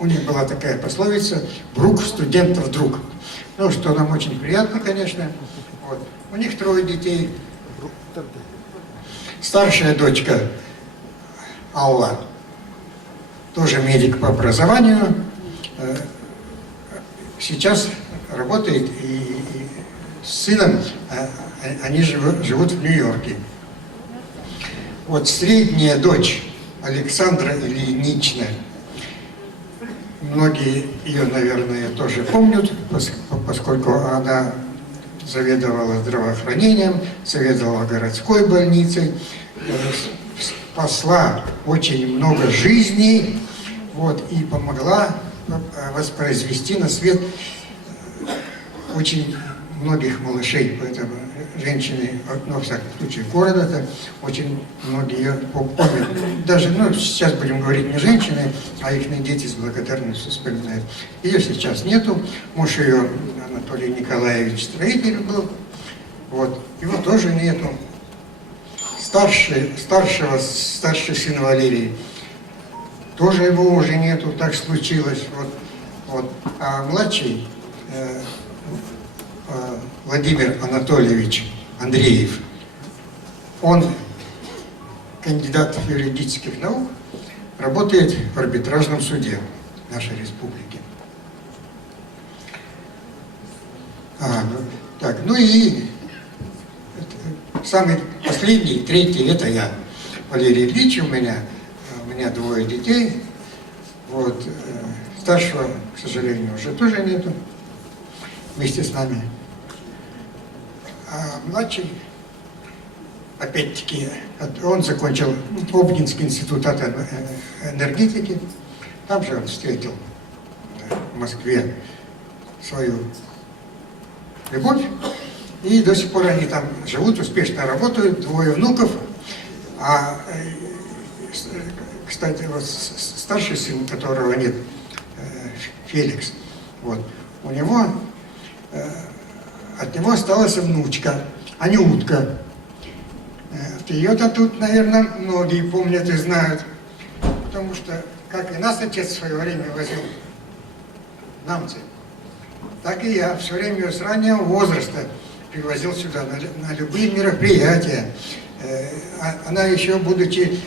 у них была такая пословица «Друг студентов друг». Ну, что нам очень приятно, конечно. Вот. У них 3 детей. Старшая дочка Алла, тоже медик по образованию, сейчас работает и с сыном, они живут в Нью-Йорке. Вот средняя дочь Александра Ильинична, многие ее, наверное, тоже помнят, поскольку она заведовала здравоохранением, заведовала городской больницей, спасла очень много жизней, вот, и помогла воспроизвести на свет очень многих малышей. Поэтому женщины, ну, во всяком случае, города-то, очень многие ее помнят. Даже, ну, сейчас будем говорить не женщины, а их дети с благодарностью вспоминают. Ее сейчас нету. Муж ее, Анатолий Николаевич, строитель был. Вот. Его тоже нету. Старший сын Валерий, тоже его уже нету, так случилось. Вот. А младший Владимир Анатольевич Андреев, он кандидат юридических наук, работает в арбитражном суде нашей республики. Ну и самый последний, третий, это я, Валерий Ильич, у меня 2 детей. Вот. Старшего, к сожалению, уже тоже нету вместе с нами. А младший, опять-таки, он закончил Обнинский институт энергетики. Там же он встретил в Москве свою любовь. И до сих пор они там живут, успешно работают, 2 внуков. А, кстати, вот старший сын, которого нет, Феликс, вот, у него, от него осталась внучка, Анютка. Ее-то тут, наверное, многие помнят и знают, потому что, как и нас отец в свое время возил намцы, так и я все время с раннего возраста привозил сюда на любые мероприятия. Она еще, будучи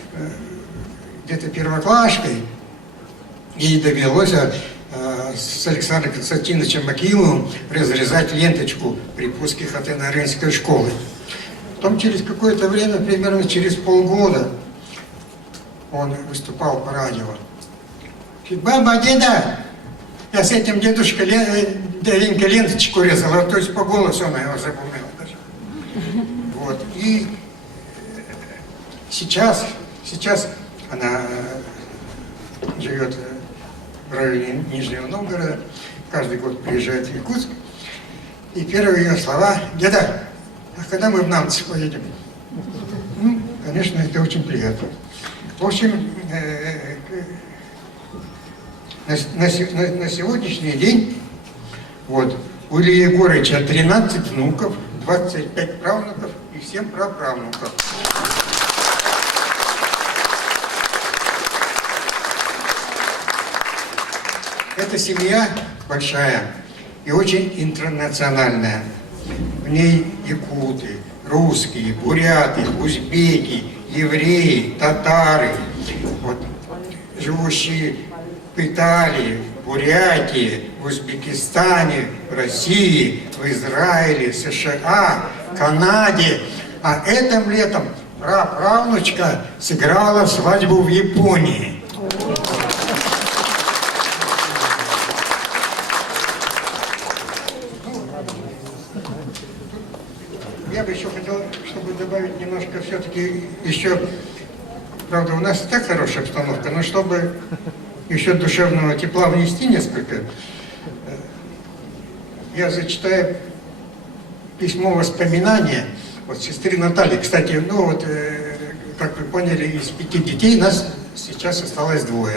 где-то первоклашкой, ей довелось с Александром Константиновичем Макимовым разрезать ленточку при пуске Хатынарынской школы. Потом через какое-то время, примерно через полгода, он выступал по радио. Баба, деда, я с этим дедушкой Ленька ленточку резала, то есть по голосу она его запомнила даже. Вот. И сейчас она живет в районе Нижнего Новгорода, каждый год приезжает в Якутск. И первые ее слова: деда, а когда мы в Намцы поедем? Ну, конечно, это очень приятно. В общем, на сегодняшний день вот, у Ильи Егоровича 13 внуков, 25 правнуков и 7 праправнуков. Эта семья большая и очень интернациональная. В ней якуты, русские, буряты, узбеки, евреи, татары, вот, живущие в Италии, в Бурятии, в Узбекистане, в России, в Израиле, США, Канаде. А этим летом праправнучка сыграла свадьбу в Японии. Я бы еще хотел, чтобы добавить немножко все-таки еще, правда, у нас и так хорошая обстановка, но чтобы еще душевного тепла внести несколько, я зачитаю письмо воспоминания от сестры Натальи. Кстати, ну вот, как вы поняли, из 5 детей нас сейчас осталось 2.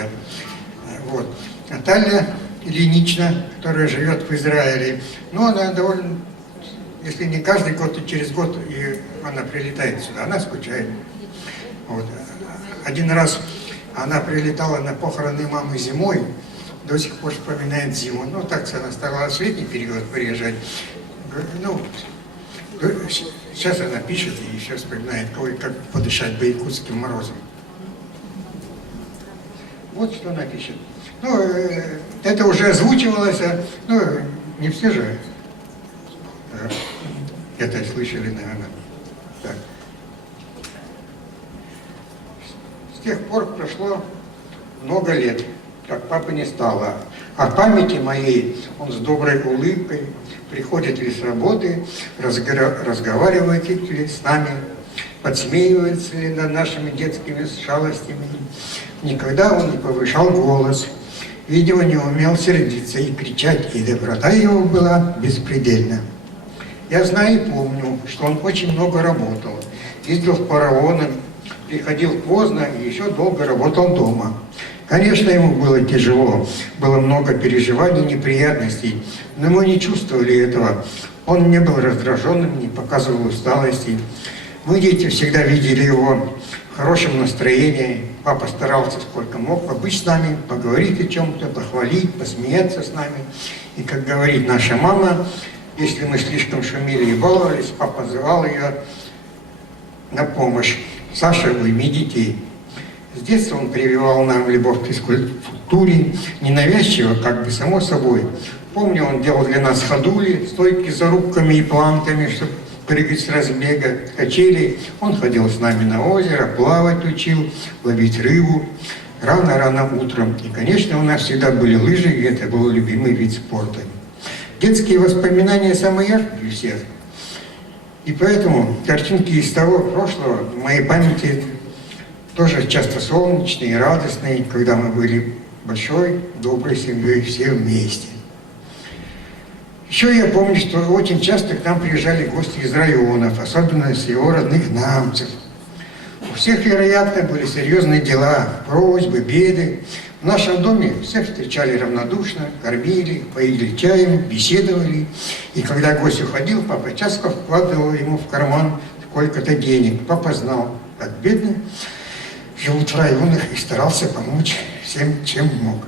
Вот. Наталья Ильинична, которая живет в Израиле, ну, она довольно, если не каждый год, то через год и она прилетает сюда, она скучает. Вот. Один раз она прилетала на похороны мамы зимой, до сих пор вспоминает зиму. Ну, так она старалась в летний период приезжать. Ну, сейчас она пишет и еще вспоминает, как подышать по якутским морозам. Вот что она пишет. Ну, это уже озвучивалось, ну, не все же это слышали, наверное. Так. С тех пор прошло много лет, как папы не стало. О памяти моей он с доброй улыбкой приходит ли с работы, разговаривает ли с нами, подсмеивается ли над нашими детскими шалостями. Никогда он не повышал голос, видимо, не умел сердиться и кричать, и доброта его была беспредельна. Я знаю и помню, что он очень много работал. Ездил в паровозы, приходил поздно и еще долго работал дома. Конечно, ему было тяжело, было много переживаний, неприятностей, но мы не чувствовали этого. Он не был раздраженным, не показывал усталости. Мы, дети, всегда видели его в хорошем настроении. Папа старался сколько мог побыть с нами, поговорить о чем-то, похвалить, посмеяться с нами. И, как говорит наша мама, если мы слишком шумели и баловались, папа звал ее на помощь. «Саша, уйми детей». С детства он прививал нам любовь к физкультуре, ненавязчиво, как бы само собой. Помню, он делал для нас ходули, стойки с зарубками и планками, чтобы прыгать с разбега, качели. Он ходил с нами на озеро, плавать учил, ловить рыбу рано-рано утром. И, конечно, у нас всегда были лыжи, и это был любимый вид спорта. Детские воспоминания самые яркие у всех. И поэтому картинки из того прошлого в моей памяти тоже часто солнечные и радостные, когда мы были большой, доброй семьей, все вместе. Еще я помню, что очень часто к нам приезжали гости из районов, особенно с его родных намцев. У всех, вероятно, были серьезные дела, просьбы, беды. В нашем доме всех встречали равнодушно, кормили, поили чаем, беседовали. И когда гость уходил, папа часто вкладывал ему в карман сколько-то денег. Папа знал, как бедно живут в районах, и старался помочь всем, чем мог.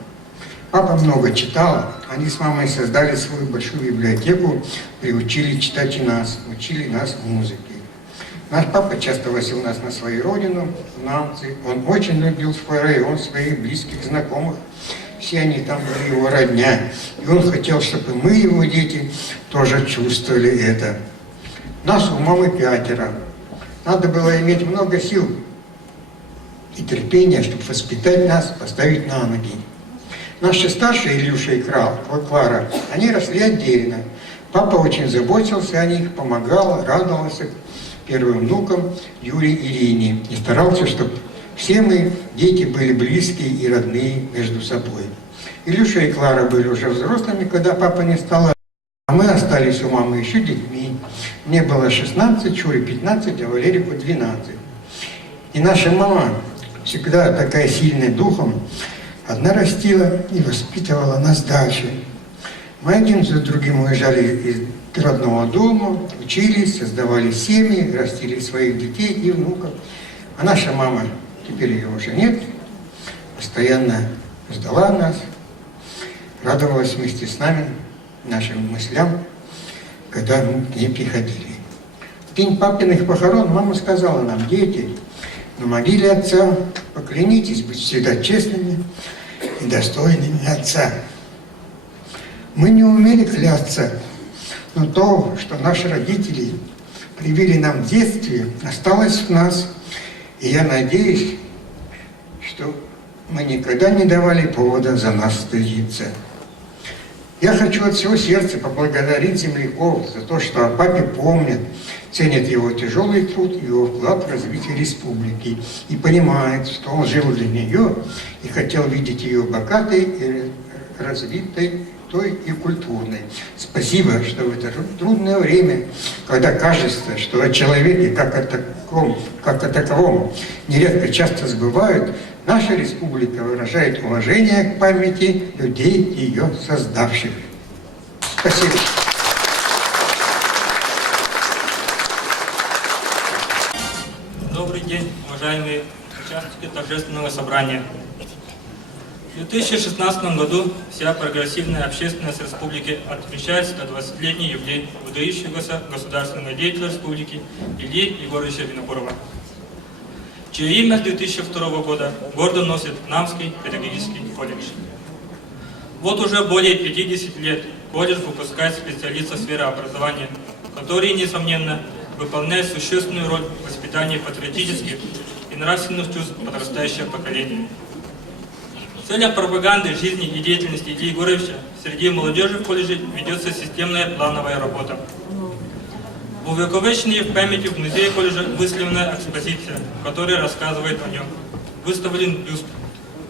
Папа много читал, они с мамой создали свою большую библиотеку, приучили читать и нас, учили нас музыке. Наш папа часто возил нас на свою родину, в Намцы. Он очень любил свой район, своих близких знакомых. Все они там были его родня. И он хотел, чтобы мы, его дети, тоже чувствовали это. Нас у мамы 5. Надо было иметь много сил и терпения, чтобы воспитать нас, поставить на ноги. Наши старшие, Илюша и Клара, они росли отдельно. Папа очень заботился о них, помогал, радовался первым внукам Юре и Ирине. И старался, чтобы все мы, дети, были близкие и родные между собой. Илюша и Клара были уже взрослыми, когда папа не стал, а мы остались у мамы еще детьми. Мне было 16, Чуре 15, а Валерику 12. И наша мама, всегда такая сильная духом, одна растила и воспитывала нас дальше. Мы один за другим уезжали из родного дома, учились, создавали семьи, растили своих детей и внуков. А наша мама, теперь ее уже нет, постоянно ждала нас, радовалась вместе с нами, нашим мыслям, когда мы к ней приходили. В день папиных похорон мама сказала нам: дети, на могиле отца поклянитесь быть всегда честными и достойными отца. Мы не умели клясться, но то, что наши родители привили нам в детстве, осталось в нас. И я надеюсь, что мы никогда не давали повода за нас стыдиться. Я хочу от всего сердца поблагодарить земляков за то, что о папе помнят, ценят его тяжелый труд и его вклад в развитие республики и понимают, что он жил для нее и хотел видеть ее богатой и развитой, той и культурной. Спасибо, что в это трудное время, когда кажется, что о человеке как о таковом нередко часто забывают, наша республика выражает уважение к памяти людей, ее создавших. Спасибо. Добрый день, уважаемые участники торжественного собрания. В 2016 году вся прогрессивная общественность республики отмечает 120-летний юбилей выдающегося государственного деятеля республики Ильи Егоровича Винокурова, чье имя с 2002 года гордо носит Намский педагогический колледж. Вот уже более 50 лет колледж выпускает специалистов в сфере образования, которые, несомненно, выполняют существенную роль в воспитании патриотических и нравственных чувств подрастающего поколения. В целях пропаганды жизни и деятельности Ильи Егоровича среди молодежи в колледже ведется системная плановая работа. Увековеченная в памяти в музее колледжа выставлена экспозиция, которая рассказывает о нем. Выставлен бюст,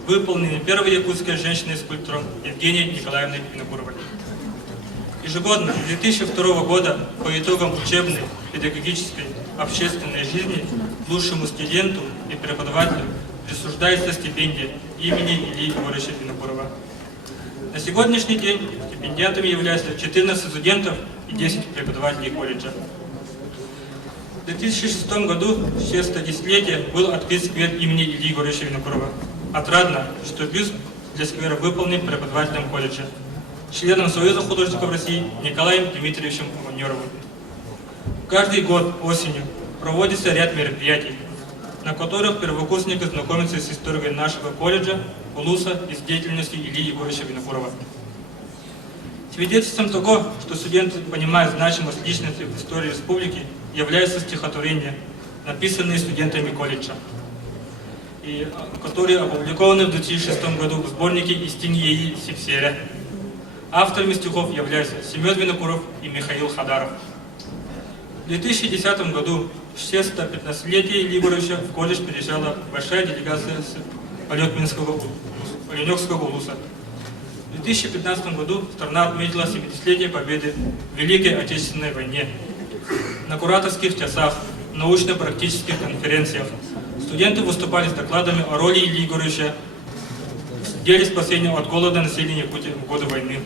выполненный первой якутской женщиной-скульптором Евгенией Николаевной Винокуровой. Ежегодно с 2002 года по итогам учебной, педагогической, общественной жизни лучшему студенту и преподавателю присуждается стипендия имени Ильи Егоровича Винокурова. На сегодняшний день стипендиатами являются 14 студентов и 10 преподавателей колледжа. В 2006 году, в честь 110-летия, был открыт сквер имени Ильи Егоровича Винокурова. Отрадно, что бюст для сквера выполнен преподавателем колледжа, членом Союза художников России Николаем Дмитриевичем Манеровым. Каждый год осенью проводится ряд мероприятий, на которых первокурсники знакомятся с историей нашего колледжа, Улуса и с деятельностью Ильи Егоровича Винокурова. Свидетельством того, что студенты понимают значимость личности в истории республики, являются стихотворения, написанные студентами колледжа, и которые опубликованы в 2006 году в сборнике «Истиньеи Сипселя». Авторами стихов являются Семен Винокуров и Михаил Хадаров. В 2010 году в честь 115-летия Ильи Егоровича в колледж приезжала большая делегация с Оленёкского улуса. В 2015 году страна отметила 70-летие победы в Великой Отечественной войне. На кураторских часах, научно-практических конференциях студенты выступали с докладами о роли Ильи Егоровича в деле спасения от голода населения Якутии в годы войны.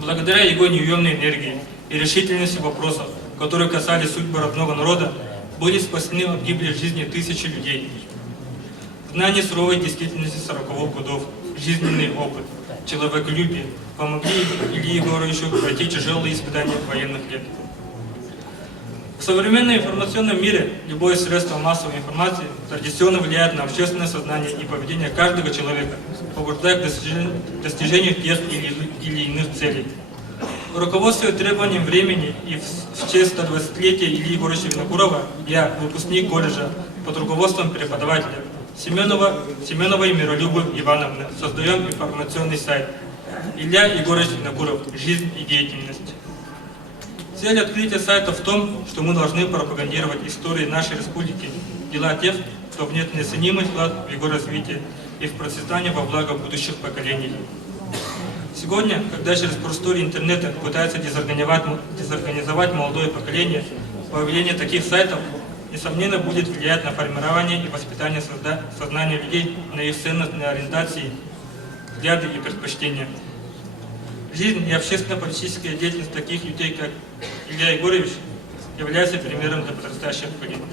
Благодаря его неуемной энергии и решительности вопросов, которые касались судьбы родного народа, были спасены от гибели жизни тысячи людей. Знание суровой действительности 40-х годов, жизненный опыт, человеколюбие помогли Илье Егоровичу пройти тяжелые испытания военных лет. В современном информационном мире любое средство массовой информации традиционно влияет на общественное сознание и поведение каждого человека, побуждая к достижению тех или иных целей. Руководствуясь требованием времени и в честь 120-летия Ильи Егоровича Винокурова, я, выпускник колледжа под руководством преподавателя Семеновой Миролюбы Ивановны, создаем информационный сайт «Илья Егорович Винокуров. Жизнь и деятельность». Цель открытия сайта в том, что мы должны пропагандировать истории нашей республики, дела тех, кто внес неоценимый вклад в его развитие и в процветание во благо будущих поколений. Сегодня, когда через просторы интернета пытаются дезорганизовать молодое поколение, появление таких сайтов, несомненно, будет влиять на формирование и воспитание сознания людей, на их ценностные ориентации, взгляды и предпочтения. Жизнь и общественно-политическая деятельность таких людей, как Илья Егорович, является примером для подрастающего поколения.